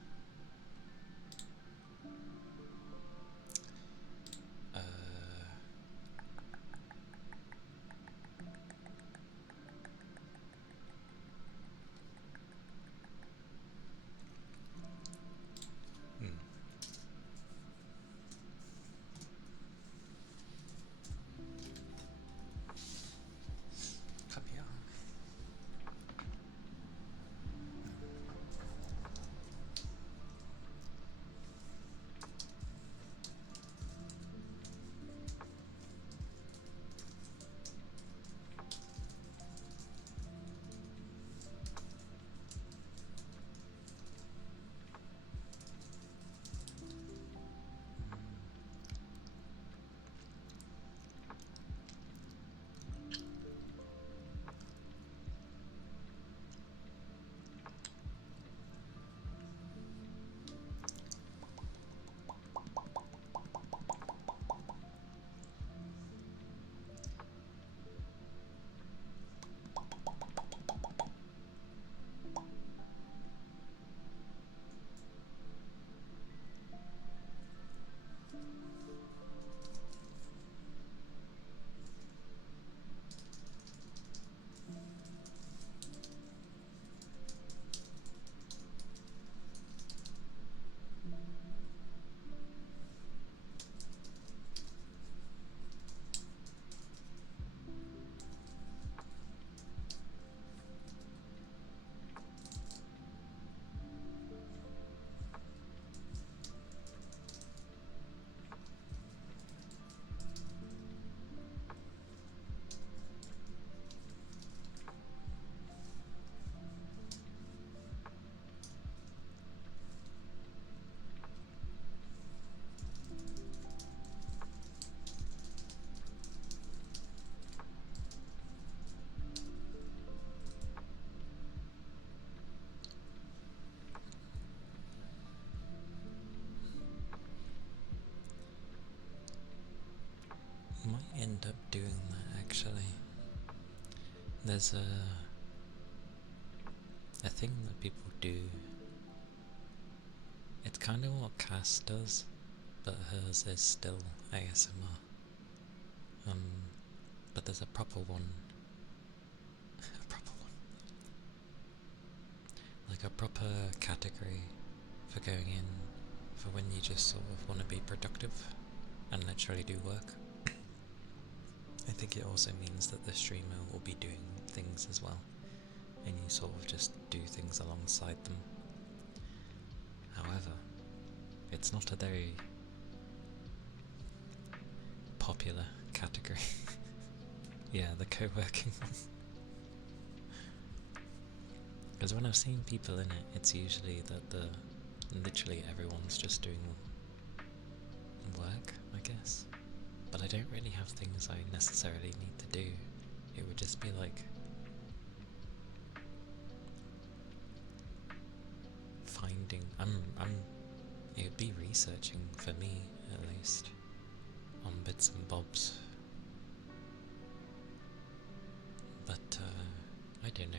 Calia. Might end up doing that actually. There's a thing that people do. It's kind of what Cass does, but hers is still ASMR. But there's a proper one. A proper one. Like a proper category for going in for when you just sort of want to be productive and literally do work. I think it also means that the streamer will be doing things as well, and you sort of just do things alongside them. However, it's not a very popular category. Yeah, the co-working one. Because when I've seen people in it, it's usually that literally everyone's just doing work, I guess. But I don't really have things I necessarily need to do. It would just be like finding. It would be researching for me, at least, on bits and bobs. But I don't know.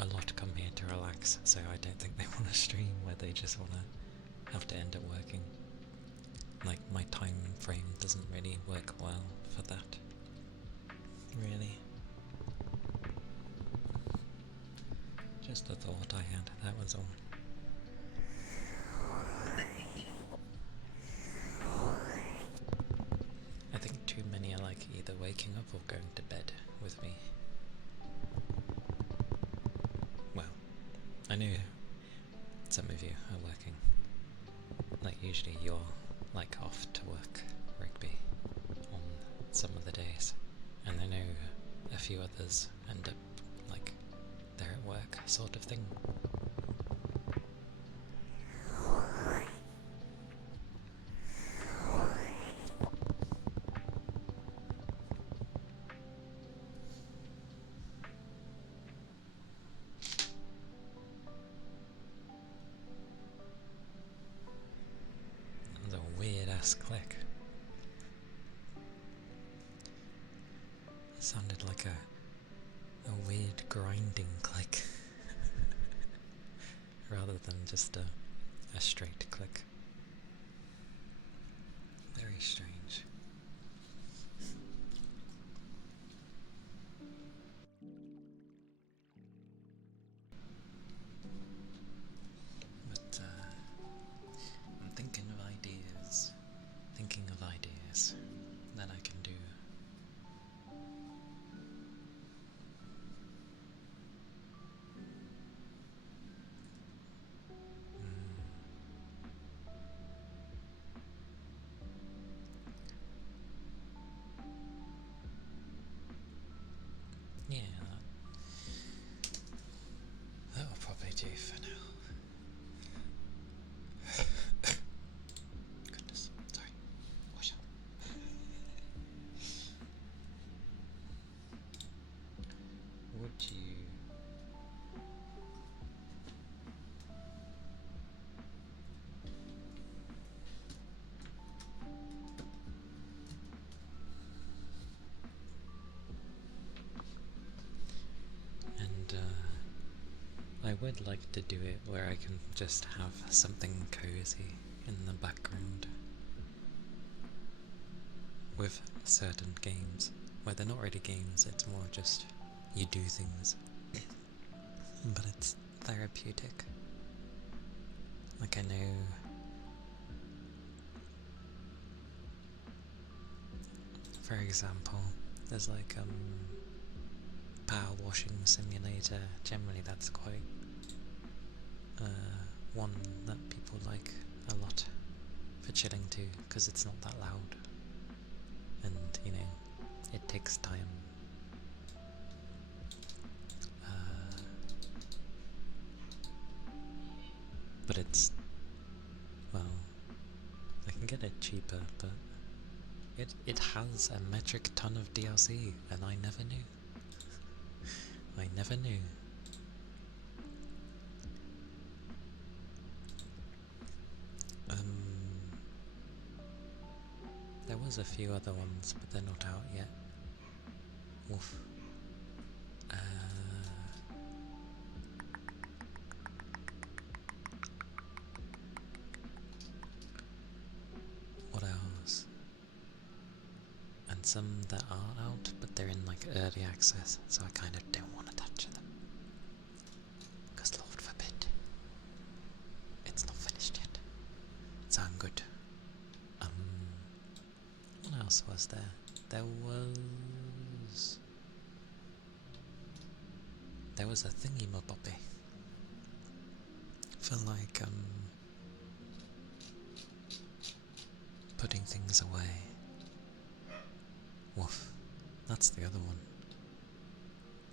A lot come here to relax, so I don't think they want to stream where they just want to have to end up working. Like, my time frame doesn't really work well for that. Really. Just a thought I had, that was all. I think too many are like either waking up or going to bed with me. Well, I know some of you are working. Like, usually you're like off to work, Rigby, on some of the days. And I know a few others end up like they're at work sort of thing. That was a weird ass click. It sounded like a weird grinding click rather than just a straight click. Very strange. But I'm thinking of ideas that I can do. Yeah, that'll probably do for now. Goodness, sorry. Wash up. Would you... And I would like to do it where I can just have something cozy in the background with certain games, where they're not really games, it's more just you do things, but it's therapeutic. Like, I know for example, there's like power washing simulator. Generally that's quite one that people like a lot for chilling to, because it's not that loud and, you know, it takes time. But it's, well, I can get it cheaper, but it has a metric ton of DLC, and I never knew. I never knew. There was a few other ones, but they're not out yet. Oof. What else? And some that are out, but they're in like early access, so I kind of don't want to touch them. Because Lord forbid, it's not else was there? There was a thingy-mabobby for like putting things away. Woof. That's the other one.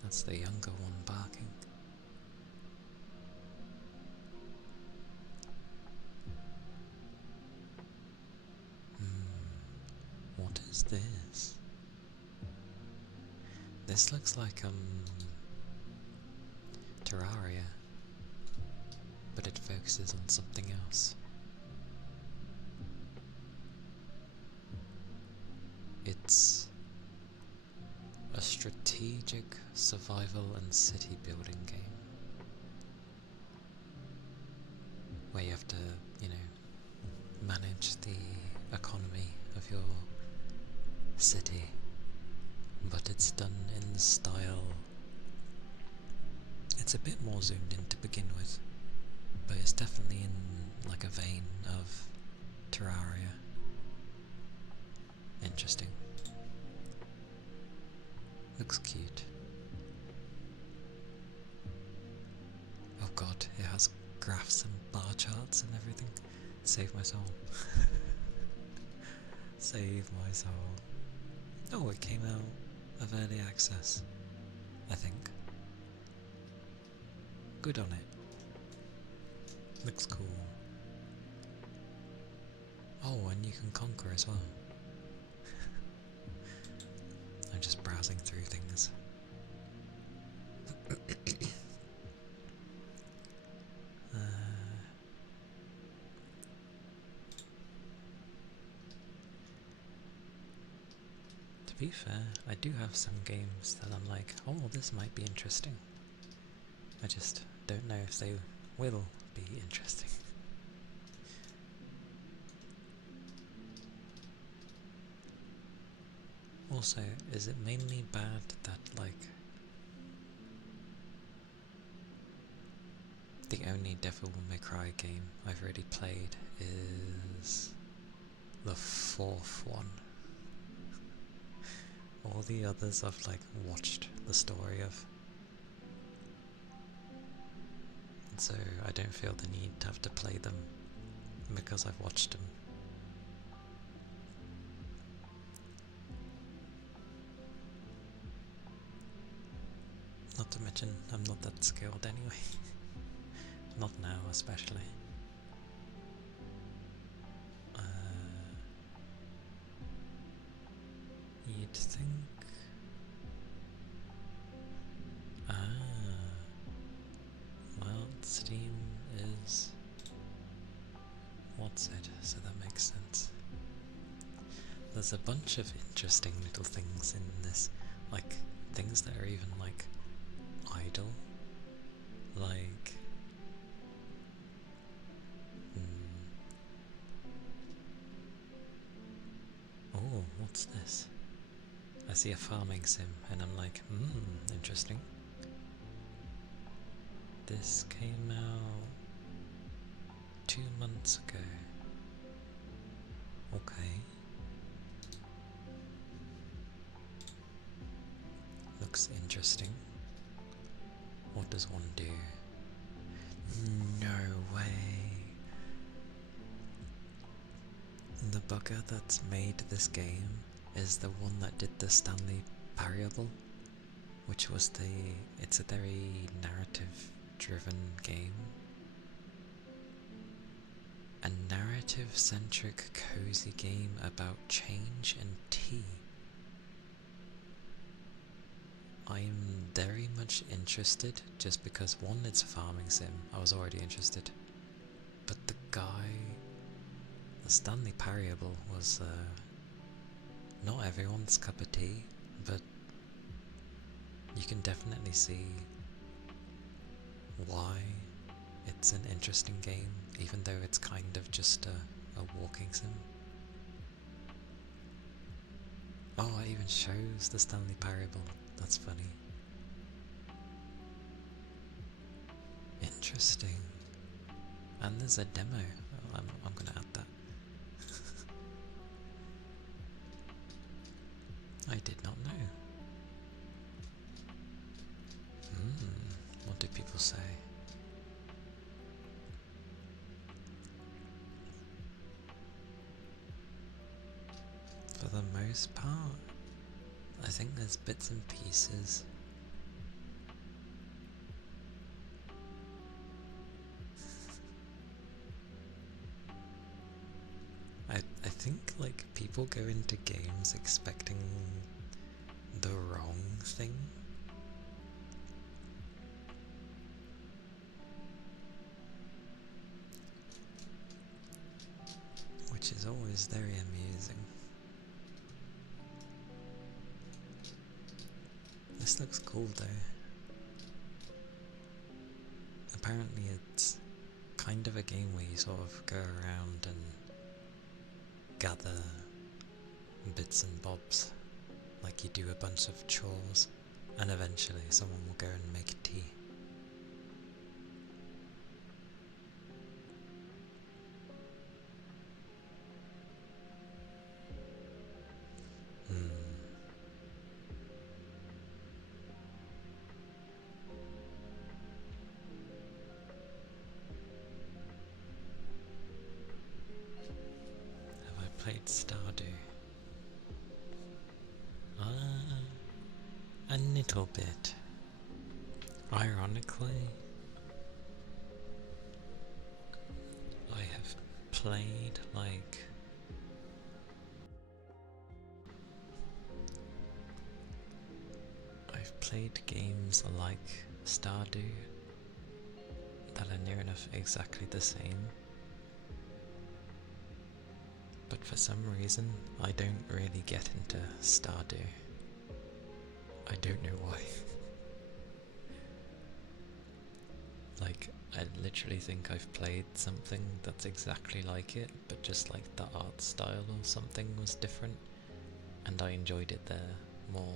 That's the younger one barking. What is this? This looks like Terraria, but it focuses on something else. It's a strategic survival and city building game where you have to, manage the economy of your city, but it's done in the style. It's a bit more zoomed in to begin with, but it's definitely in like a vein of Terraria. Interesting. Looks cute. Oh god, it has graphs and bar charts and everything. Save my soul. Save my soul. Oh, it came out of early access, I think. Good on it. Looks cool. Oh, and you can conquer as well. I'm just browsing through things. To be fair, I do have some games that I'm like, oh, this might be interesting. I just don't know if they will be interesting. Also, is it mainly bad that, like, the only Devil May Cry game I've really played is the 4th one? All the others I've, like, watched the story of. And so I don't feel the need to have to play them because I've watched them. Not to mention, I'm not that skilled anyway. Not now, especially. You'd think... well, Steam is... what's it? So that makes sense. There's a bunch of interesting little things in this, like, things that are even, like, idle. Like... oh, what's this? I see a farming sim, and I'm like, interesting. This came out 2 months ago. Okay. Looks interesting. What does one do? No way. The bugger that's made this game is the one that did the Stanley Parable, which was it's a very narrative driven game. A narrative centric cozy game about change and tea. I'm very much interested just because one, it's a farming sim, I was already interested, but the Stanley Parable was not everyone's cup of tea, but you can definitely see why it's an interesting game, even though it's kind of just a walking sim. Oh, it even shows the Stanley Parable. That's funny. Interesting. And there's a demo. I'm gonna add that. I did not know. What do people say? For the most part, I think there's bits and pieces. I think like people go into games expecting the wrong thing. Which is always very amusing. This looks cool though. Apparently it's kind of a game where you sort of go around and gather bits and bobs, like you do a bunch of chores, and eventually someone will go and make tea. Have I played Stardew? A little bit. Ironically, I have played like I've played games like Stardew that are near enough exactly the same, but for some reason I don't really get into Stardew. I don't know why. Like, I literally think I've played something that's exactly like it, but just like the art style or something was different, and I enjoyed it there more.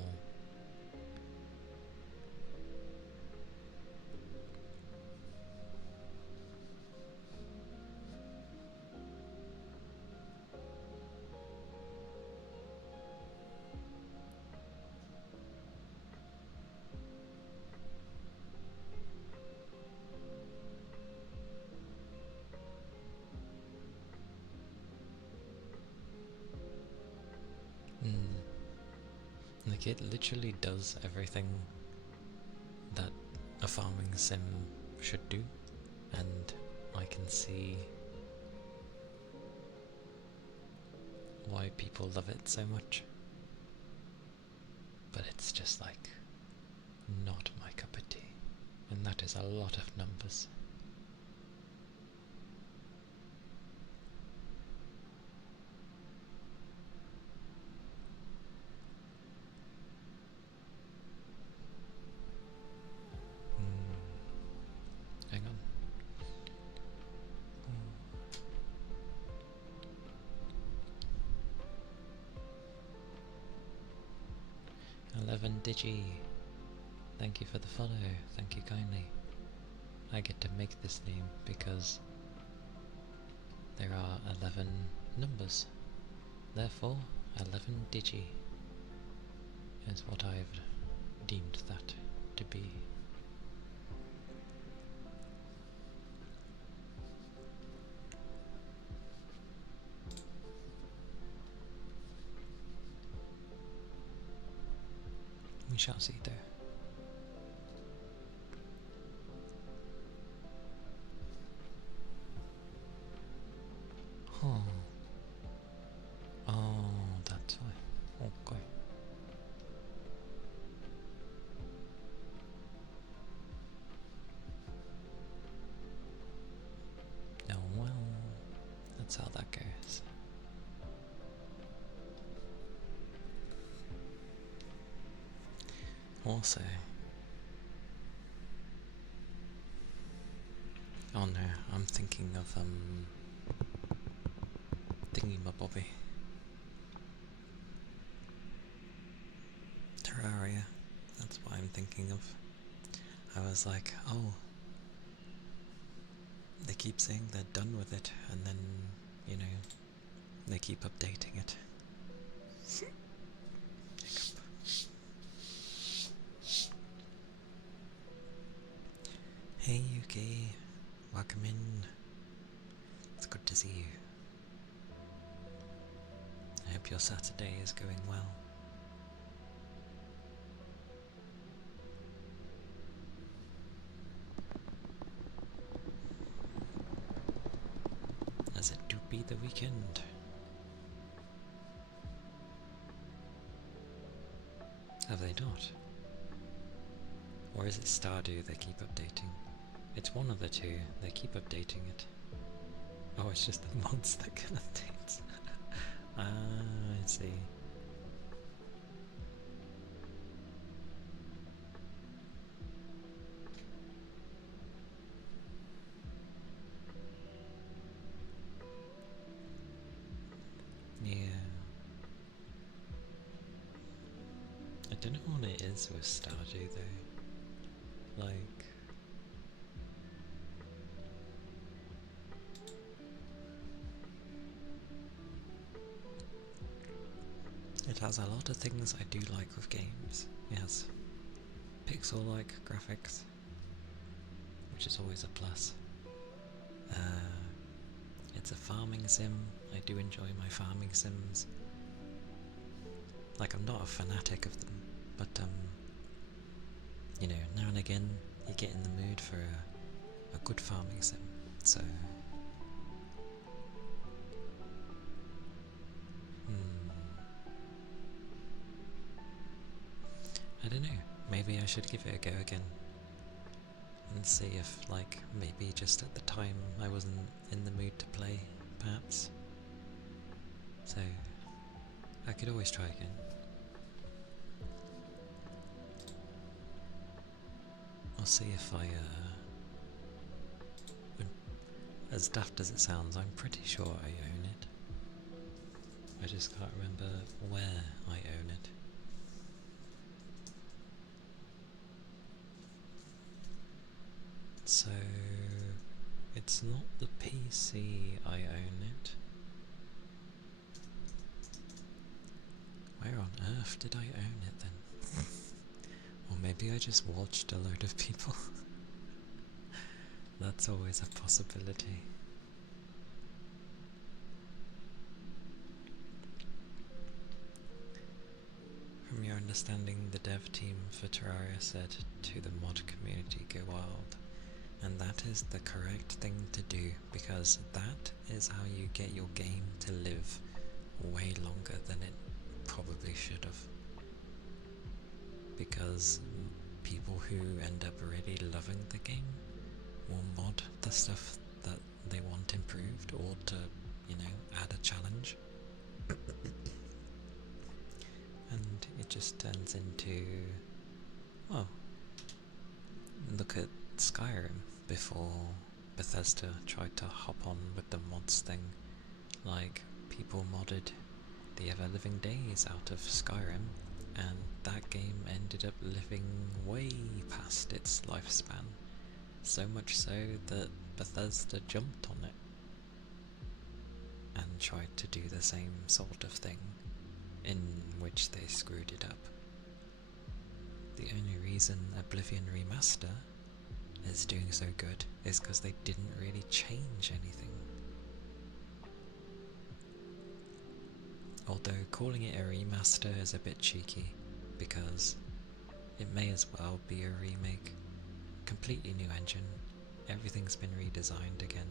Like, it literally does everything that a farming sim should do, and I can see why people love it so much. But it's just like not my cup of tea, and that is a lot of numbers. Hang on. 11 Digi. Thank you for the follow. Thank you kindly. I get to make this name because there are 11 numbers. Therefore, 11 Digi is what I've deemed that to be. We shall see there. Oh. Oh, that's why. Okay. Oh well, that's how that goes. Also, oh no, I'm thinking of thingy-my-bobby. Terraria, that's what I'm thinking of. I was like, oh, they keep saying they're done with it, and then, you know, they keep updating it. Hey Yuki, welcome in. It's good to see you. I hope your Saturday is going well. As it do be the weekend. Have they not? Or is it Stardew they keep updating? It's one of the two, they keep updating it. Oh, it's just the mods that can update. Ah, I see. Yeah. I don't know what it is with Stardew though. Like... it has a lot of things I do like with games. It has pixel-like graphics, which is always a plus. It's a farming sim. I do enjoy my farming sims. Like, I'm not a fanatic of them, but you know, now and again you get in the mood for a good farming sim. So, I don't know. Maybe I should give it a go again and see if, like, maybe just at the time I wasn't in the mood to play, perhaps. So, I could always try again. I'll see if I, as daft as it sounds, I'm pretty sure I own it. I just can't remember where I own it. So, it's not the PC I own it. Where on earth did I own it then? Or maybe I just watched a load of people. That's always a possibility. From your understanding, the dev team for Terraria said to the mod community, go wild. And that is the correct thing to do, because that is how you get your game to live way longer than it probably should have. Because people who end up really loving the game will mod the stuff that they want improved, or to, you know, add a challenge. And it just turns into, well, look at Skyrim before Bethesda tried to hop on with the mods thing. Like, people modded the Ever Living Days out of Skyrim, and that game ended up living way past its lifespan. So much so that Bethesda jumped on it and tried to do the same sort of thing, in which they screwed it up. The only reason Oblivion Remaster is doing so good is because they didn't really change anything. Although calling it a remaster is a bit cheeky, because it may as well be a remake. Completely new engine, everything's been redesigned again.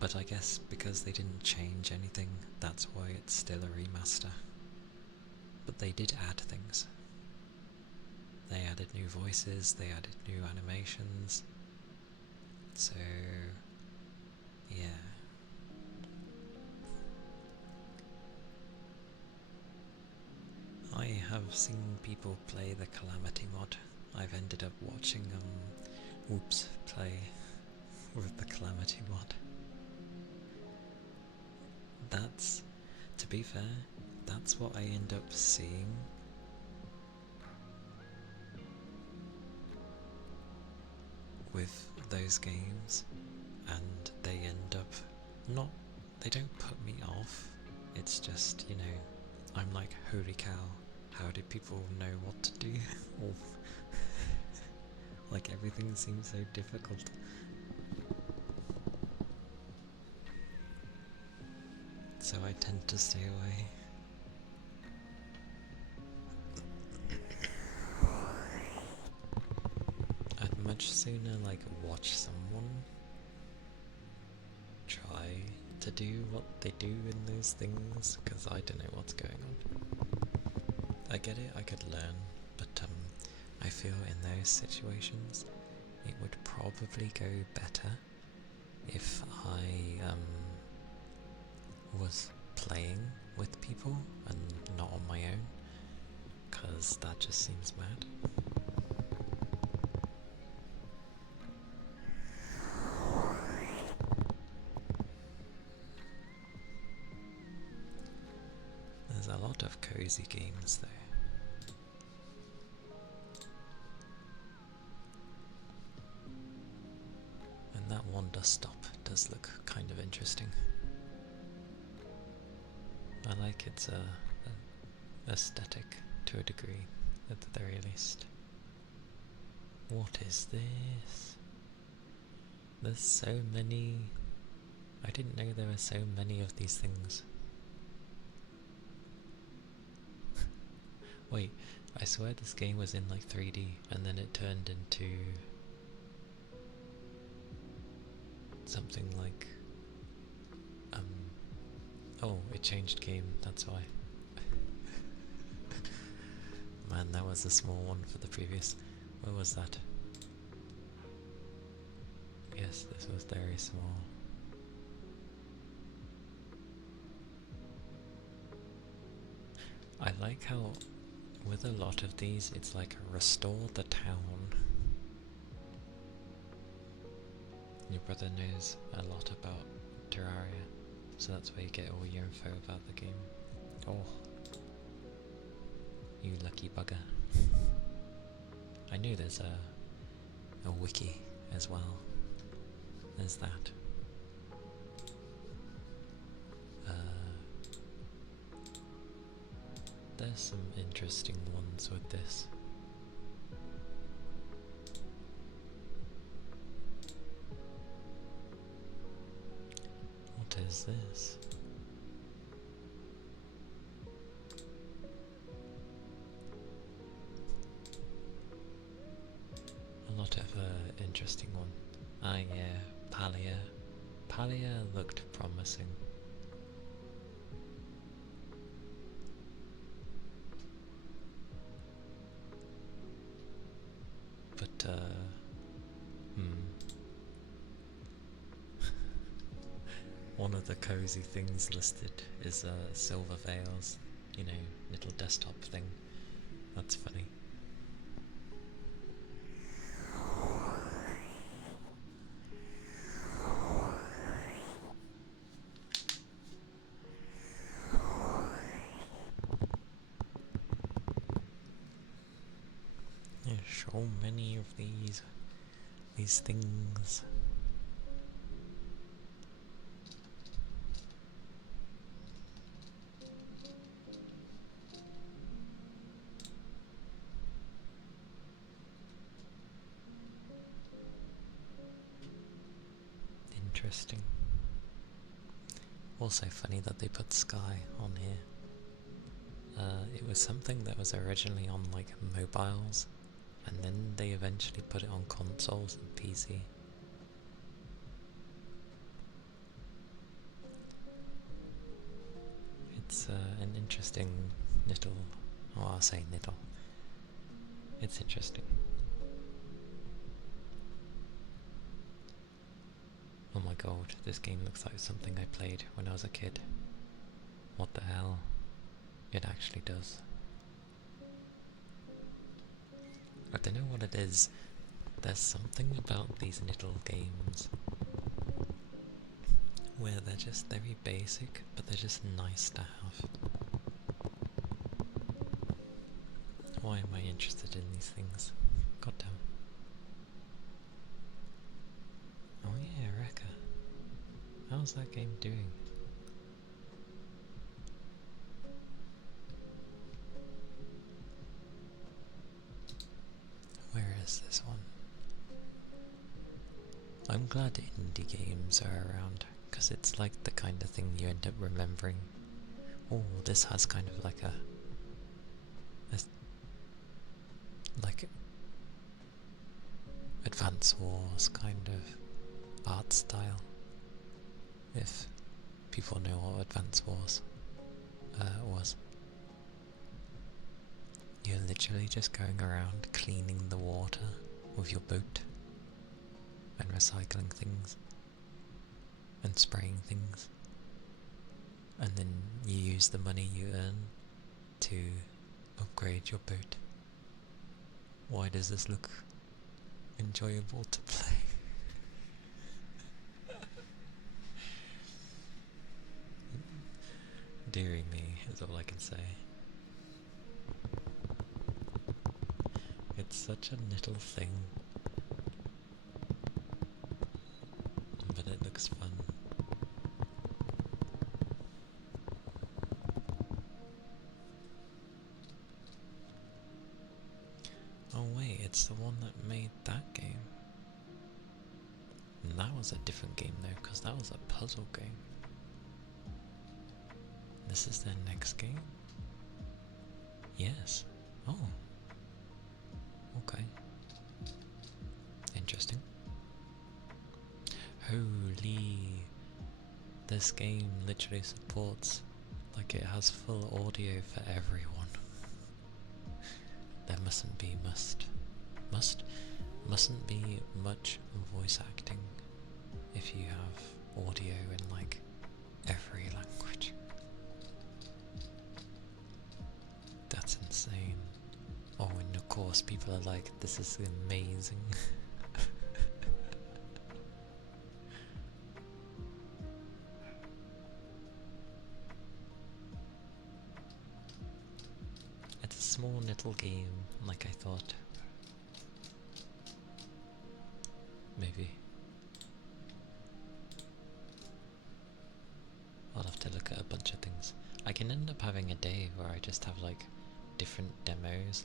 But I guess because they didn't change anything, that's why it's still a remaster. But they did add things. They added new voices, they added new animations. So, yeah. I have seen people play the Calamity mod. I've ended up watching play with the Calamity mod. That's, to be fair, that's what I end up seeing. With those games, and they end up they don't put me off, it's just, you know, I'm like, holy cow, how do people know what to do? Like everything seems so difficult. So I tend to stay away. I'd much sooner like watch someone try to do what they do in those things, because I don't know what's going on. I get it, I could learn, but I feel in those situations it would probably go better if I was playing with people and not on my own, because that just seems mad. There's a lot of cozy games though. And that one dust stop does look kind of interesting. I like its aesthetic to a degree, at the very least. What is this? There's so many... I didn't know there were so many of these things. Wait, I swear this game was in like 3D and then it turned into something like oh, it changed game, that's why. Man, that was a small one for the previous. Where was that? Yes, this was very small. I like how with a lot of these it's like restore the town. Your brother knows a lot about Terraria, so that's where you get all your info about the game. Oh, you lucky bugger. I knew there's a wiki as well. There's that. There's some interesting ones with this. What is this? A lot of interesting one. Ah yeah, Calia. Calia looked promising. But one of the cozy things listed is silver veils, you know, little desktop thing. That's funny. There's so many of these things. Interesting. Also funny that they put Sky on here. It was something that was originally on like mobiles, and then they eventually put it on consoles and PC. It's an interesting little... oh, I'll say little. It's interesting. Oh my god, this game looks like something I played when I was a kid. What the hell? It actually does. I don't know what it is. There's something about these little games where they're just very basic, but they're just nice to have. Why am I interested in these things? God damn. Oh yeah, Rekka. How's that game doing? Where is this one? I'm glad indie games are around, because it's like the kind of thing you end up remembering. Oh, this has kind of like a like Advance Wars kind of art style. If people know what Advance Wars was. You're literally just going around cleaning the water with your boat and recycling things and spraying things, and then you use the money you earn to upgrade your boat. Why does this look enjoyable to play? Deary me is all I can say. It's such a little thing, but it looks fun. Oh wait, it's the one that made that game. And that was a different game though, because that was a puzzle game. This is their next game? Yes. Oh. Okay. Interesting. Holy. This game literally supports, like it has full audio for everyone. There mustn't be mustn't be much voice acting if you have audio in like every language. That's insane. Oh, and of course people are like, this is amazing. It's a small little game, like I thought. Maybe. I'll have to look at a bunch of things. I can end up having a day where I just have like different demos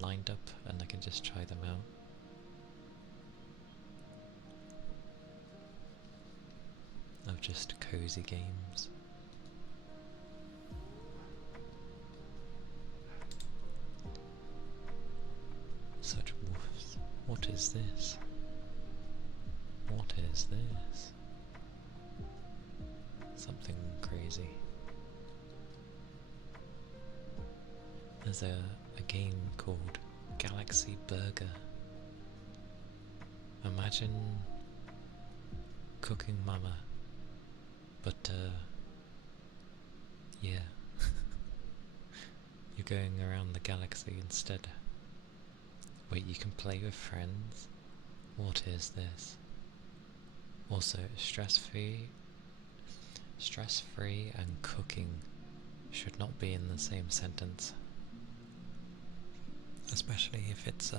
lined up and I can just try them out. Of just cozy games. Such woofs. What is this? What is this? Something crazy. There's a game called Galaxy Burger. Imagine Cooking Mama, but yeah, you're going around the galaxy instead. Wait, you can play with friends? What is this? Also, stress-free and cooking should not be in the same sentence. Especially if it's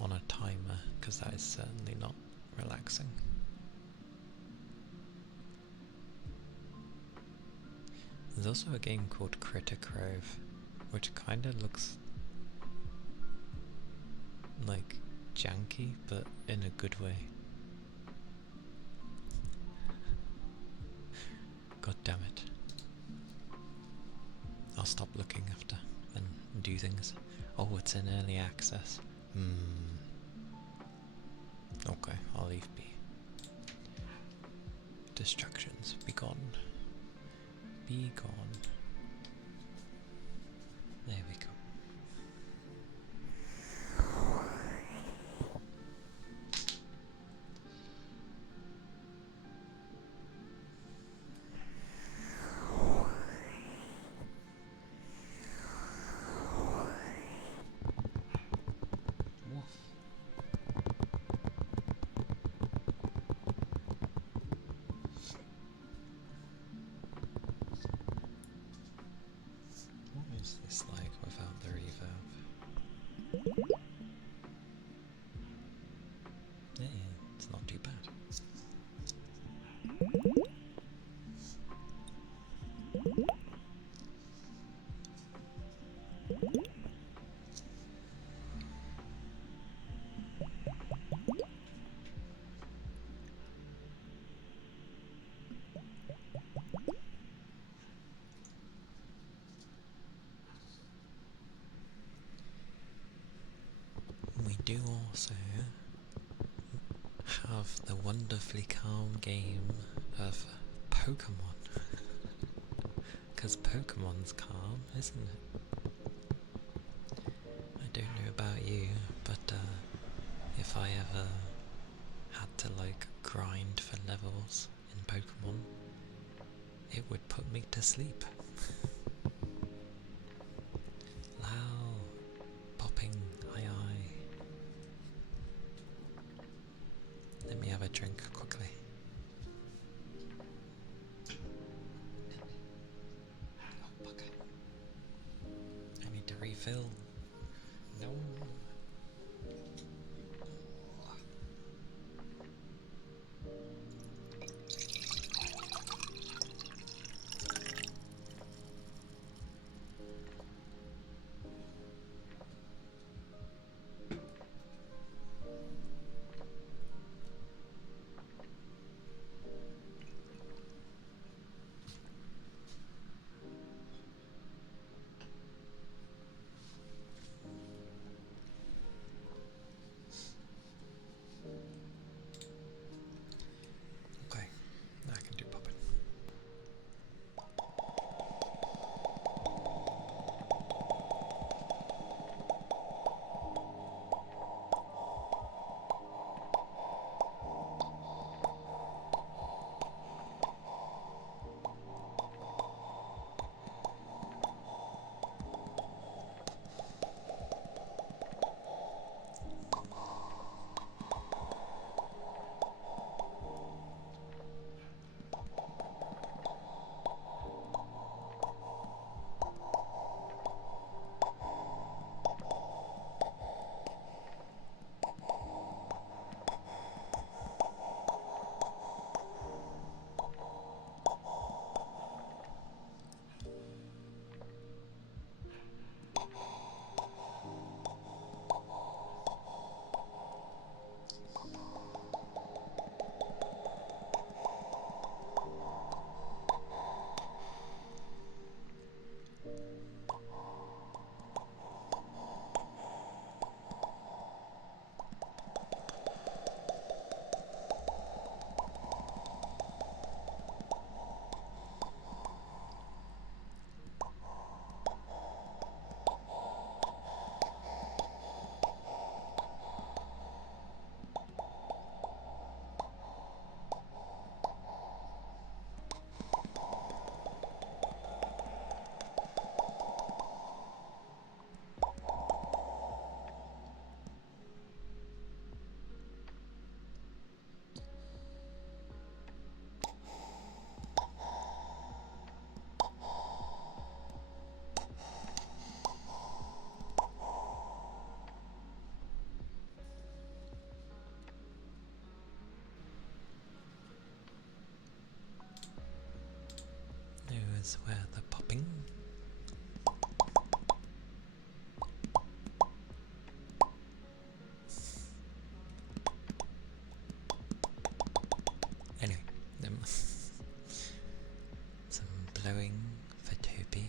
on a timer, because that is certainly not relaxing. There's also a game called Critter Grove, which kinda looks like janky, but in a good way. God damn it. I'll stop looking after and do things. Oh, it's in early access. Okay, I'll leave be. Distractions, be gone. Be gone. There we go. What is this like without also have the wonderfully calm game of Pokemon. Because Pokemon's calm, isn't it? I don't know about you, but if I ever had to like grind for levels in Pokemon, it would put me to sleep. Loud, popping, aye aye. Let me have a drink quickly. Oh, bugger. I need to refill. No. Okay, now I can do popping. There's where the popping. Anyway, some blowing for Toby.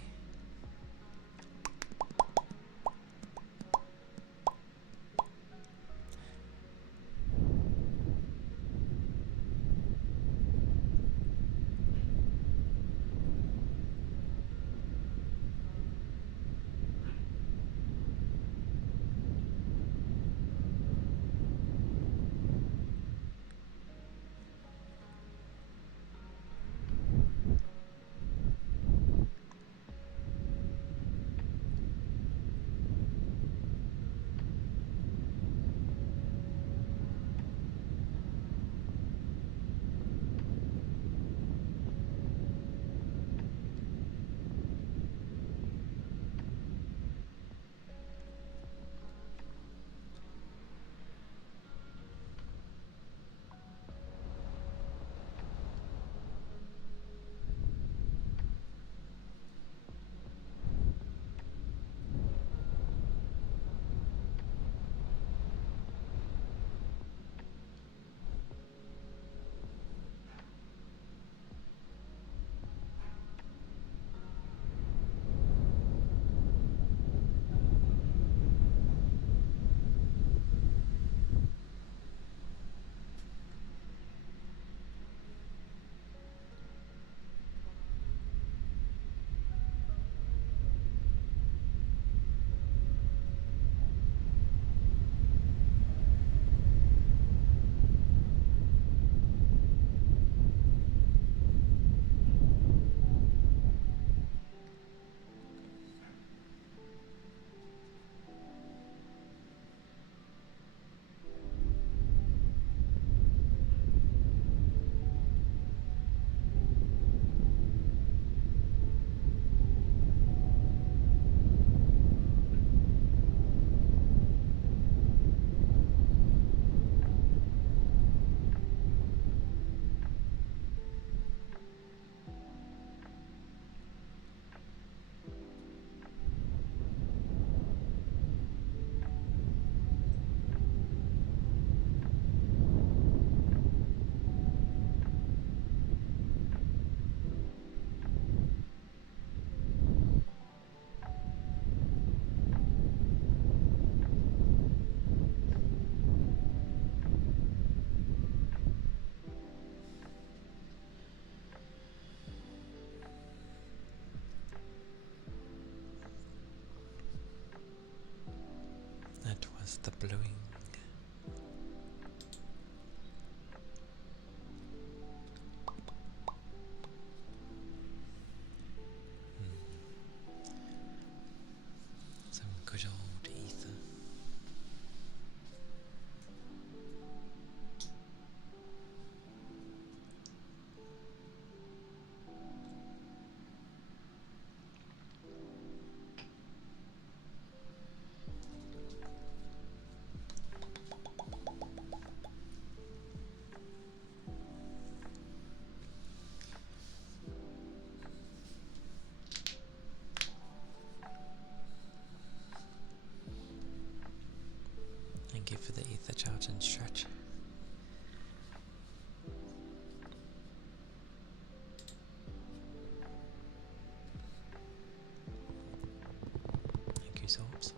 the blowing. Some good old ether. Thank you for the ether charge and stretch. Thank you, Sorbs.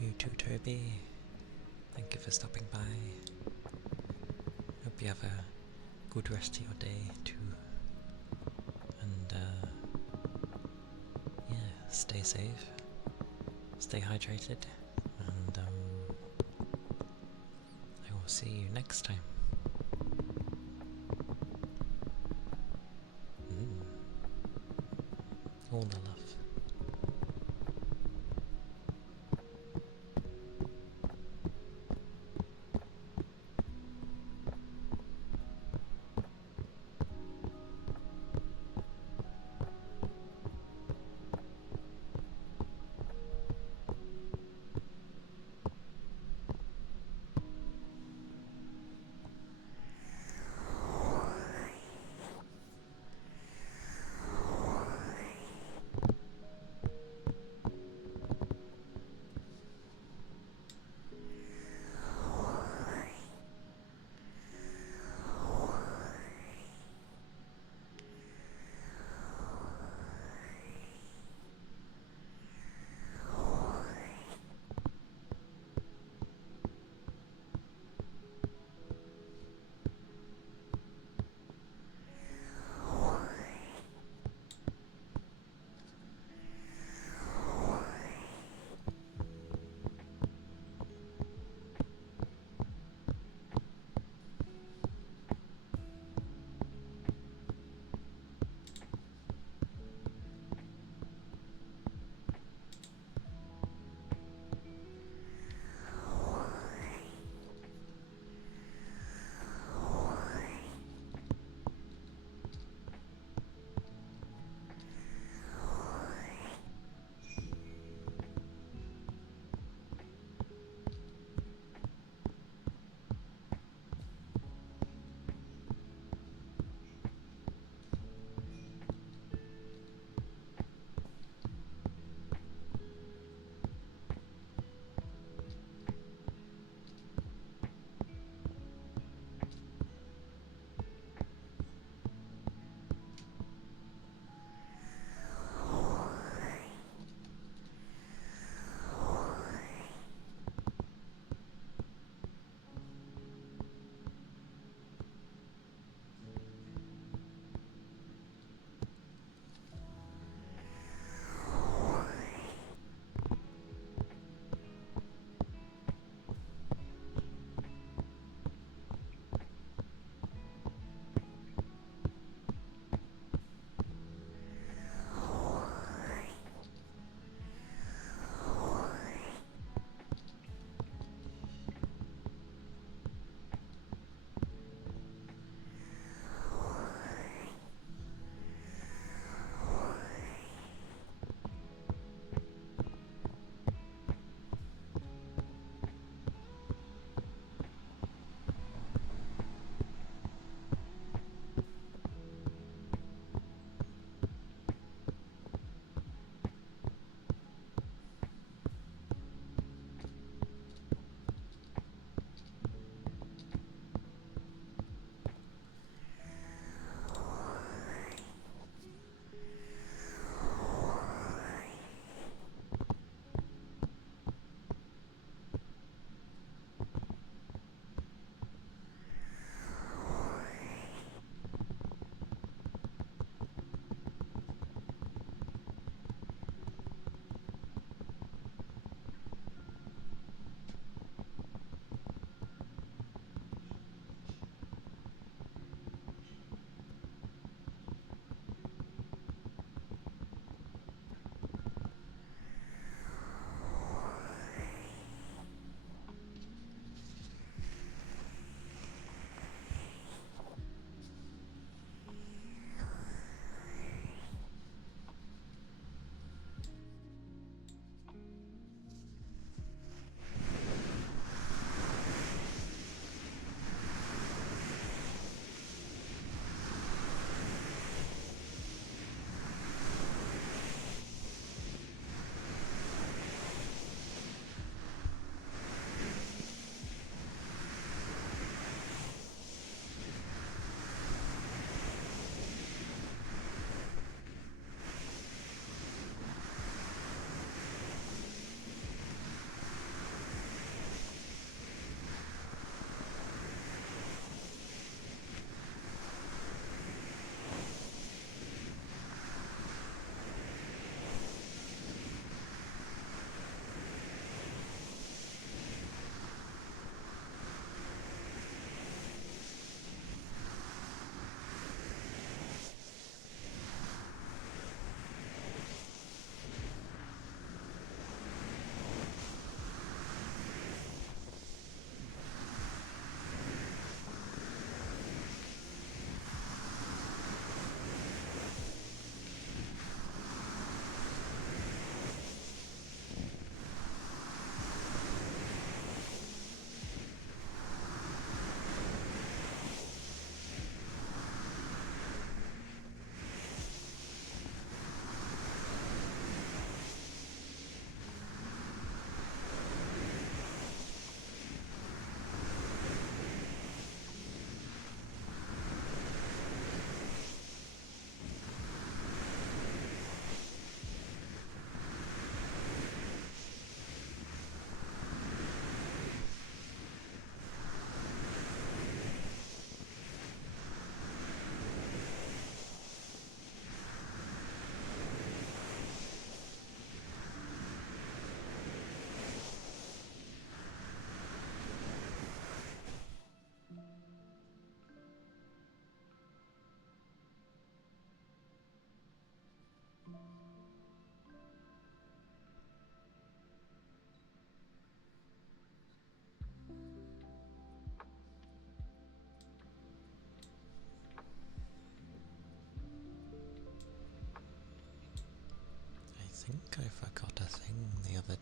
You too, Toby. Thank you for stopping by. Hope you have a good rest of your day too. And yeah, stay safe, stay hydrated, and I will see you next time. All the love.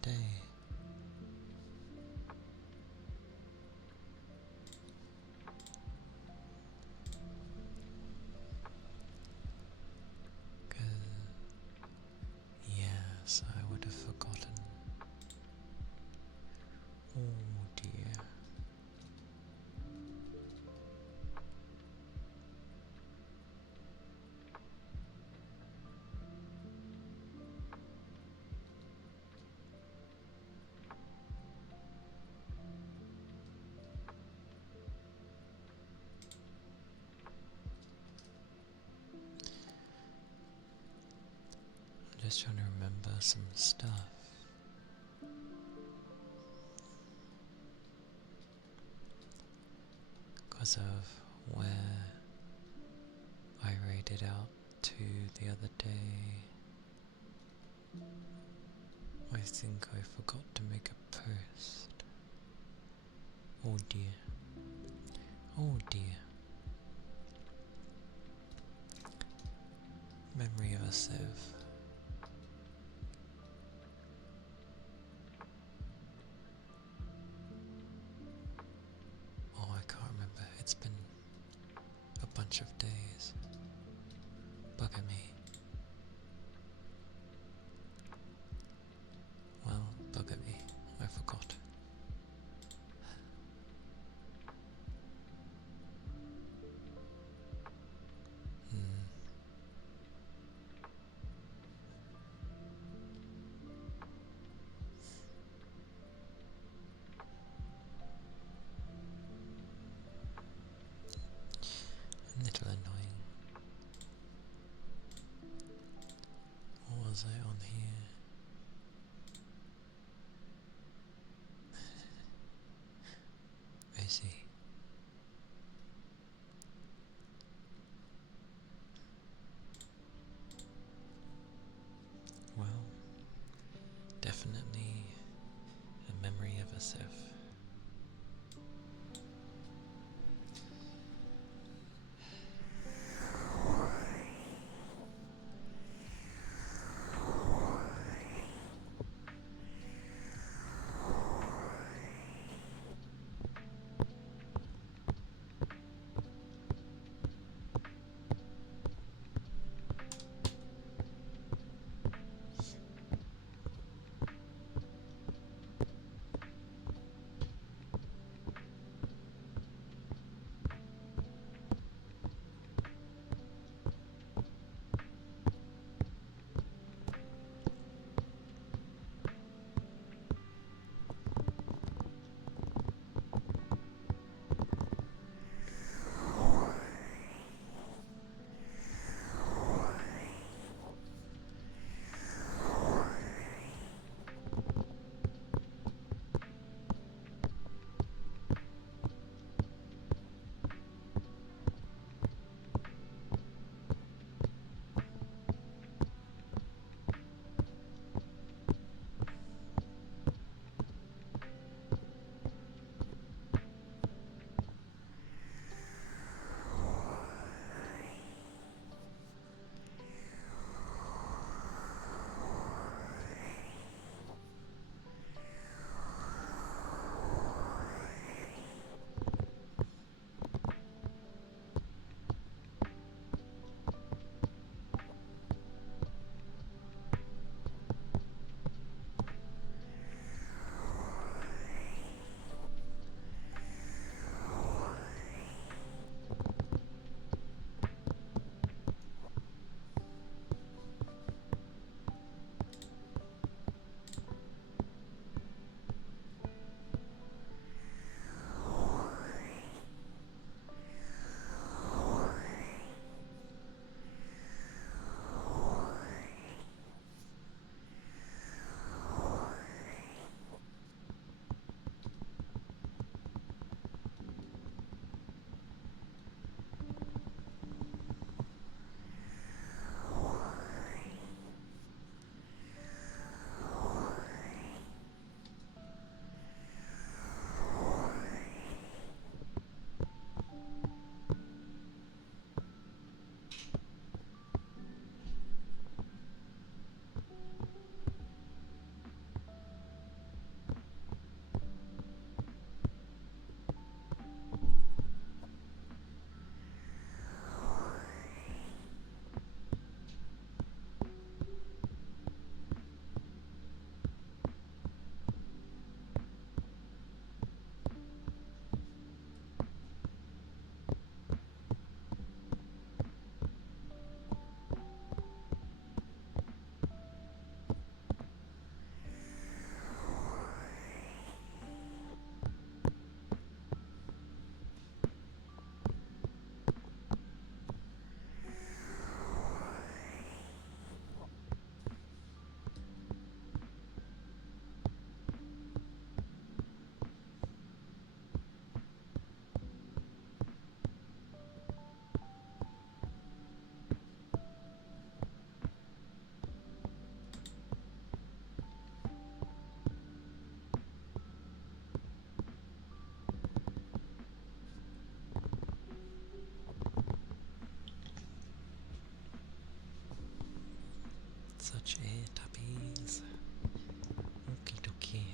day. Yes, I would have forgotten. Oh dear. I'm just trying to remember some stuff. Because of where I raided out to the other day, I think I forgot to make a post. Oh dear. Oh dear. Memory of a sieve. Oh, I can't remember. It's been a bunch of days. Bugger me. Well, bugger me. I forgot. A little annoying. What was I on here? I see. Well, definitely a memory of a sieve. Such air tappies. Okie dokie.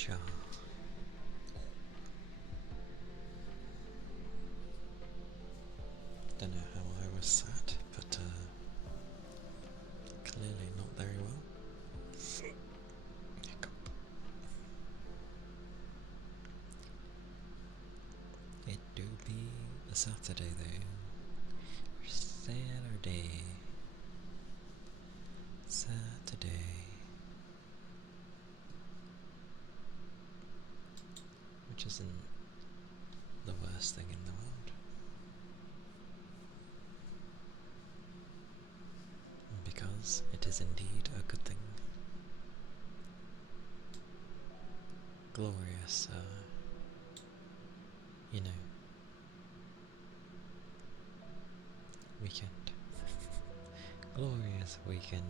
Cha. Don't know how I was sat, but clearly not very well. Hiccup. It do be a Saturday though. Saturday. Which isn't the worst thing in the world. Because it is indeed a good thing. Glorious, you know, weekend. Glorious weekend.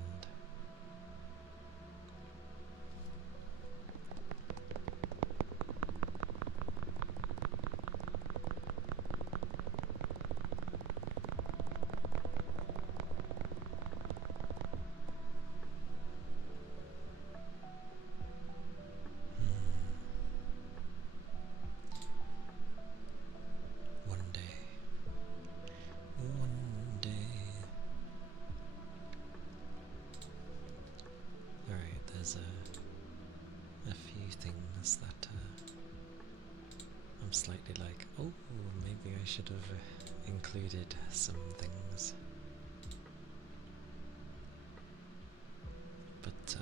One day. Alright, there's a few things that I'm slightly like, oh, maybe I should have included some things. But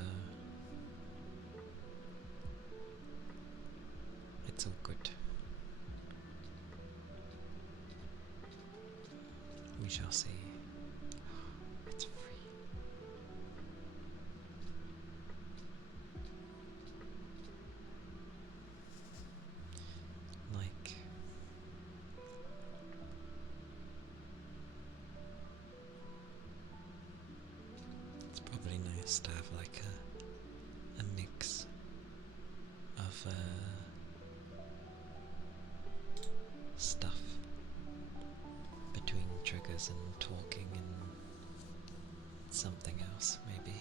it's all good. We shall see. It's free. Like, it's probably nice to have like a mix of stuff between triggers and talking and something else, maybe.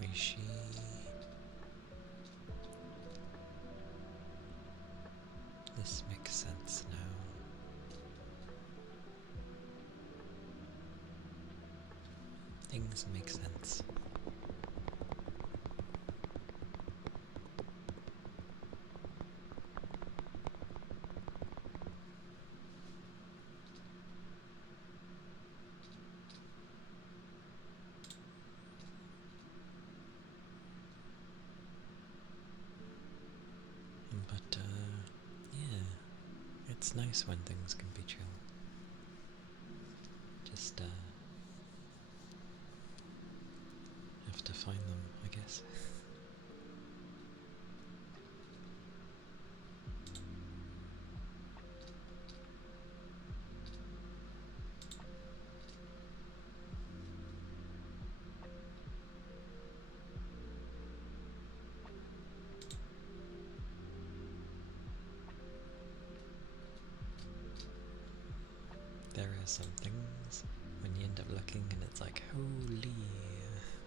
Rishi. This makes sense now. Things make sense. But yeah, it's nice when things can be chill. Just have to find them, I guess. There are some things when you end up looking and it's like, holy,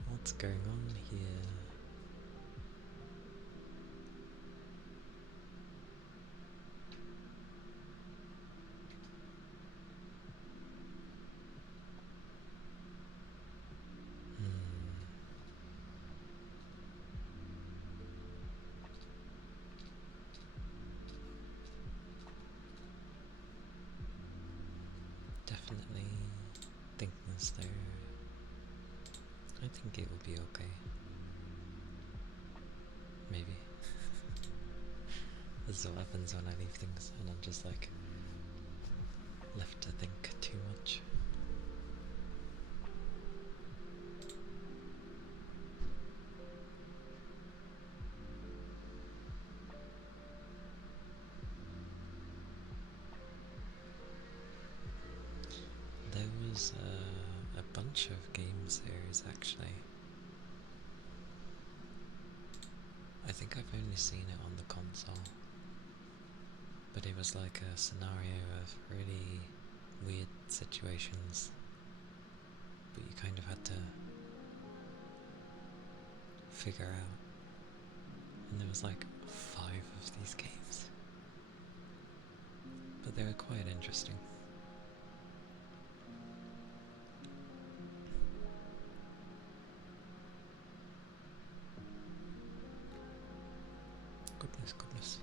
what's going on here? Definitely thickness there. I think it will be okay. Maybe. This is what happens when I leave things and I'm just like left to think too much. There was a bunch of game series actually. I think I've only seen it on the console. but it was like a scenario of really weird situations, but you kind of had to figure out, and there was like 5 of these games, but they were quite interesting. Goodness.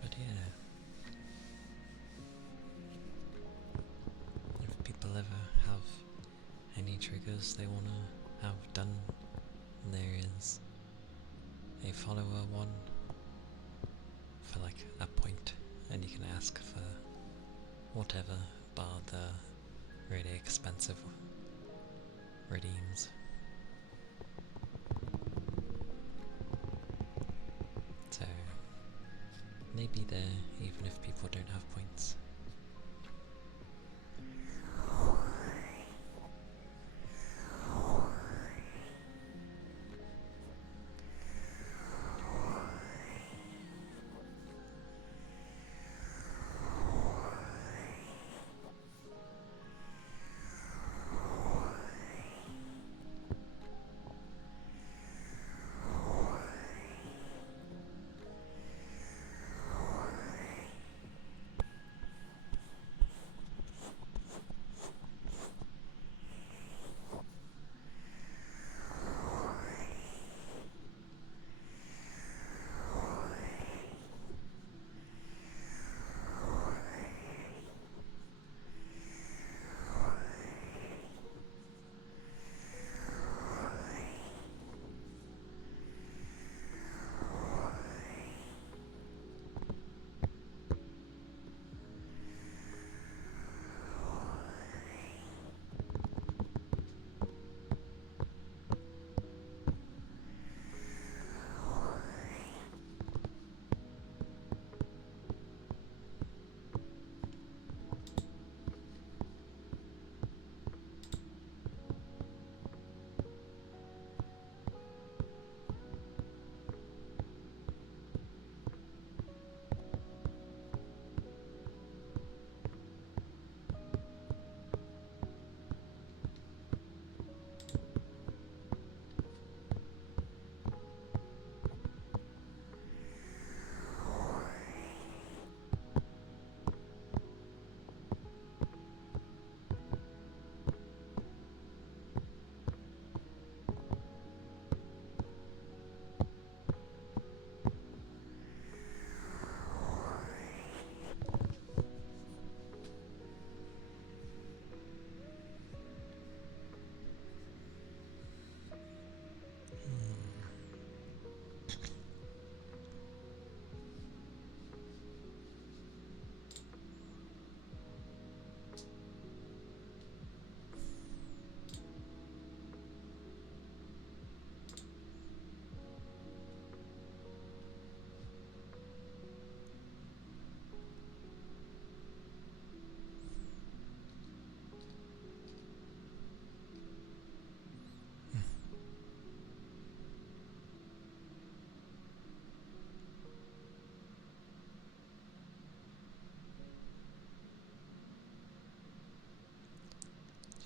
But yeah, if people ever have any triggers they want to have done, there is a follower one for like a point, and you can ask for whatever bar the really expensive redeems. So maybe there even if people don't have points.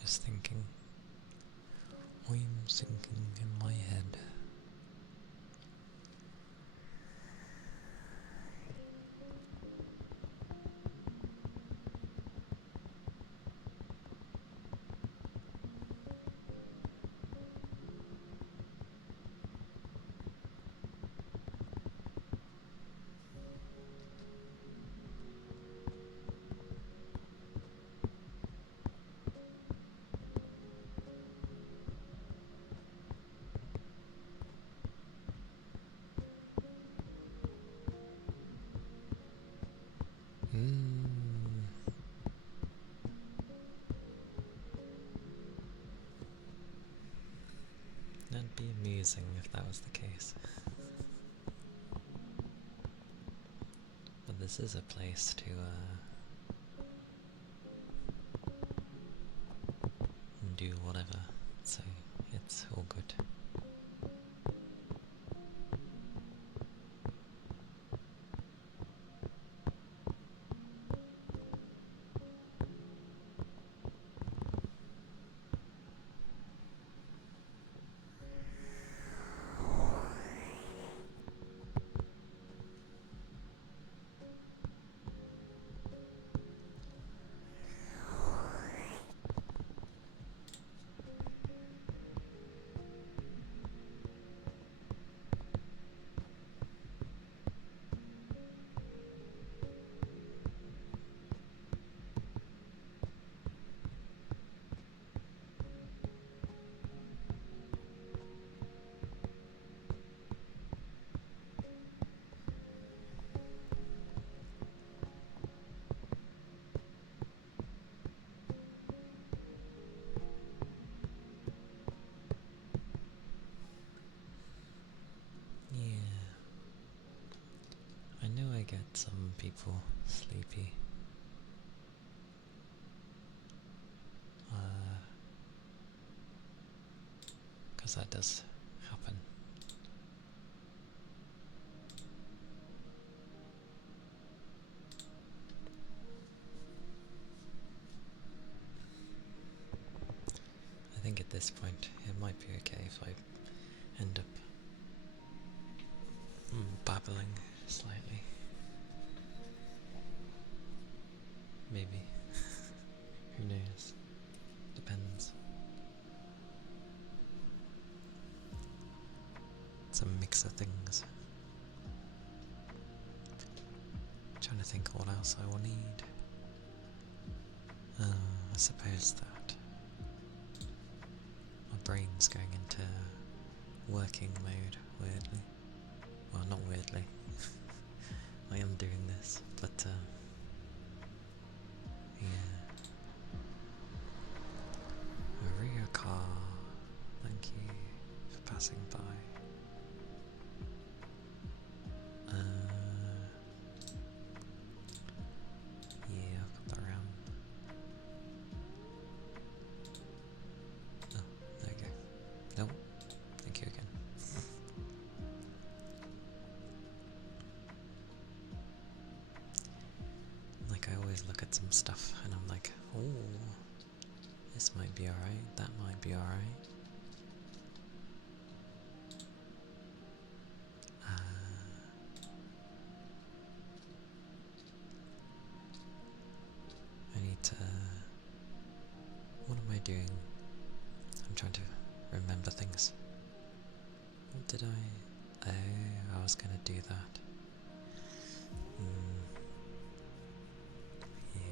Just thinking, I'm sinking in my head. amusing if that was the case. But this is a place to do whatever, so it's all good. I know I get some people sleepy. Because that does happen. I think at this point it might be okay if I end up babbling slightly. Maybe. Who knows? Depends. It's a mix of things. Trying to think what else I will need. I suppose that my brain's going into working mode, weirdly. Well, not weirdly. I am doing this, but yeah. Maria car, thank you for passing by. Yeah, I've got that around. Oh, there you go. Nope, thank you again. Like, I always look at some stuff and I'm like, oh, this might be alright, that might be alright. I need to... What am I doing? I'm trying to remember things. What did I... Oh, I was gonna do that. Yeah.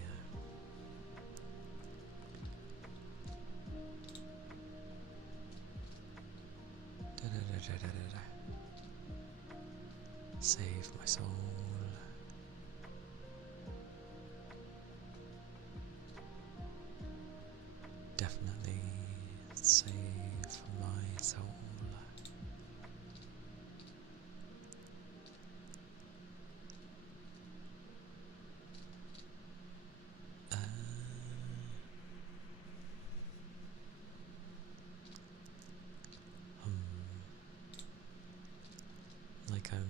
Save my soul. Definitely save my soul. Like I'm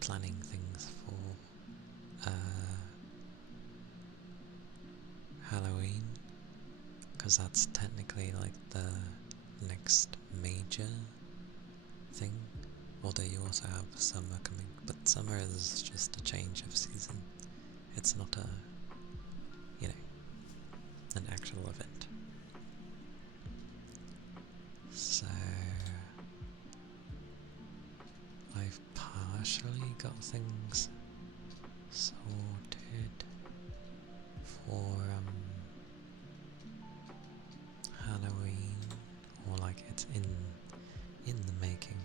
planning things for Halloween, because that's technically like the next major thing, although you also have summer coming, but summer is just a change of season. It's not a, you know, an actual event. So I've partially got things sorted for Halloween, or like it's in the making,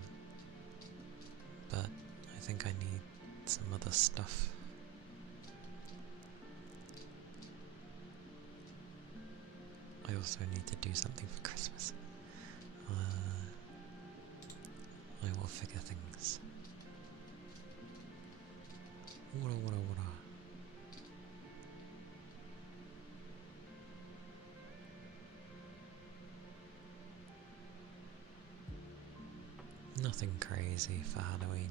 but I think I need some other stuff. I also need to do something for Christmas. I will figure things. Water, water, water. Nothing crazy for Halloween.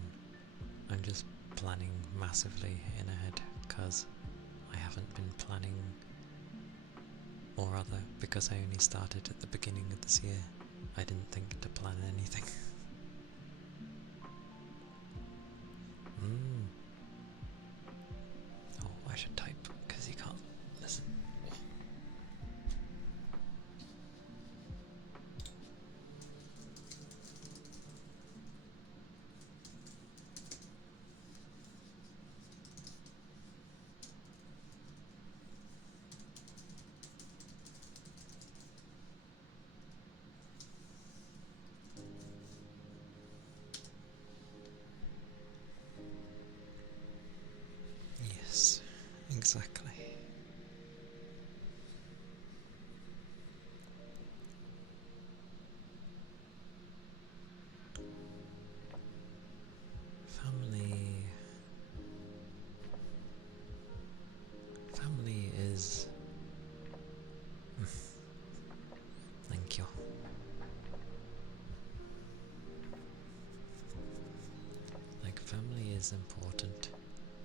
I'm just planning massively in ahead because I haven't been planning, or rather, because I only started at the beginning of this year, I didn't think to plan anything. Oh, I should type because you can't listen. Yes, exactly. Family. Family is. Thank you. Like, family is important,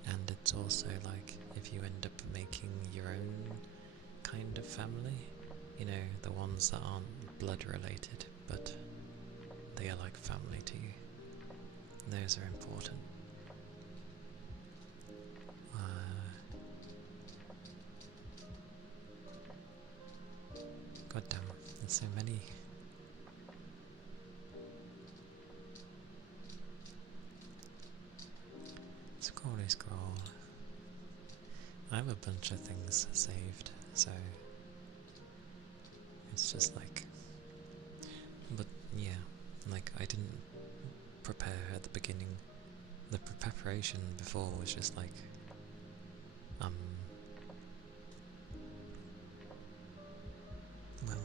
and it's also like if you end up making your own kind of family, you know, the ones that aren't blood related, but they are like family to you. Those are important. God damn, there's so many. Scrolly scroll. I have a bunch of things saved, so it's just like, but yeah, like I didn't prepare at the beginning. The preparation before was just like, well,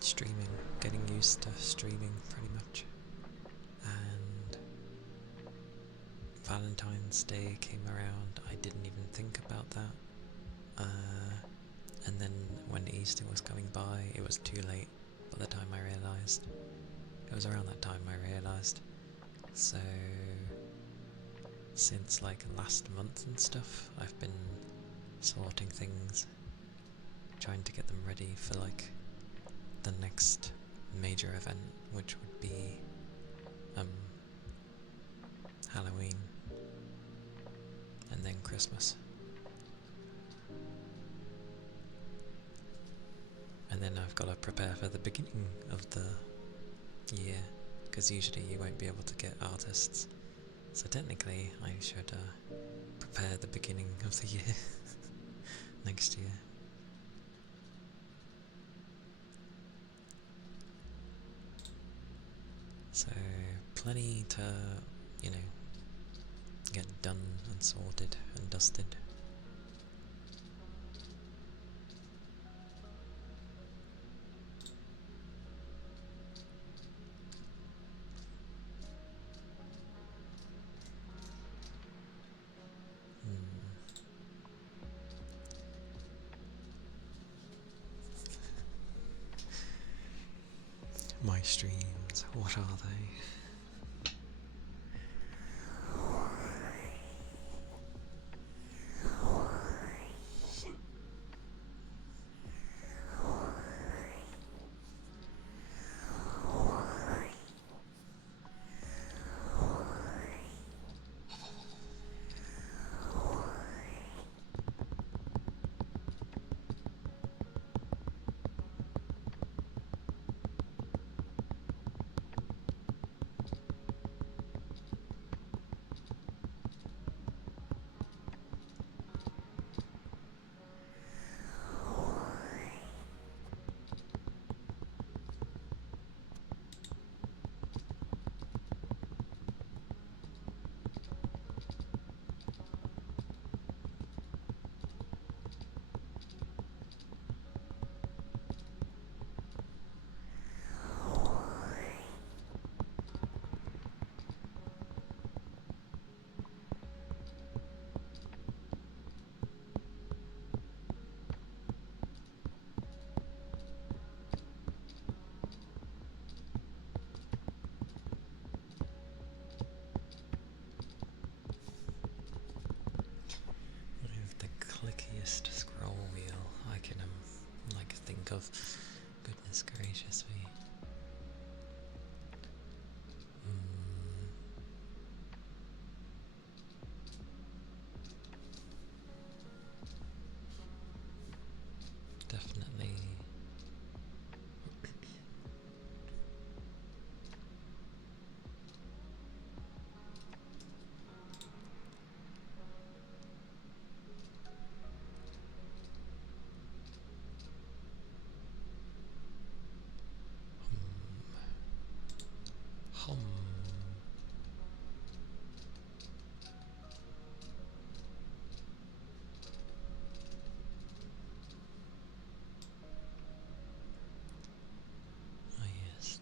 streaming, getting used to streaming pretty much, and Valentine's Day came around. I didn't even think about that. And then when Easter was coming by, it was too late by the time I realised. It was around that time I realised. So, since like last month and stuff, I've been sorting things, trying to get them ready for like the next major event, which would be Halloween and then Christmas. And then I've got to prepare for the beginning of the year, because usually you won't be able to get artists. So technically I should prepare the beginning of the year next year. So plenty to, you know, get done and sorted and dusted. My streams, what are they?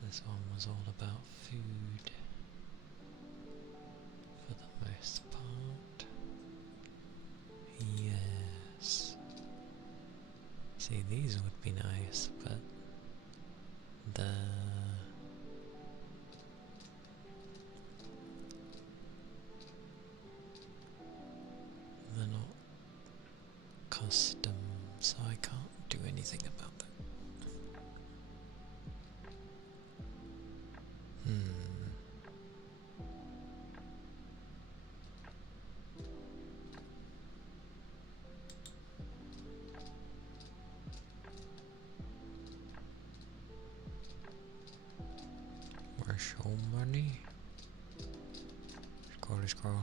this one was all about food for the most part. Yes. See, these would be nice, but they're not custom, so I can't do anything about them. Where's your money? Scroll.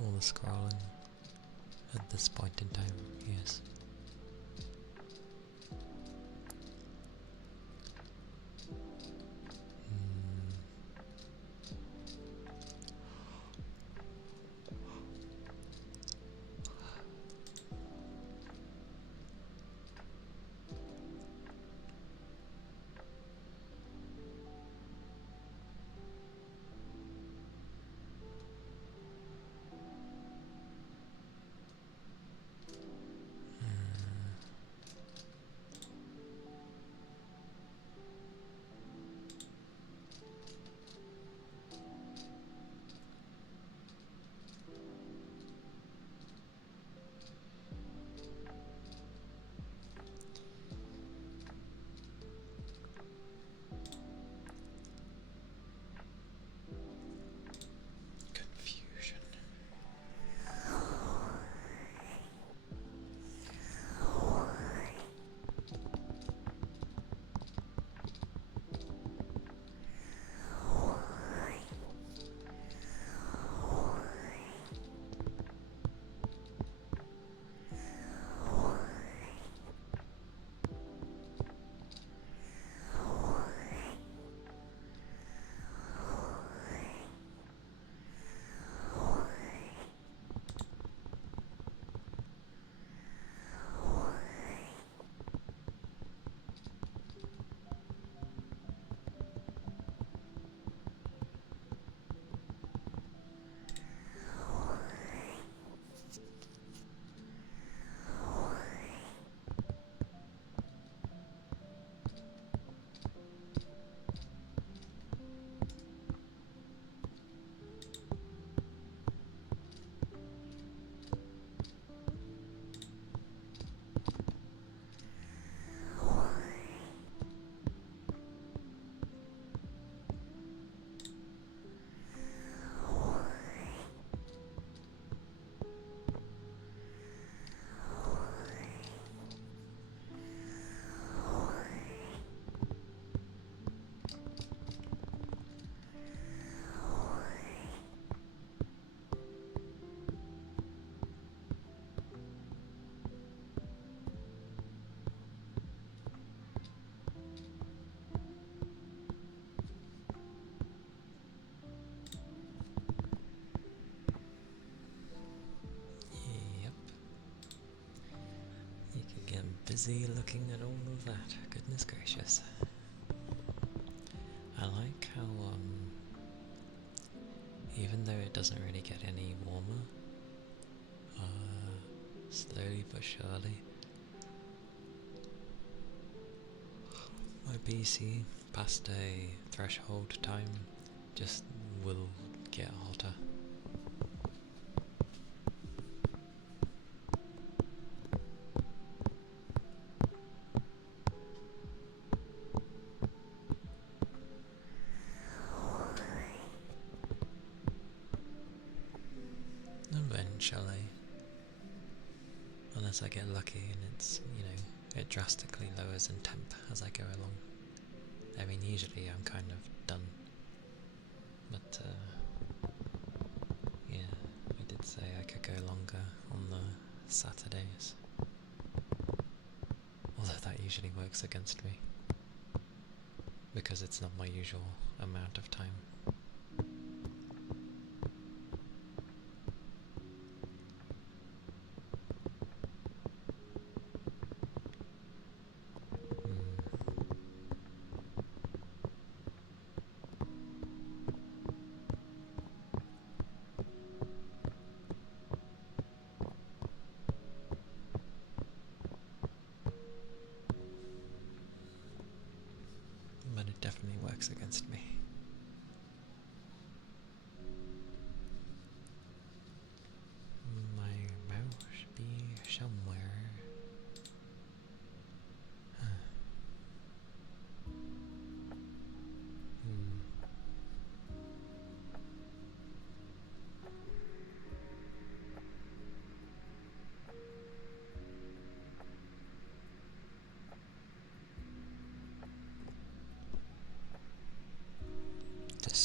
All the scrolling at this point in time, yes. Busy looking at all of that, goodness gracious. I like how, even though it doesn't really get any warmer, slowly but surely, my PC past a threshold time just will get hotter. Eventually, unless I get lucky and it's, it drastically lowers in temp as I go along. I mean, usually I'm kind of done, but yeah, I did say I could go longer on the Saturdays, although that usually works against me, because it's not my usual amount of time.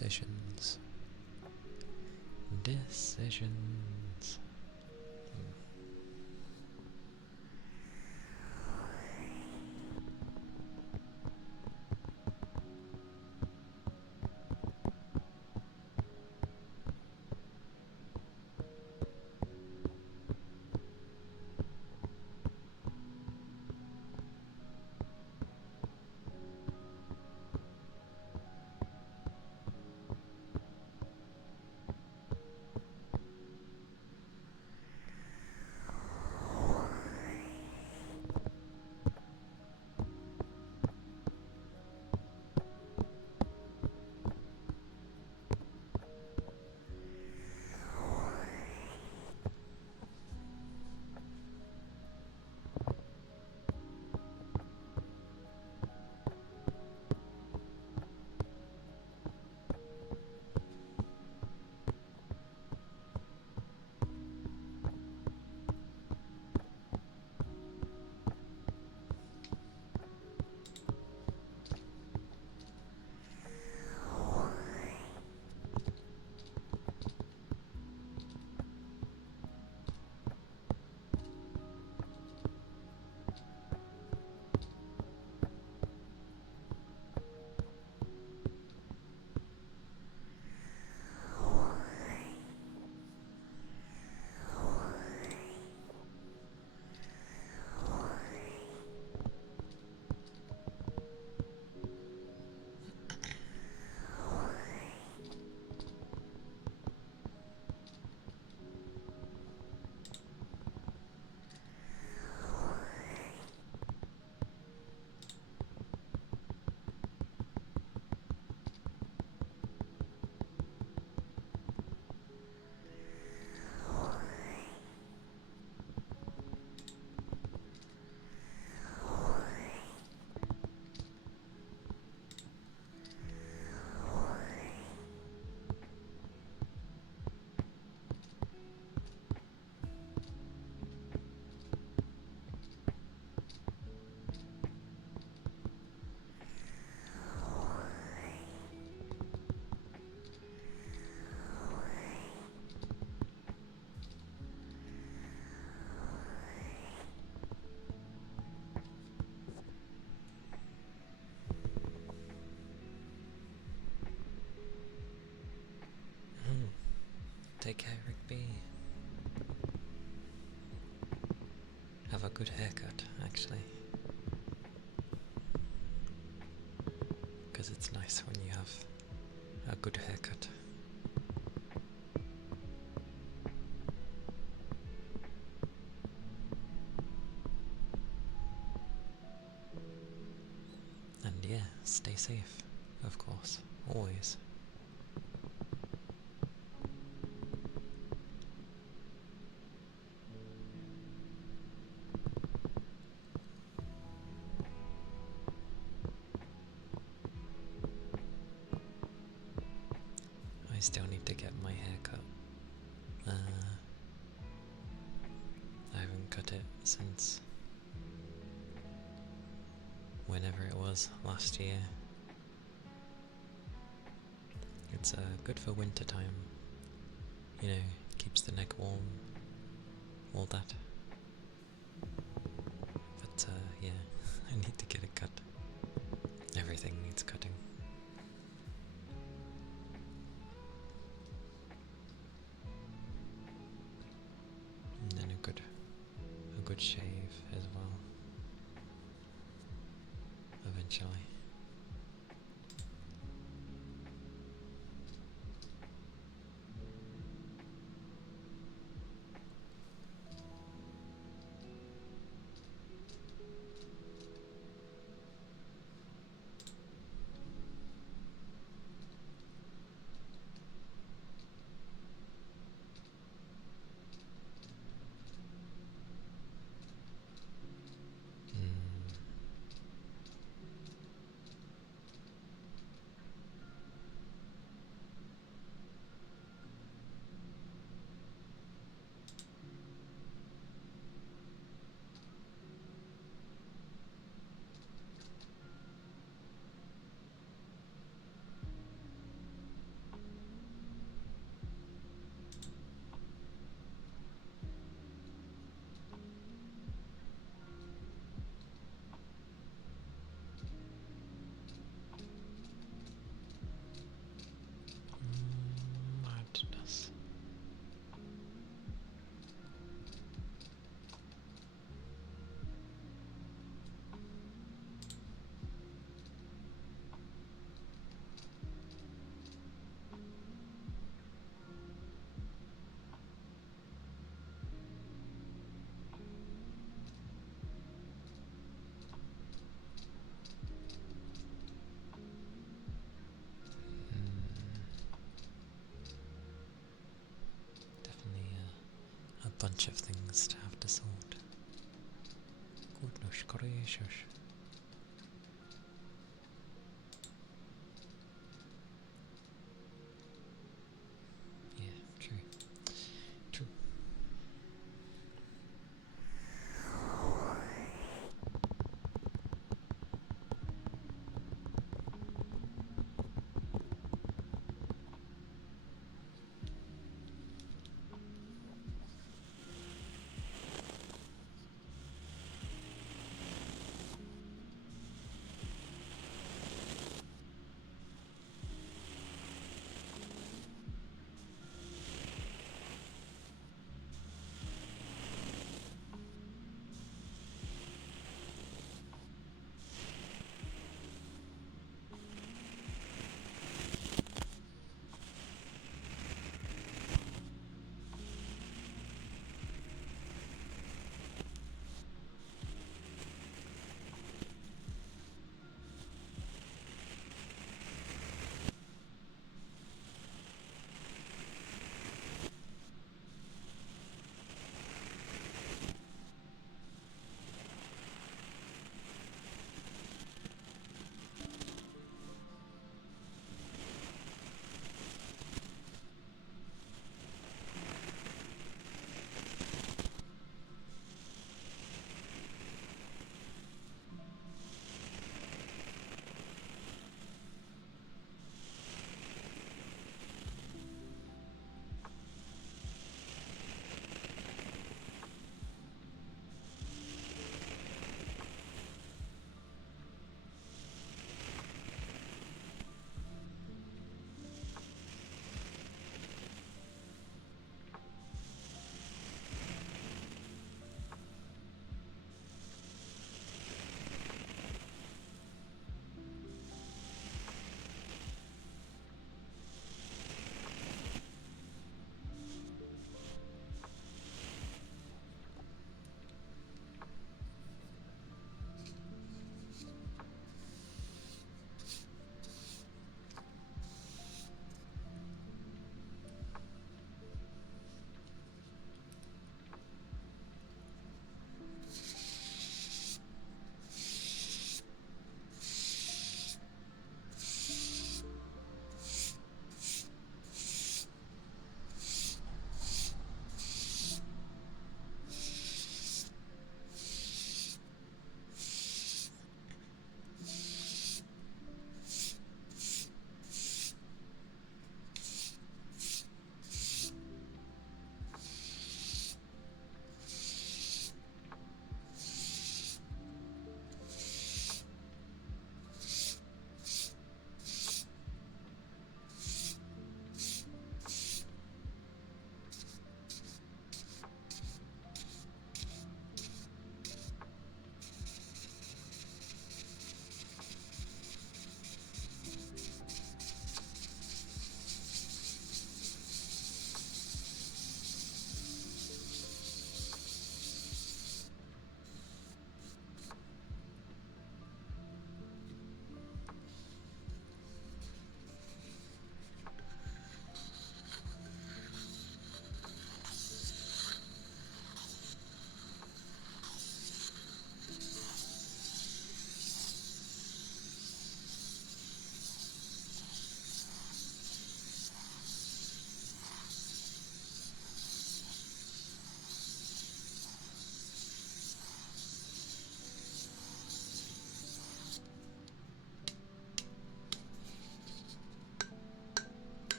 Decisions. Decisions. Take care, Rigby. Have a good haircut, actually. Because it's nice when you have a good haircut. And yeah, stay safe, of course, always. I still need to get my hair cut. I haven't cut it since whenever it was, last year. It's good for winter time. You know, keeps the neck warm, all that. But yeah, I need to get it cut. Everything needs cutting. And then a good shave as well. Eventually. bunch of things to have to sort. Goodness gracious. Yeah, true. True.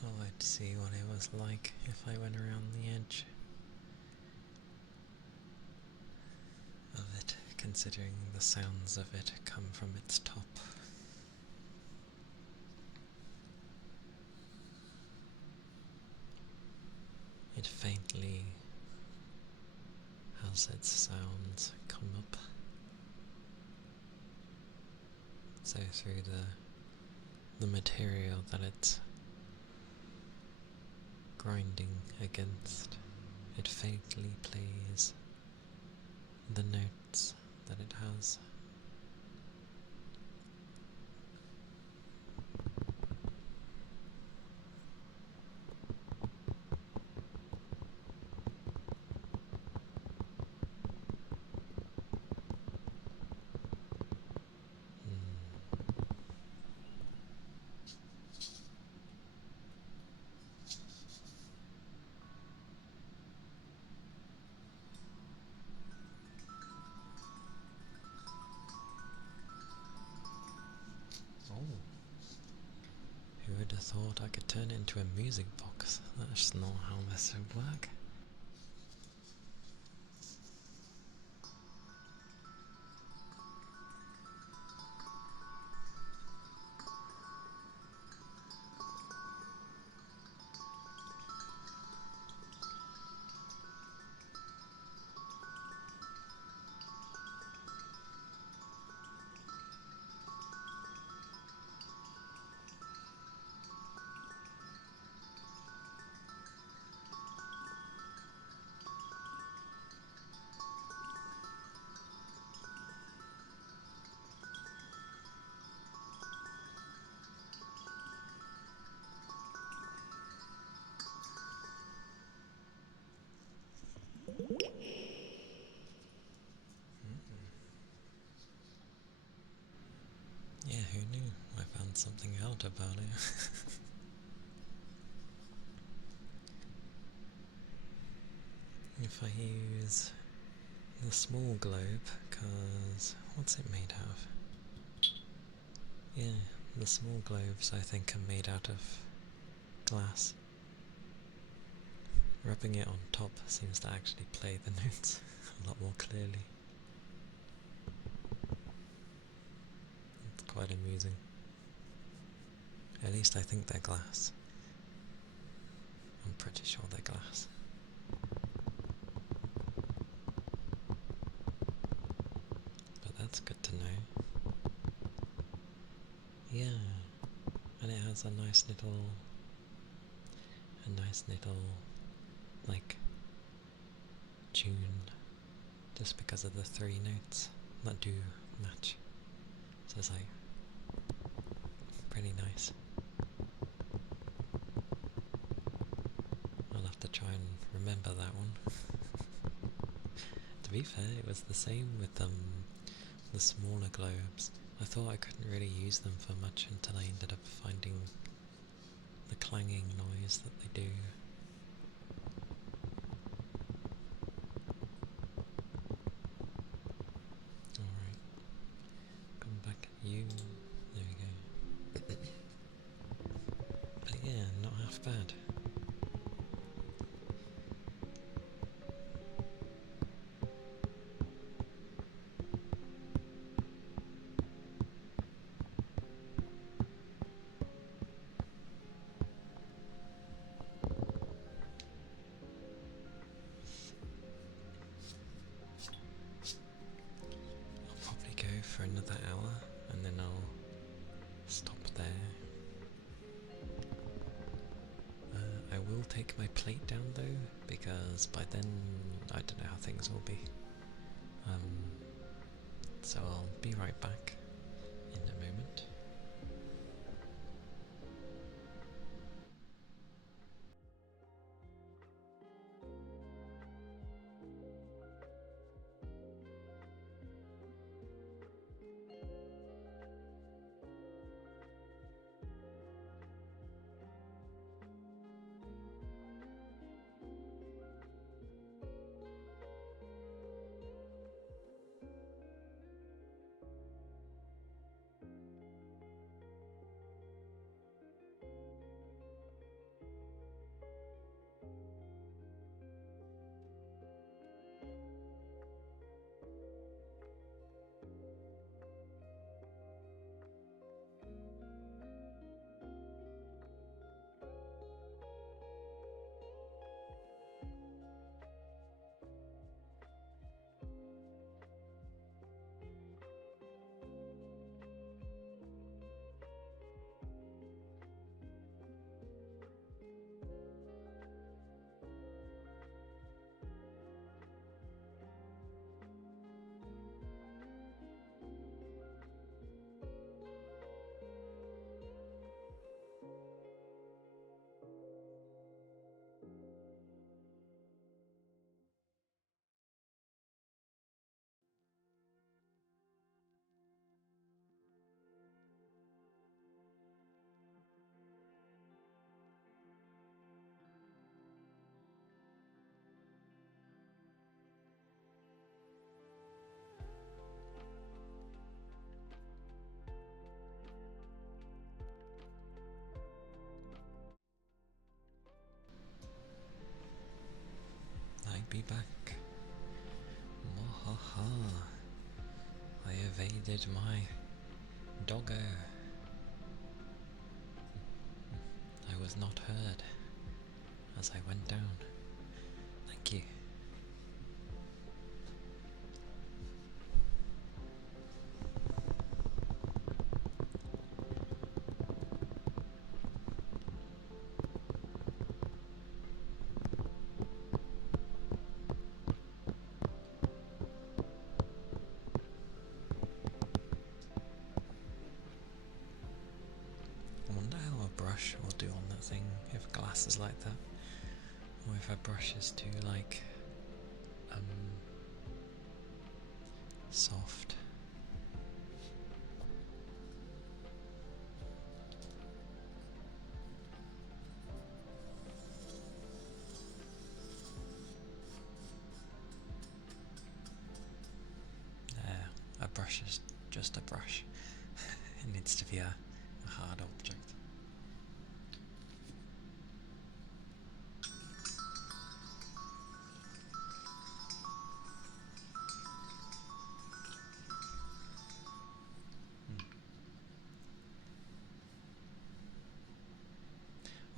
thought I'd see what it was like if I went around the edge of it, considering the sounds of it come from its top. It faintly has its sounds come up. So through the material that it's grinding against, it faintly plays the notes that it has. Oh, who would have thought I could turn it into a music box? That's not how this would work. Yeah, who knew? I found something out about it. If I use the small globe, because what's it made out of? Yeah, the small globes I think are made out of glass. Rubbing it on top seems to actually play the notes a lot more clearly. It's quite amusing. At least I think they're glass. I'm pretty sure they're glass. But that's good to know. Yeah, and it has a nice little, like, tune, just because of the three notes that do match. So it's like, pretty nice. I'll have to try and remember that one. To be fair, it was the same with the smaller globes. I thought I couldn't really use them for much until I ended up finding the clanging noise that they do. Alright, come back at you. There we go. But yeah, not half bad. I'll probably go for another hour and then I'll stop there. I will take my plate down though, because by then I don't know how things will be. So I'll be right back in a moment. be back. Mwahaha. I evaded my doggo. I was not heard as I went down. Thank you. I wonder how a brush will do on that thing if glass is like that, or if a brush is too like soft. A brush is just a brush. It needs to be a hard object.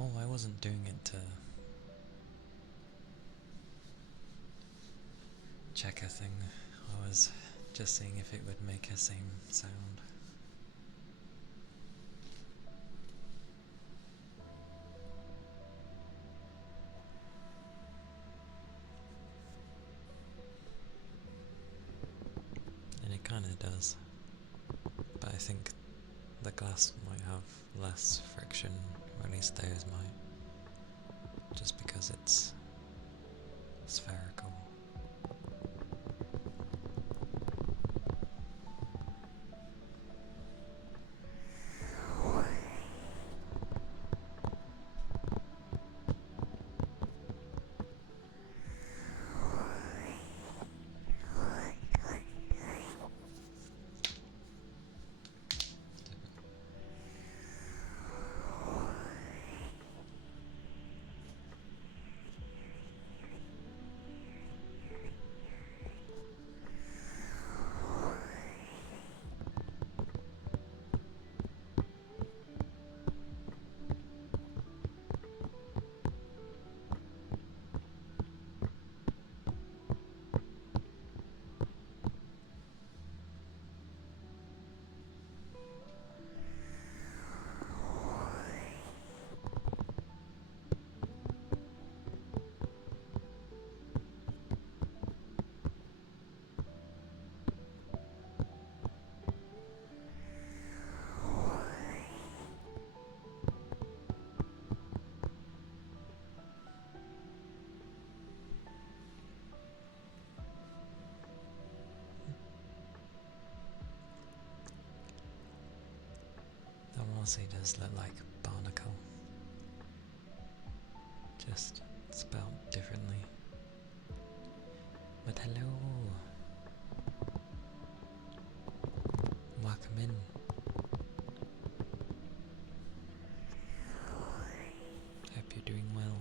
Oh, I wasn't doing it to check a thing. I was just seeing if it would make a same sound. And it kinda does. But I think the glass might have less friction, or at least those might. Just because it's spherical. That one also does look like barnacle. Just spelled differently. But hello! Welcome in. Hope you're doing well.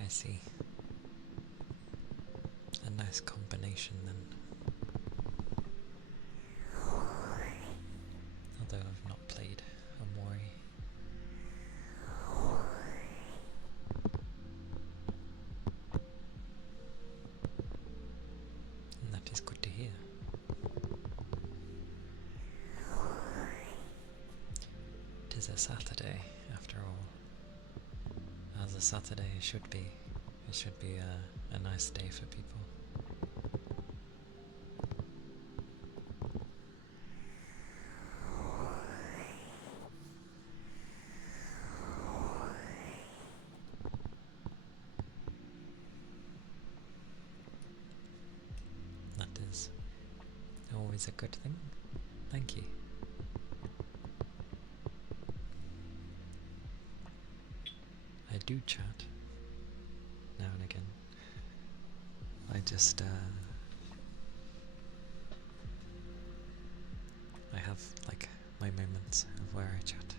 I see. A nice combination then. Although I've not played Amori. And that is good to hear. It is a Saturday, after all. As a Saturday should be. It should be a nice day for people. That is always a good thing. Thank you. I do chat now and again. I just, I have, like, my moments of where I chat.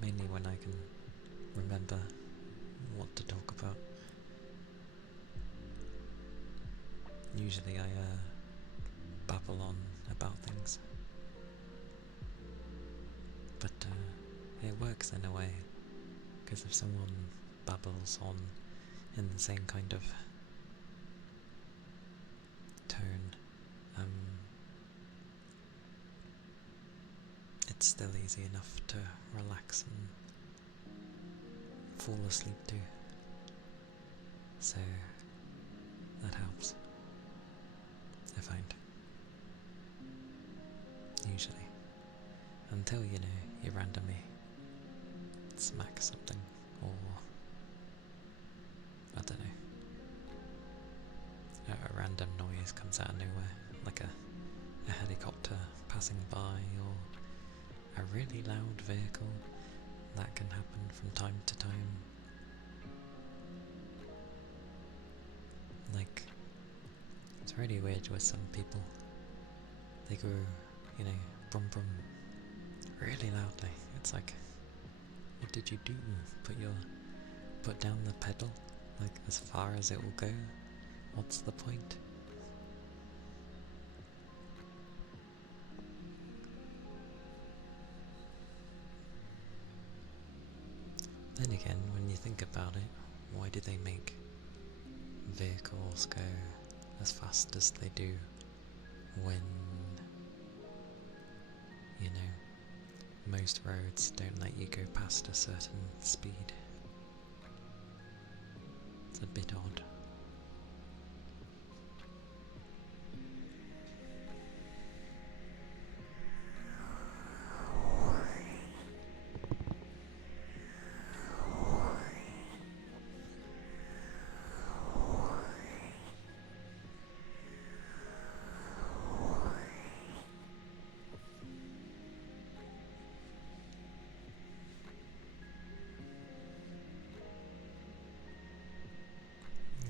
Mainly when I can remember what to talk about. Usually I, babble on about things. But, it works in a way, because if someone babbles on in the same kind of tone, it's still easy enough to relax and fall asleep to, so that helps, I find, usually, until, you know, you randomly smack something, or, I don't know, a random noise comes out of nowhere, like a helicopter passing by, or a really loud vehicle. That can happen from time to time. Like, it's really weird with some people. They go, you know, brum brum really loudly. It's like, what did you do? Put down the pedal, like as far as it will go? What's the point? Then again, when you think about it, why do they make vehicles go as fast as they do when, you know, most roads don't let you go past a certain speed? It's a bit odd.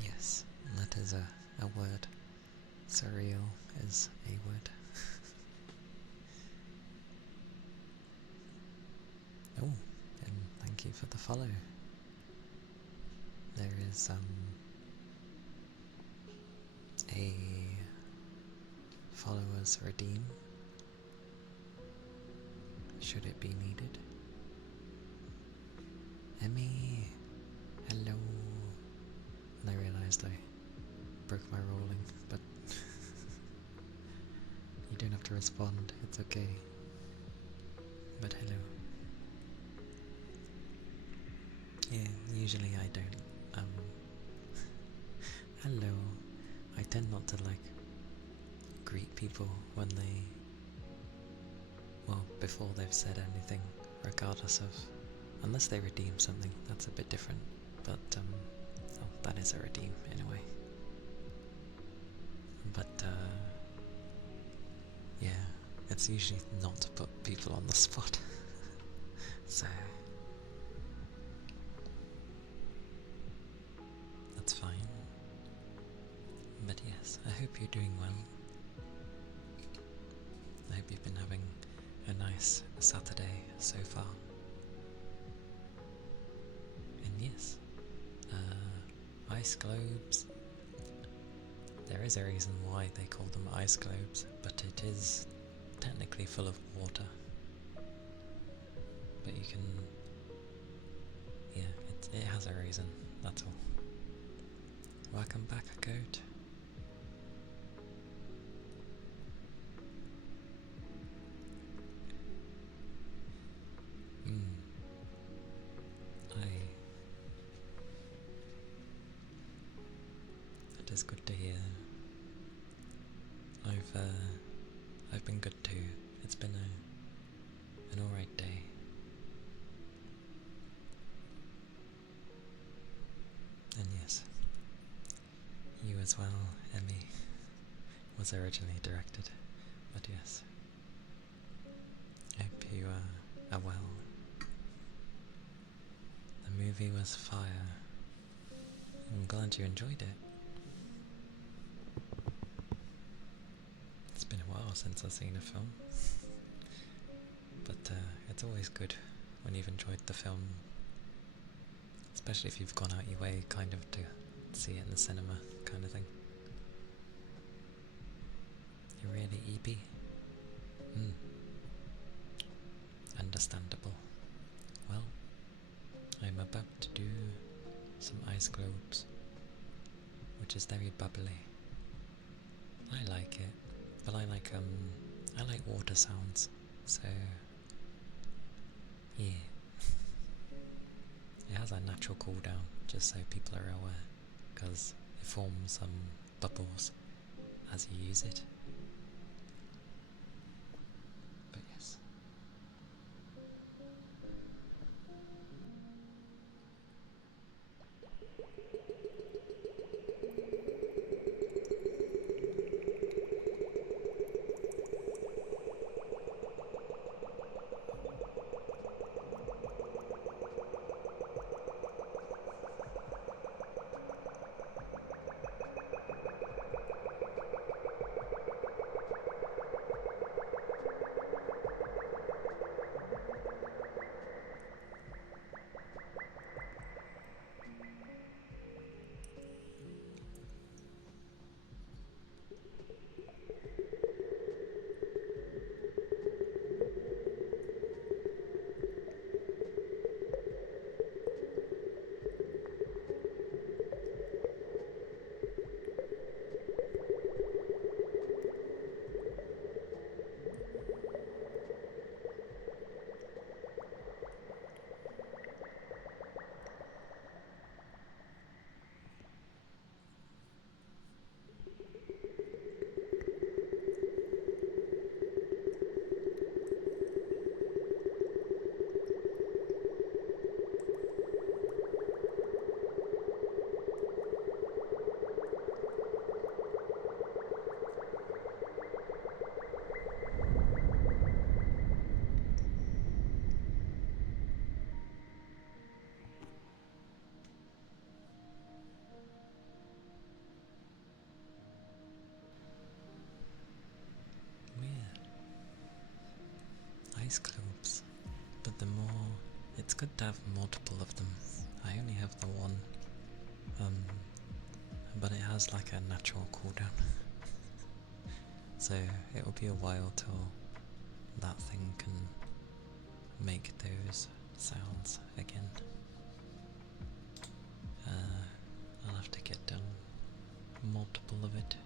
Yes, that is a word. Surreal is a word. Oh, and thank you for the follow. There is a followers redeem, should it be needed. Emmy, hello. And I realised I broke my rolling, but you don't have to respond, it's okay. But hello. Yeah, usually I don't. Hello. I tend not to greet people when they, well, before they've said anything, regardless of, unless they redeem something, that's a bit different, but oh, that is a redeem in a way. But yeah, it's usually not to put people on the spot. So that's fine. But yes, I hope you're doing well. I hope you've been having a nice Saturday so far. And yes, ice globes. There is a reason why they call them ice globes, but it is technically full of water. But you can, yeah, it has a reason, that's all. Welcome back, goat. That is good to hear. I've been good too. It's been an alright day. And yes, you as well, Emmy, was originally directed, but yes. Hope you are well. The movie was fire. I'm glad you enjoyed it. It's been a while since I've seen a film, but it's always good when you've enjoyed the film, especially if you've gone out your way kind of to see it in the cinema kind of thing. You're really EP? Understandable. Well, I'm about to do some ice globes, which is very bubbly. I like it, but I like water sounds, so yeah. It has a natural cool down, just so people are aware, because it forms some bubbles as you use it. But yes. Ice globes, but it's good to have multiple of them. I only have the one, but it has like a natural cooldown, so it will be a while till that thing can make those sounds again. I'll have to get multiple of it.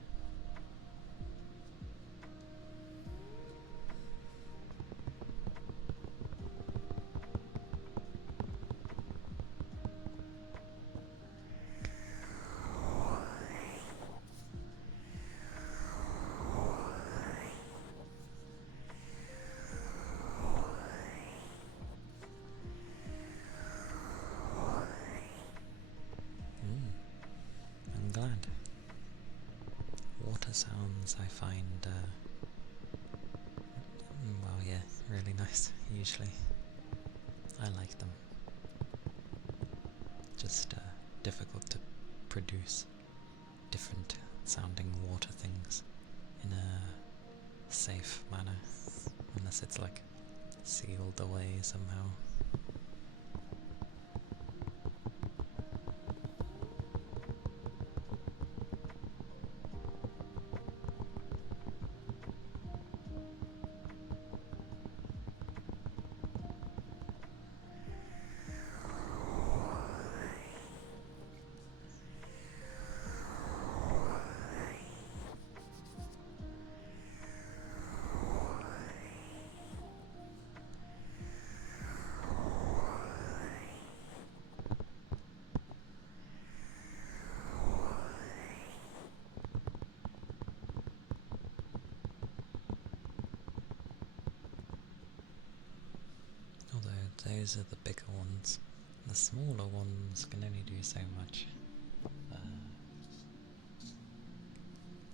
I'm glad. Water sounds I find, well, yeah, really nice, usually. I like them. Just difficult to produce different sounding water things in a safe manner, unless it's like sealed away somehow. Those are the bigger ones. The smaller ones can only do so much.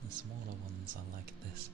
The smaller ones are like this.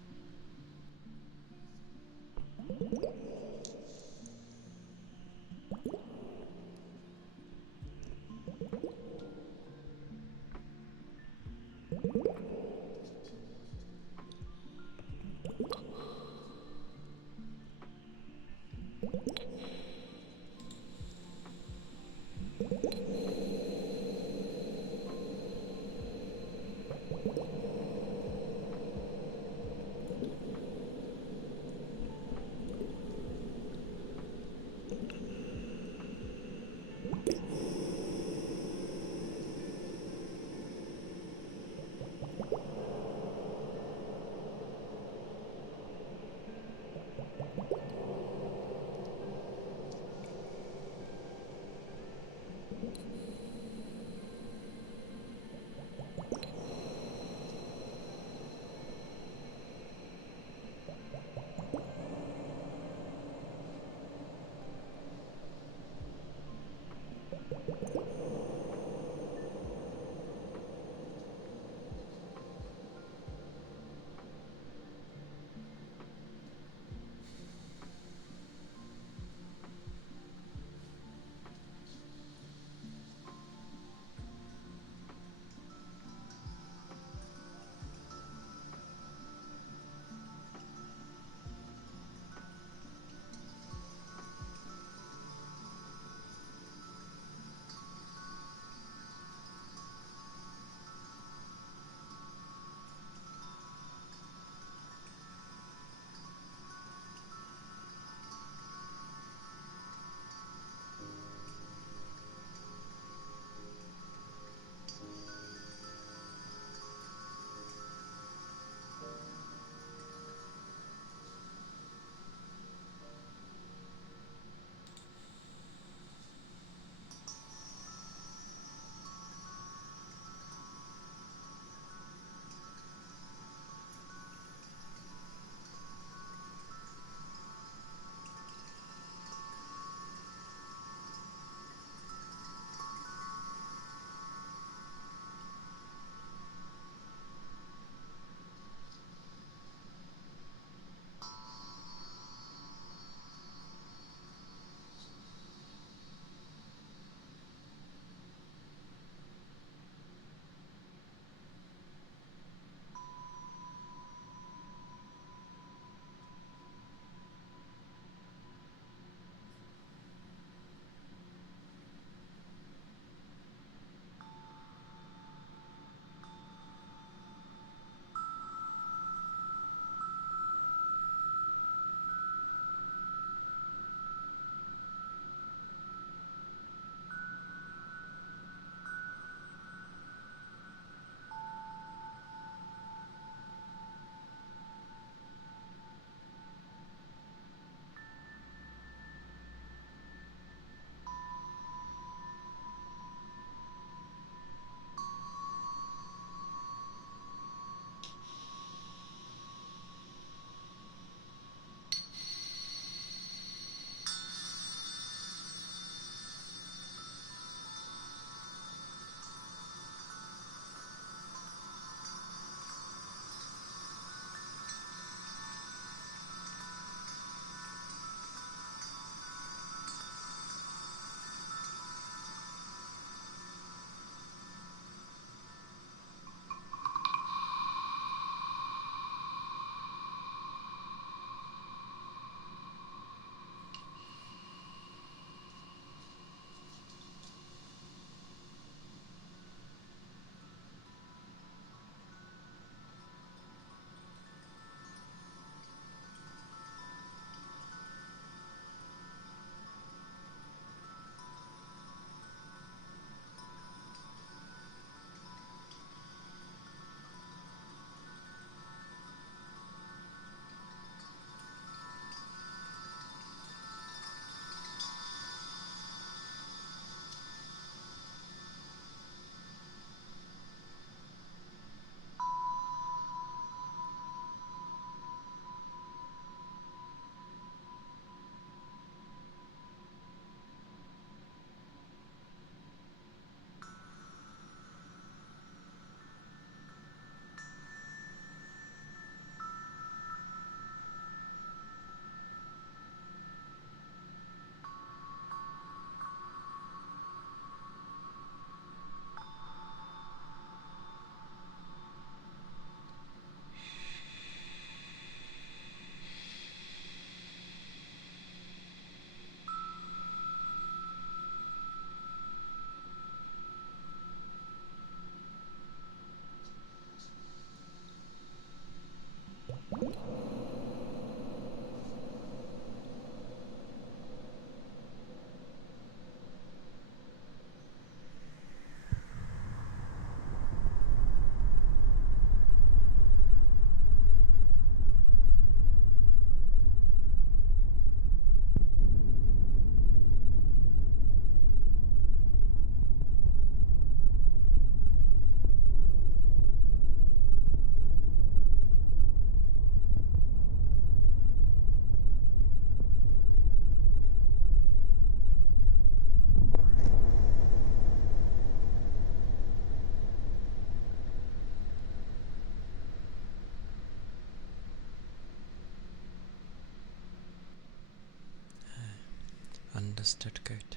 Understood, goat.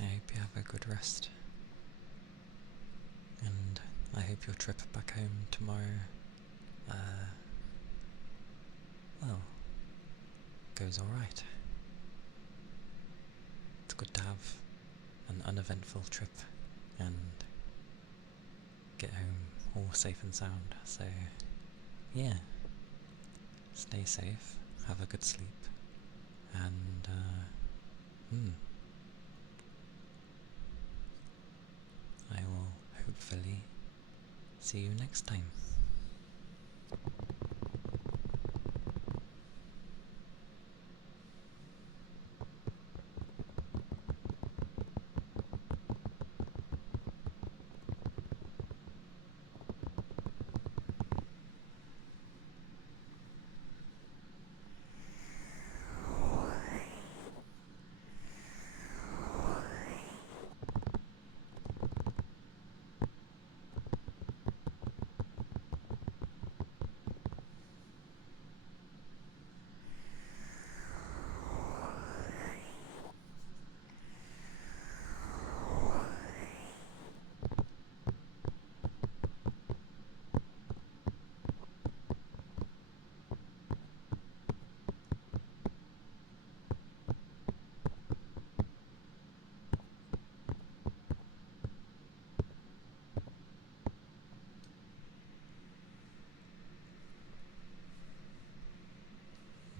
I hope you have a good rest. And I hope your trip back home tomorrow, well, goes alright. It's good to have an uneventful trip and get home all safe and sound, so yeah. Stay safe, have a good sleep, and I will hopefully see you next time.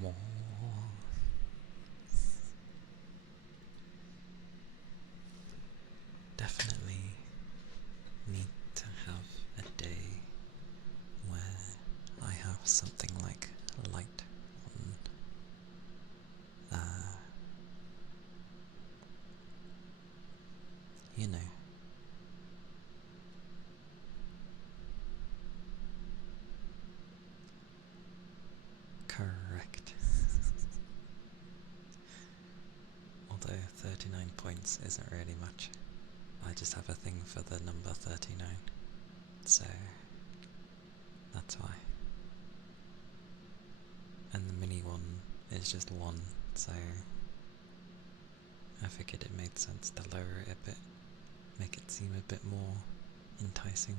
More. Definitely need to have a day where I have something like light on, you know. Correct. Although 39 points isn't really much. I just have a thing for the number 39, so that's why. And the mini one is just 1, so I figured it made sense to lower it a bit, make it seem a bit more enticing.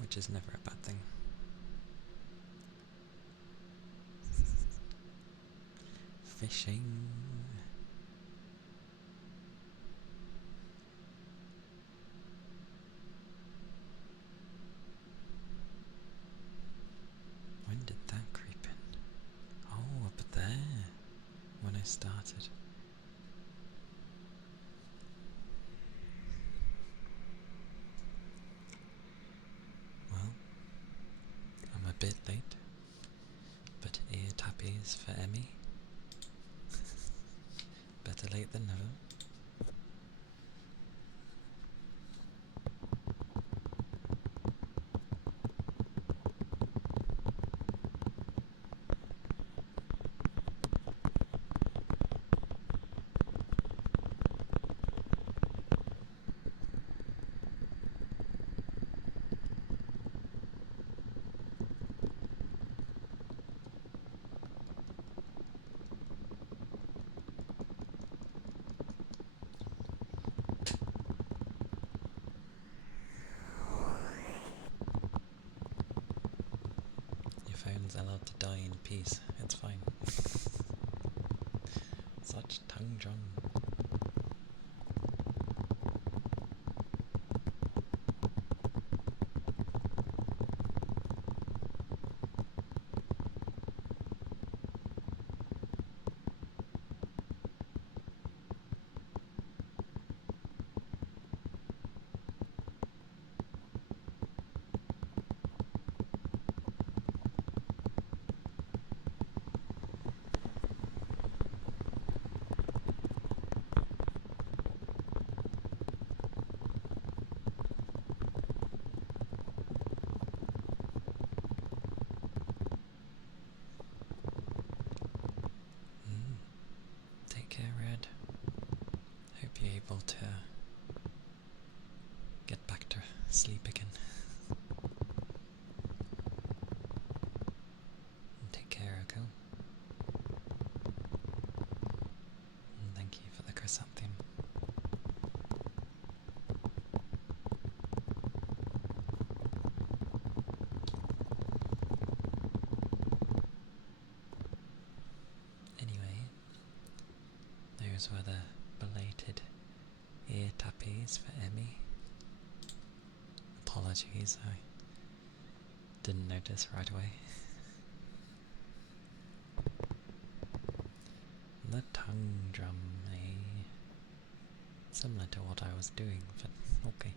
Which is never a bad thing. Fishing. When did that creep in? Oh, up there, when I started. Well, I'm a bit late, but ear tappies for Emmy. Better late than never. Phone's allowed to die in peace, it's fine. Such tongue-drunk able to get back to sleep again. Take care, okay? And thank you for the chrysanthemum. Anyway, those were the belated ear tappies for Emmy. Apologies, I didn't notice right away. The tongue drum, eh? Similar to what I was doing, but okay.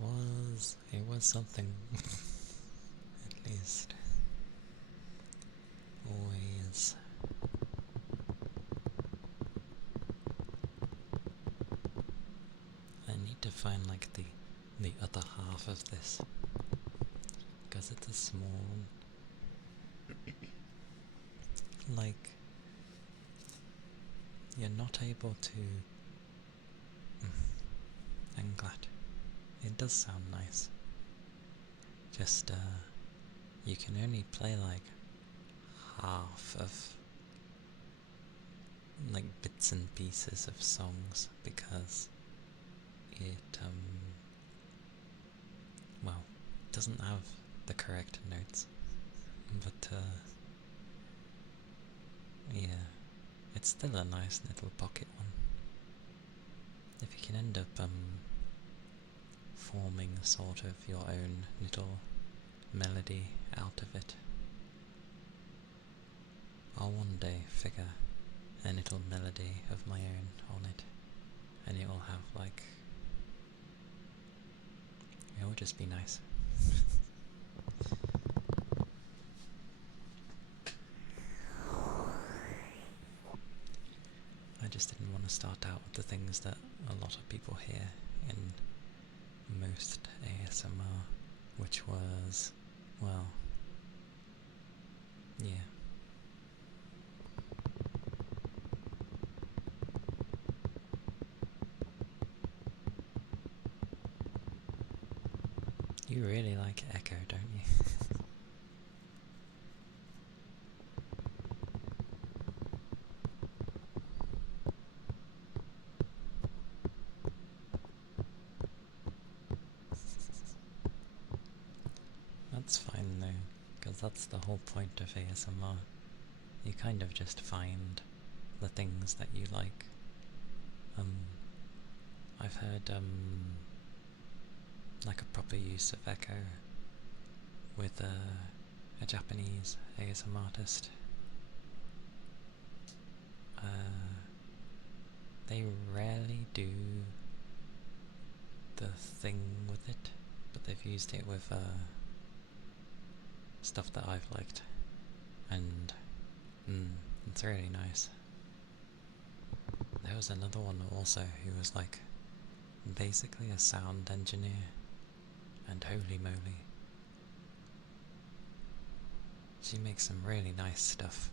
Well, it was something, at least. Always. I need to find like the other half of this, because it's a small, like, you're not able to. I'm glad. It does sound nice. Just you can only play like half of like bits and pieces of songs because it well, it doesn't have the correct notes, but yeah, it's still a nice little pocket one. If you can end up forming sort of your own little melody out of it. I'll one day figure a little melody of my own on it, and it will have like, it will just be nice. I just didn't want to start out with the things that a lot of people hear in most ASMR, which was, well, yeah. You really like echo, don't you? That's fine though, because that's the whole point of ASMR. You kind of just find the things that you like. I've heard like a proper use of echo with a Japanese ASMR artist. They rarely do the thing with it, but they've used it with stuff that I've liked, and it's really nice. There was another one also who was like basically a sound engineer, and holy moly, she makes some really nice stuff.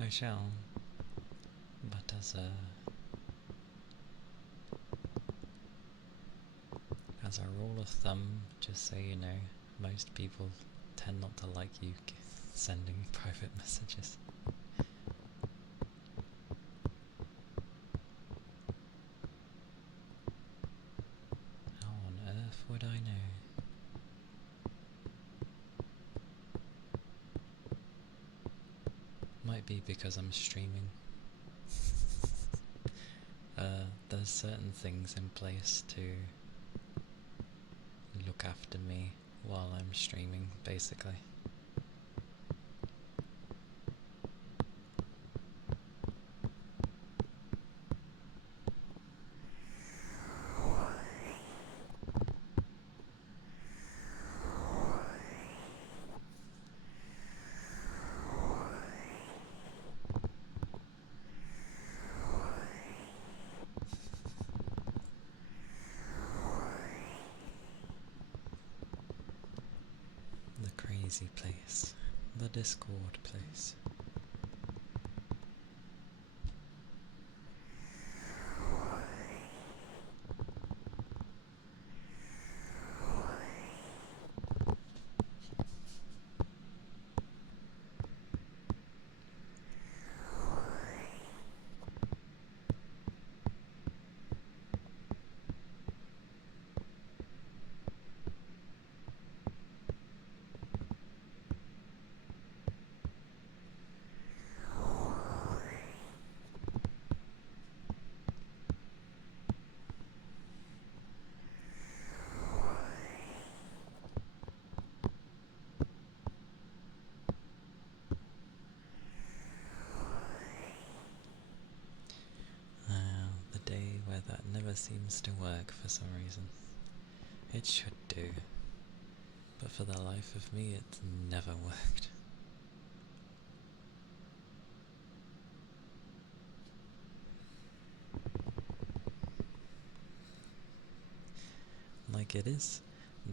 I shall, but as a rule of thumb, just so you know, most people tend not to like you sending private messages. How on earth would I know? Might be because I'm streaming. There's certain things in place to look after me while I'm streaming, basically. The crazy place. The Discord place. The day where that never seems to work for some reason. It should do. but for the life of me, it's never worked. Like it is,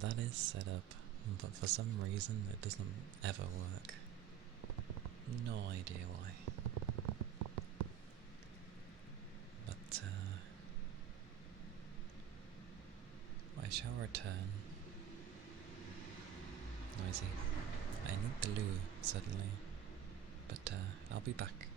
that is set up, but for some reason it doesn't ever work. No idea why. But I shall return. Noisy. I need the loo, suddenly. But I'll be back.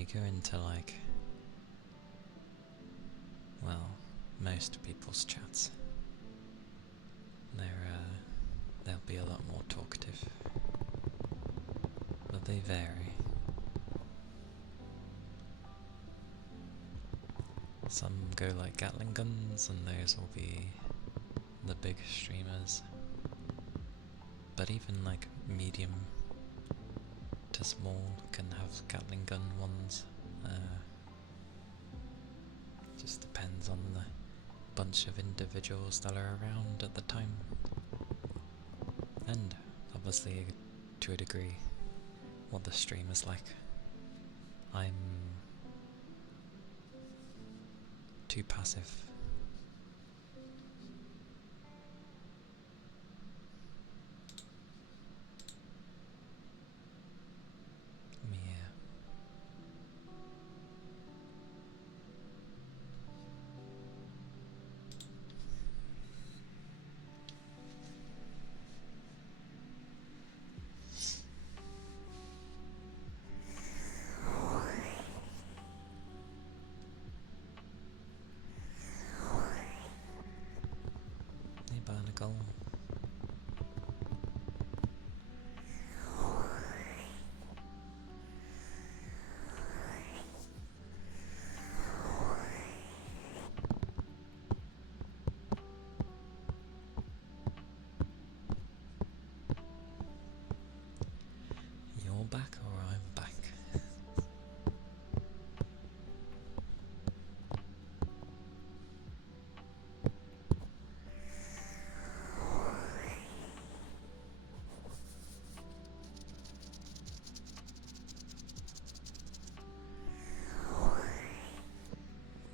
you go into like, well, most people's chats, they'll be a lot more talkative, but they vary. Some go like Gatling guns, and those will be the big streamers. But even like medium to small can have Gatling gun ones. Just depends on the bunch of individuals that are around at the time. And obviously, to a degree, what the stream is like. I'm too passive. Yeah. Hey, Barnacle. You're back or I'm back?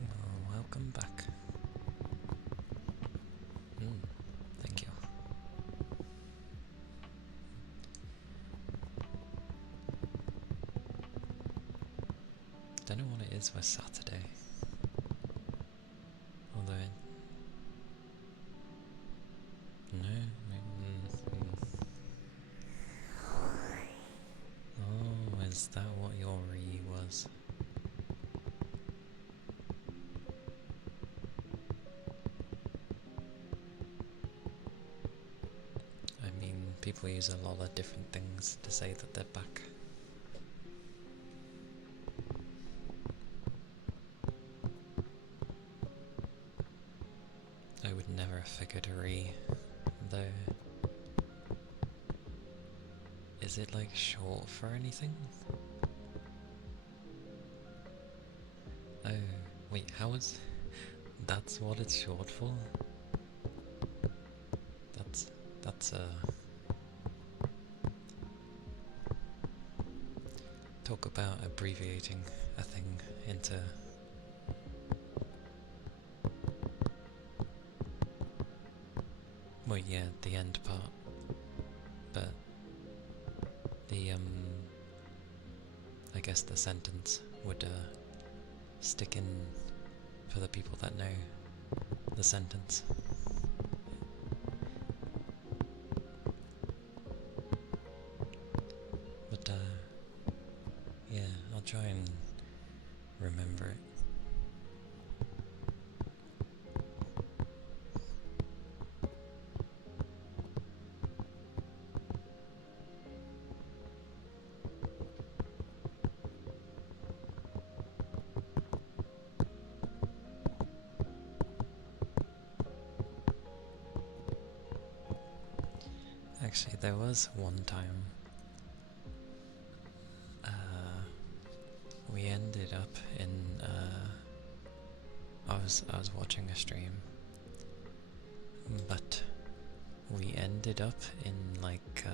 Oh, welcome back. Thank you. Don't know what it is with Saturday. Although no. Oh, is that what your re was? I mean, people use a lot of different things to say that they're back. I would never have figured a re, though. Is it like short for anything? Oh, wait, how is... That's what it's short for? That's talk about abbreviating a thing into... Well, yeah, the end part. But the, I guess the sentence would, stick in for the people that know the sentence. But, yeah, I'll try and remember it. Actually, there was one time we ended up in I was watching a stream, but we ended up in like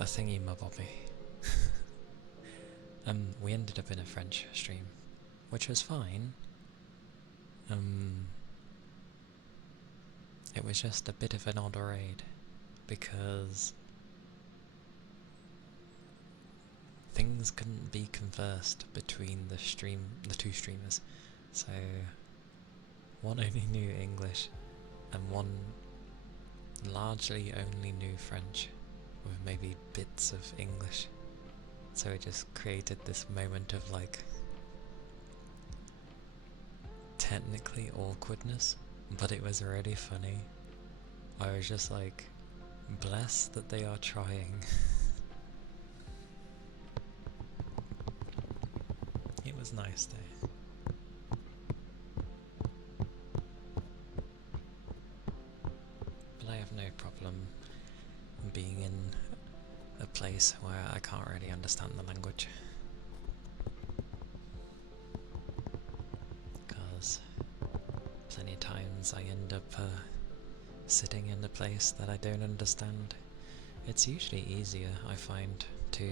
a thingy-mabobby. We ended up in a French stream, which was fine. It was just a bit of an odd raid, because things couldn't be conversed between the two streamers. So one only knew English, and one largely only knew French, with maybe bits of English. So it just created this moment of like technically awkwardness, but it was really funny. I was just like, bless that they are trying. It was nice though. But I have no problem being in a place where I can't really understand the language. Because plenty of times I end up sitting in a place that I don't understand. It's usually easier, I find, to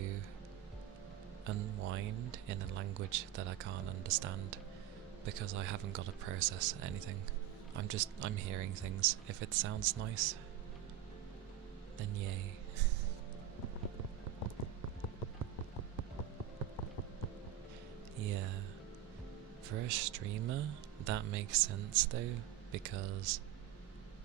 unwind in a language that I can't understand, because I haven't got to process anything. I'm hearing things. If it sounds nice, then yay. Yeah, for a streamer, that makes sense though, because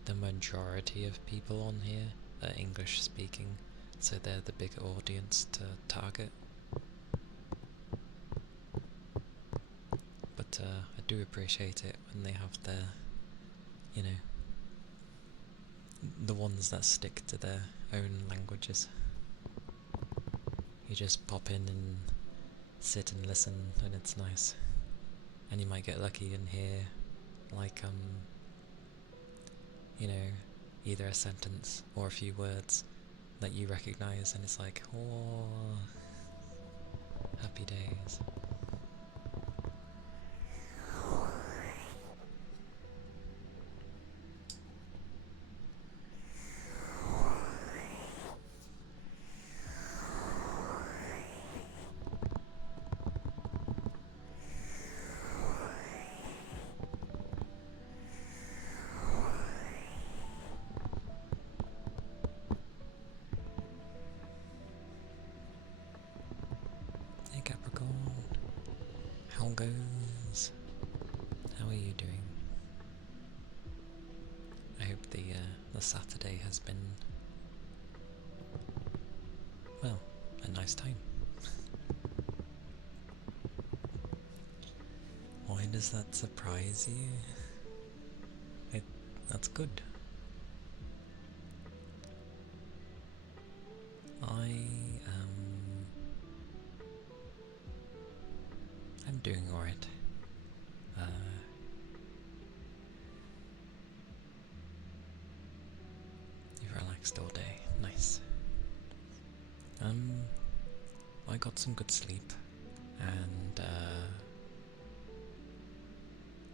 the majority of people on here are English speaking, so they're the bigger audience to target. But I do appreciate it when they have their, you know, the ones that stick to their own languages. You just pop in and sit and listen, and it's nice. And you might get lucky and hear, like, you know, either a sentence or a few words that you recognise, and it's like, oh, happy days. Hey Capricorn, how goes? How are you doing? I hope the Saturday has been, well, a nice time. Why does that surprise you? That's good. I'm doing alright. You've relaxed all day. Nice. I got some good sleep, and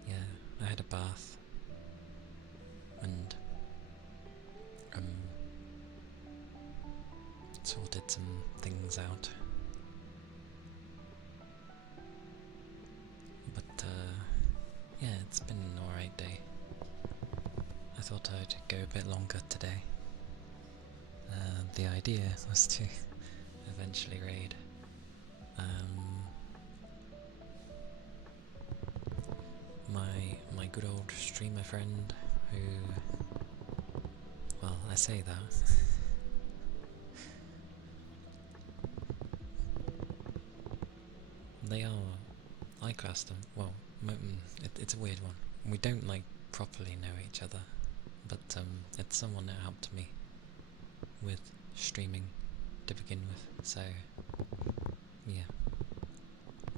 yeah, I had a bath, and sorted some things out. But yeah, it's been an alright day. I thought I'd go a bit longer today. The idea was to eventually raid. My good old streamer friend who, well, I say that. They are, I class them, well, it's a weird one. We don't like properly know each other, but it's someone that helped me with streaming to begin with, so yeah,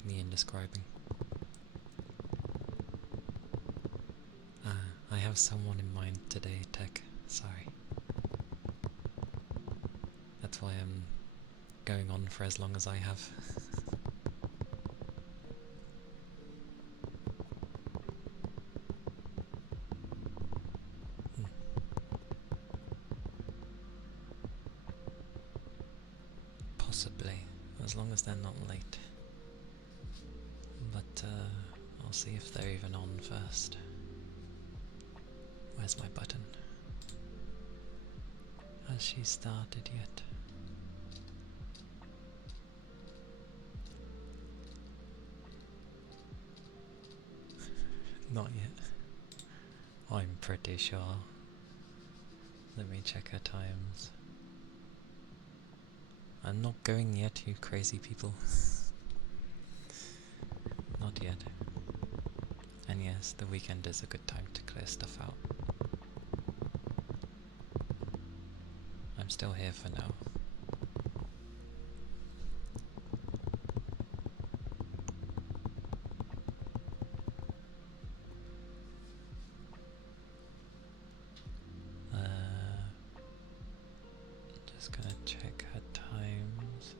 me indescribing. I have someone in mind today, Tech, sorry. That's why I'm going on for as long as I have. Possibly, as long as they're not late. But I'll see if they're even on first. Where's my button? Has she started yet? Not yet. I'm pretty sure Let me check her times. I'm not going yet, you crazy people. Not yet. And yes, the weekend is a good time to clear stuff out. I'm still here for now. Just gonna check her times.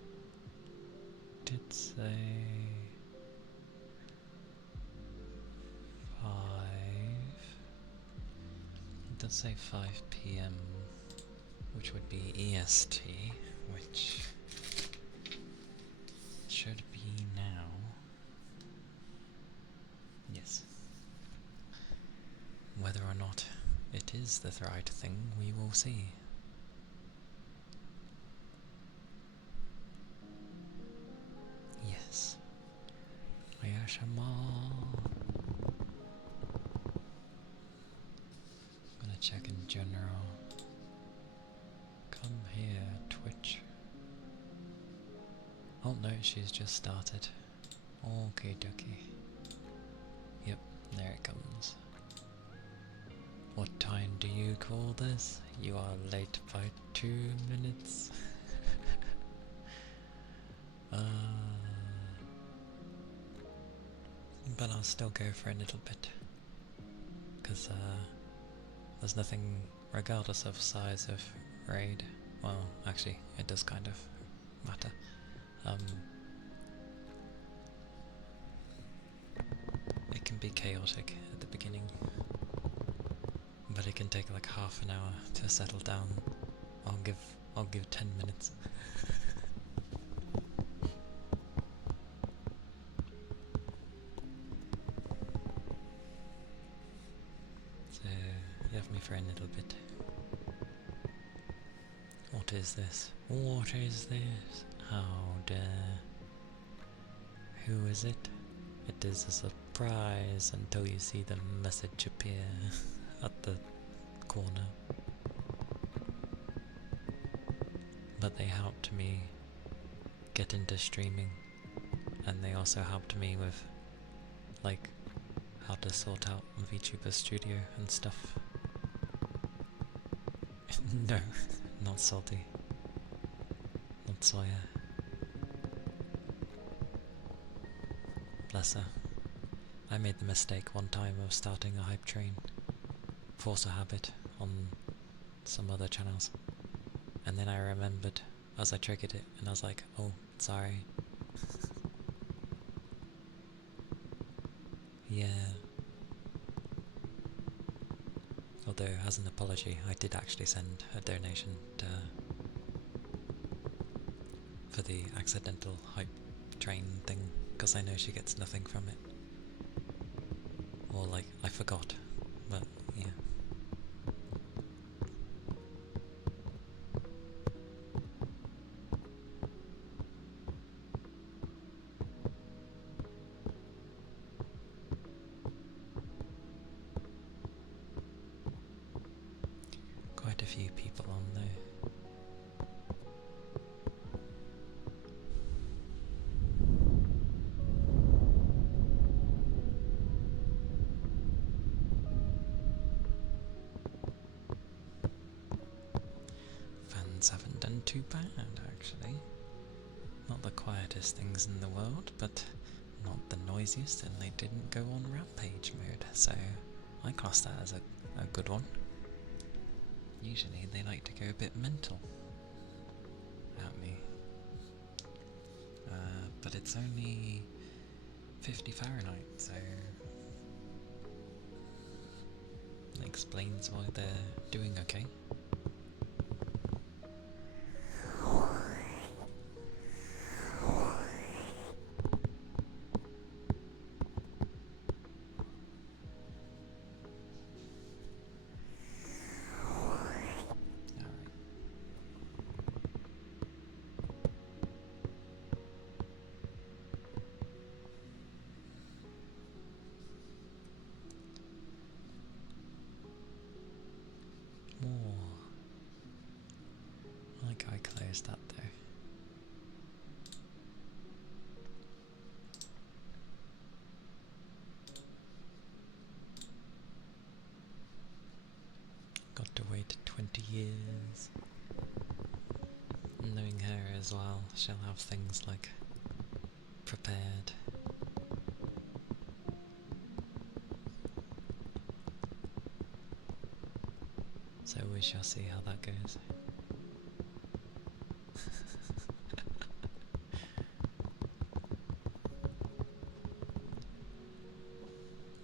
Did say 5. It does say 5 PM, which would be EST, which should be now. Yes. Whether or not it is the right thing, we will see. Yes. Ayashama. I'm gonna check in general. Come here, Twitch. Oh no, she's just started. Okay, dokie. Yep, there it comes. What time do you call this? You are late by 2 minutes. But I'll still go for a little bit. Because there's nothing, regardless of size of raid. Well, actually, it does kind of matter. It can be chaotic at the beginning, but it can take like half an hour to settle down. I'll give 10 minutes. So you have me for a little bit. What is this? What is this? How dare? Who is it? It is a surprise until you see the message appear at the corner. But they helped me get into streaming, and they also helped me with like how to sort out VTuber Studio and stuff. No, not salty. Not Sawyer. Bless her. I made the mistake one time of starting a hype train, force a habit, on some other channels. And then I remembered as I triggered it, and I was like, oh, sorry. Yeah. Although, as an apology, I did actually send a donation for the accidental hype train thing, because I know she gets nothing from it. Or like, I forgot, but yeah. Quite a few people on there. Fans haven't done too bad, actually. Not the quietest things in the world, but not the noisiest, and they didn't go on rampage mode, so I class that as a good one. Usually they like to go a bit mental at me. But it's only 50 Fahrenheit, so that explains why they're doing okay. More close that though. Got to wait 20 years. Knowing her as well, she'll have things like prepared. So we shall see how that goes.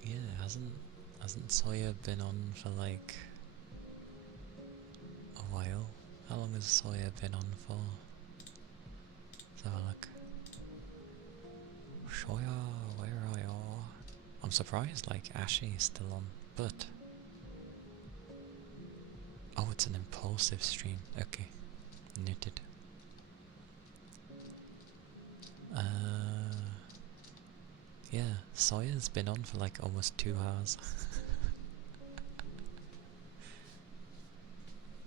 Yeah, hasn't Sawyer been on for like a while? How long has Sawyer been on for? Let's have a look. Sawyer, where are you? I'm surprised like Ashy is still on, but oh, it's an impulsive stream. Okay, noted. Yeah, Sawyer's been on for like almost 2 hours.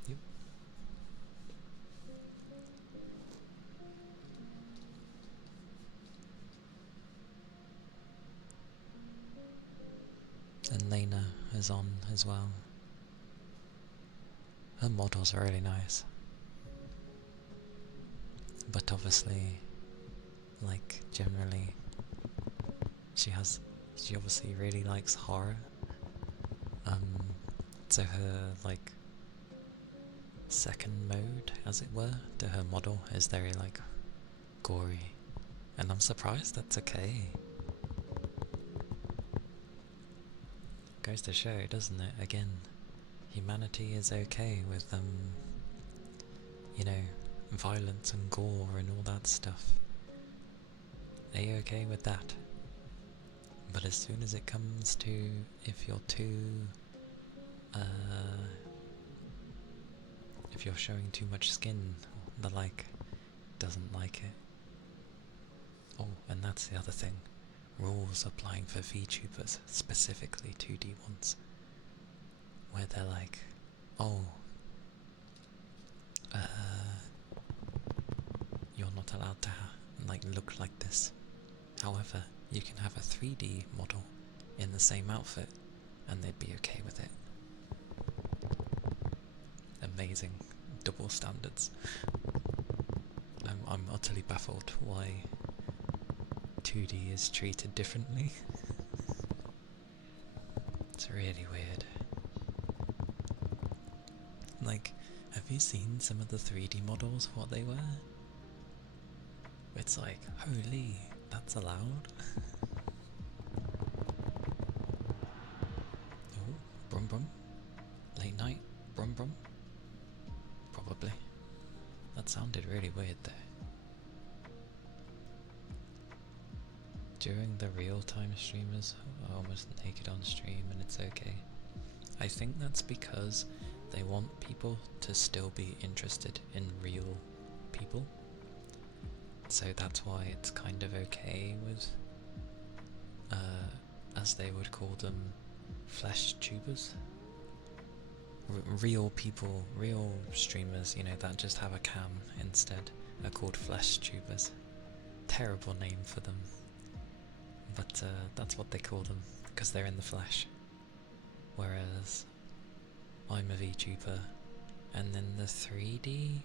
Yep. And Lena is on as well. Her models are really nice. But obviously, like generally, she obviously really likes horror. So her like second mode, as it were, to her model is very like gory. And I'm surprised that's okay. Goes to show, doesn't it? Again, humanity is okay with you know, violence and gore and all that stuff. Are you okay with that? But as soon as it comes to if you're if you're showing too much skin, the like doesn't like it. Oh, and that's the other thing. Rules applying for VTubers, specifically 2D ones, where they're like, oh, you're not allowed to like look like this. However, you can have a 3D model in the same outfit, and they'd be okay with it. Amazing. Double standards. I'm utterly baffled why 2D is treated differently. It's really weird. Like, have you seen some of the 3D models, what they wear? It's like, holy, that's allowed? Oh, brum brum. Late night, brum brum. Probably. That sounded really weird there. During the real-time streamers are almost naked on stream and it's okay. I think that's because they want people to still be interested in real people. So that's why it's kind of okay with, as they would call them, flesh tubers. Real people, real streamers, you know, that just have a cam instead, are called flesh tubers. Terrible name for them. But that's what they call them, because they're in the flesh. Whereas I'm a VTuber, and then the 3D,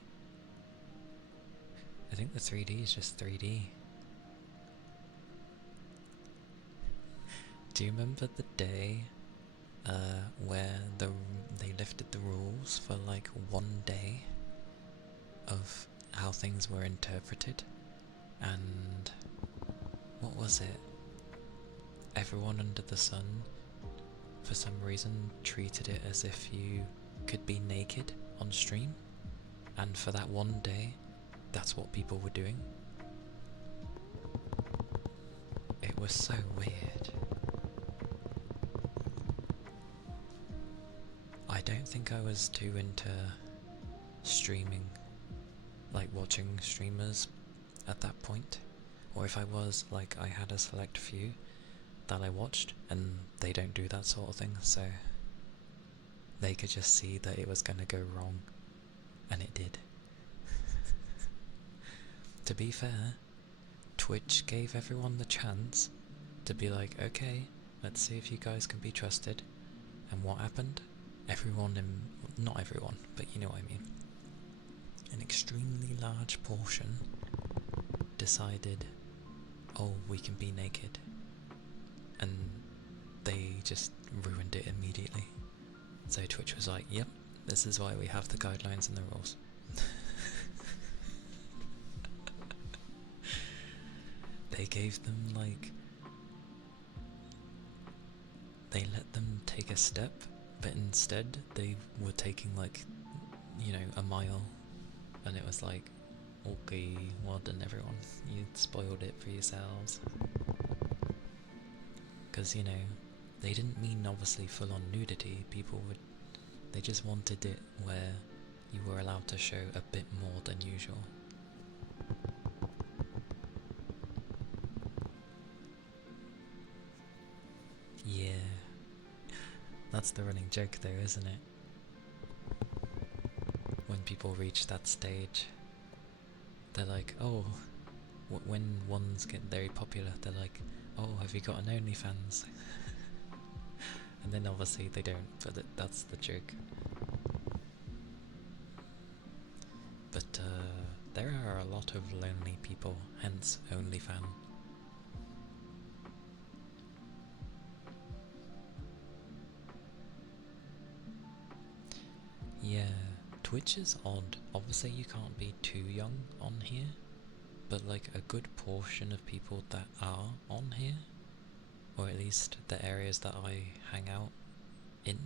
I think the 3D is just 3D. Do you remember the day where they lifted the rules for like 1 day of how things were interpreted? And what was it? Everyone under the sun, for some reason, treated it as if you could be naked on stream, and for that 1 day, that's what people were doing. It was so weird. I don't think I was too into streaming, like watching streamers at that point, or if I was, like I had a select few that I watched, and they don't do that sort of thing, so they could just see that it was going to go wrong, and it did. to be fair, Twitch gave everyone the chance to be like, okay, let's see if you guys can be trusted. And what happened? Everyone, not everyone, but you know what I mean. An extremely large portion decided, oh, we can be naked. And they just ruined it immediately. So Twitch was like, yep, this is why we have the guidelines and the rules. They gave them, like, they let them take a step, but instead they were taking, like, you know, a mile. And it was like, okay, well done everyone, you spoiled it for yourselves. Because, you know, they didn't mean obviously full on nudity, they just wanted it where you were allowed to show a bit more than usual. Yeah, that's the running joke though, isn't it? When people reach that stage, they're like, oh, when ones get very popular, they're like, oh, have you got an OnlyFans? And then obviously they don't, but that's the joke. But there are a lot of lonely people, hence OnlyFan. Yeah, Twitch is odd. Obviously you can't be too young on here, but like a good portion of people that are on here, or at least the areas that I hang out in,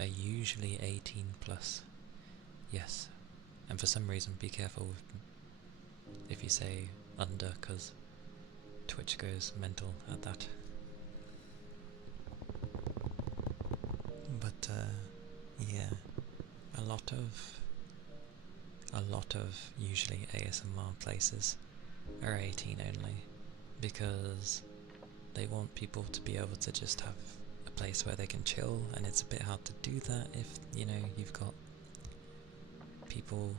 are usually 18 plus. Yes, and for some reason be careful if you say under, because Twitch goes mental at that. But yeah, a lot of usually ASMR places are 18 only, because they want people to be able to just have a place where they can chill, and it's a bit hard to do that if, you know, you've got people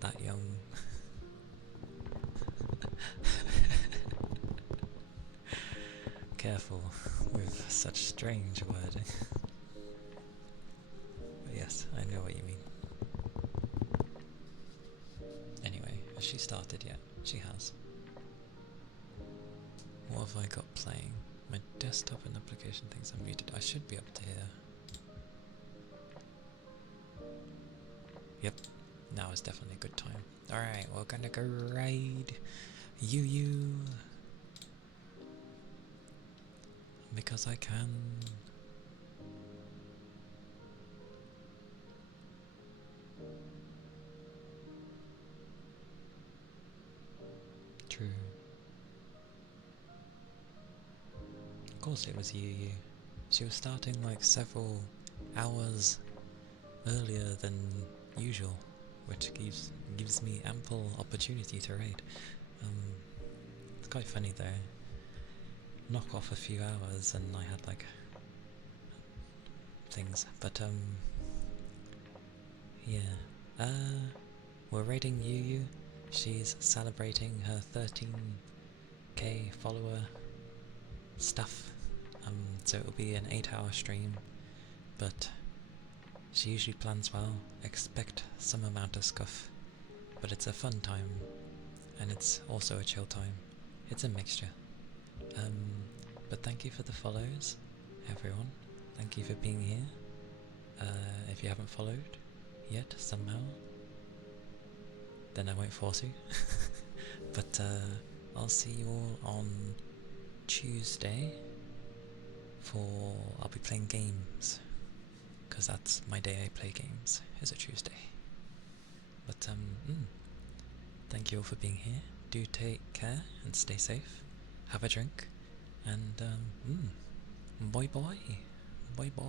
that young. Careful with such strange wording. But yes, I know what you mean. Anyway, has she started yet? She has. What have I got playing? My desktop and application things are muted. I should be up to here. Yep, now is definitely a good time. Alright, we're gonna go raid you. Because I can. True. Of course it was Yu. She was starting like several hours earlier than usual, which gives me ample opportunity to raid. It's quite funny though. Knock off a few hours and I had like things, but yeah. We're raiding Yu. She's celebrating her 13k follower stuff. So it'll be an 8-hour stream, but she usually plans well. Expect some amount of scuff, but it's a fun time, and it's also a chill time. It's a mixture. But thank you for the follows, everyone. Thank you for being here. If you haven't followed yet, somehow, then I won't force you. But I'll see you all on Tuesday I'll be playing games, because that's my day I play games, is a Tuesday. But thank you all for being here. Do take care and stay safe. Have a drink, and bye bye. Bye bye.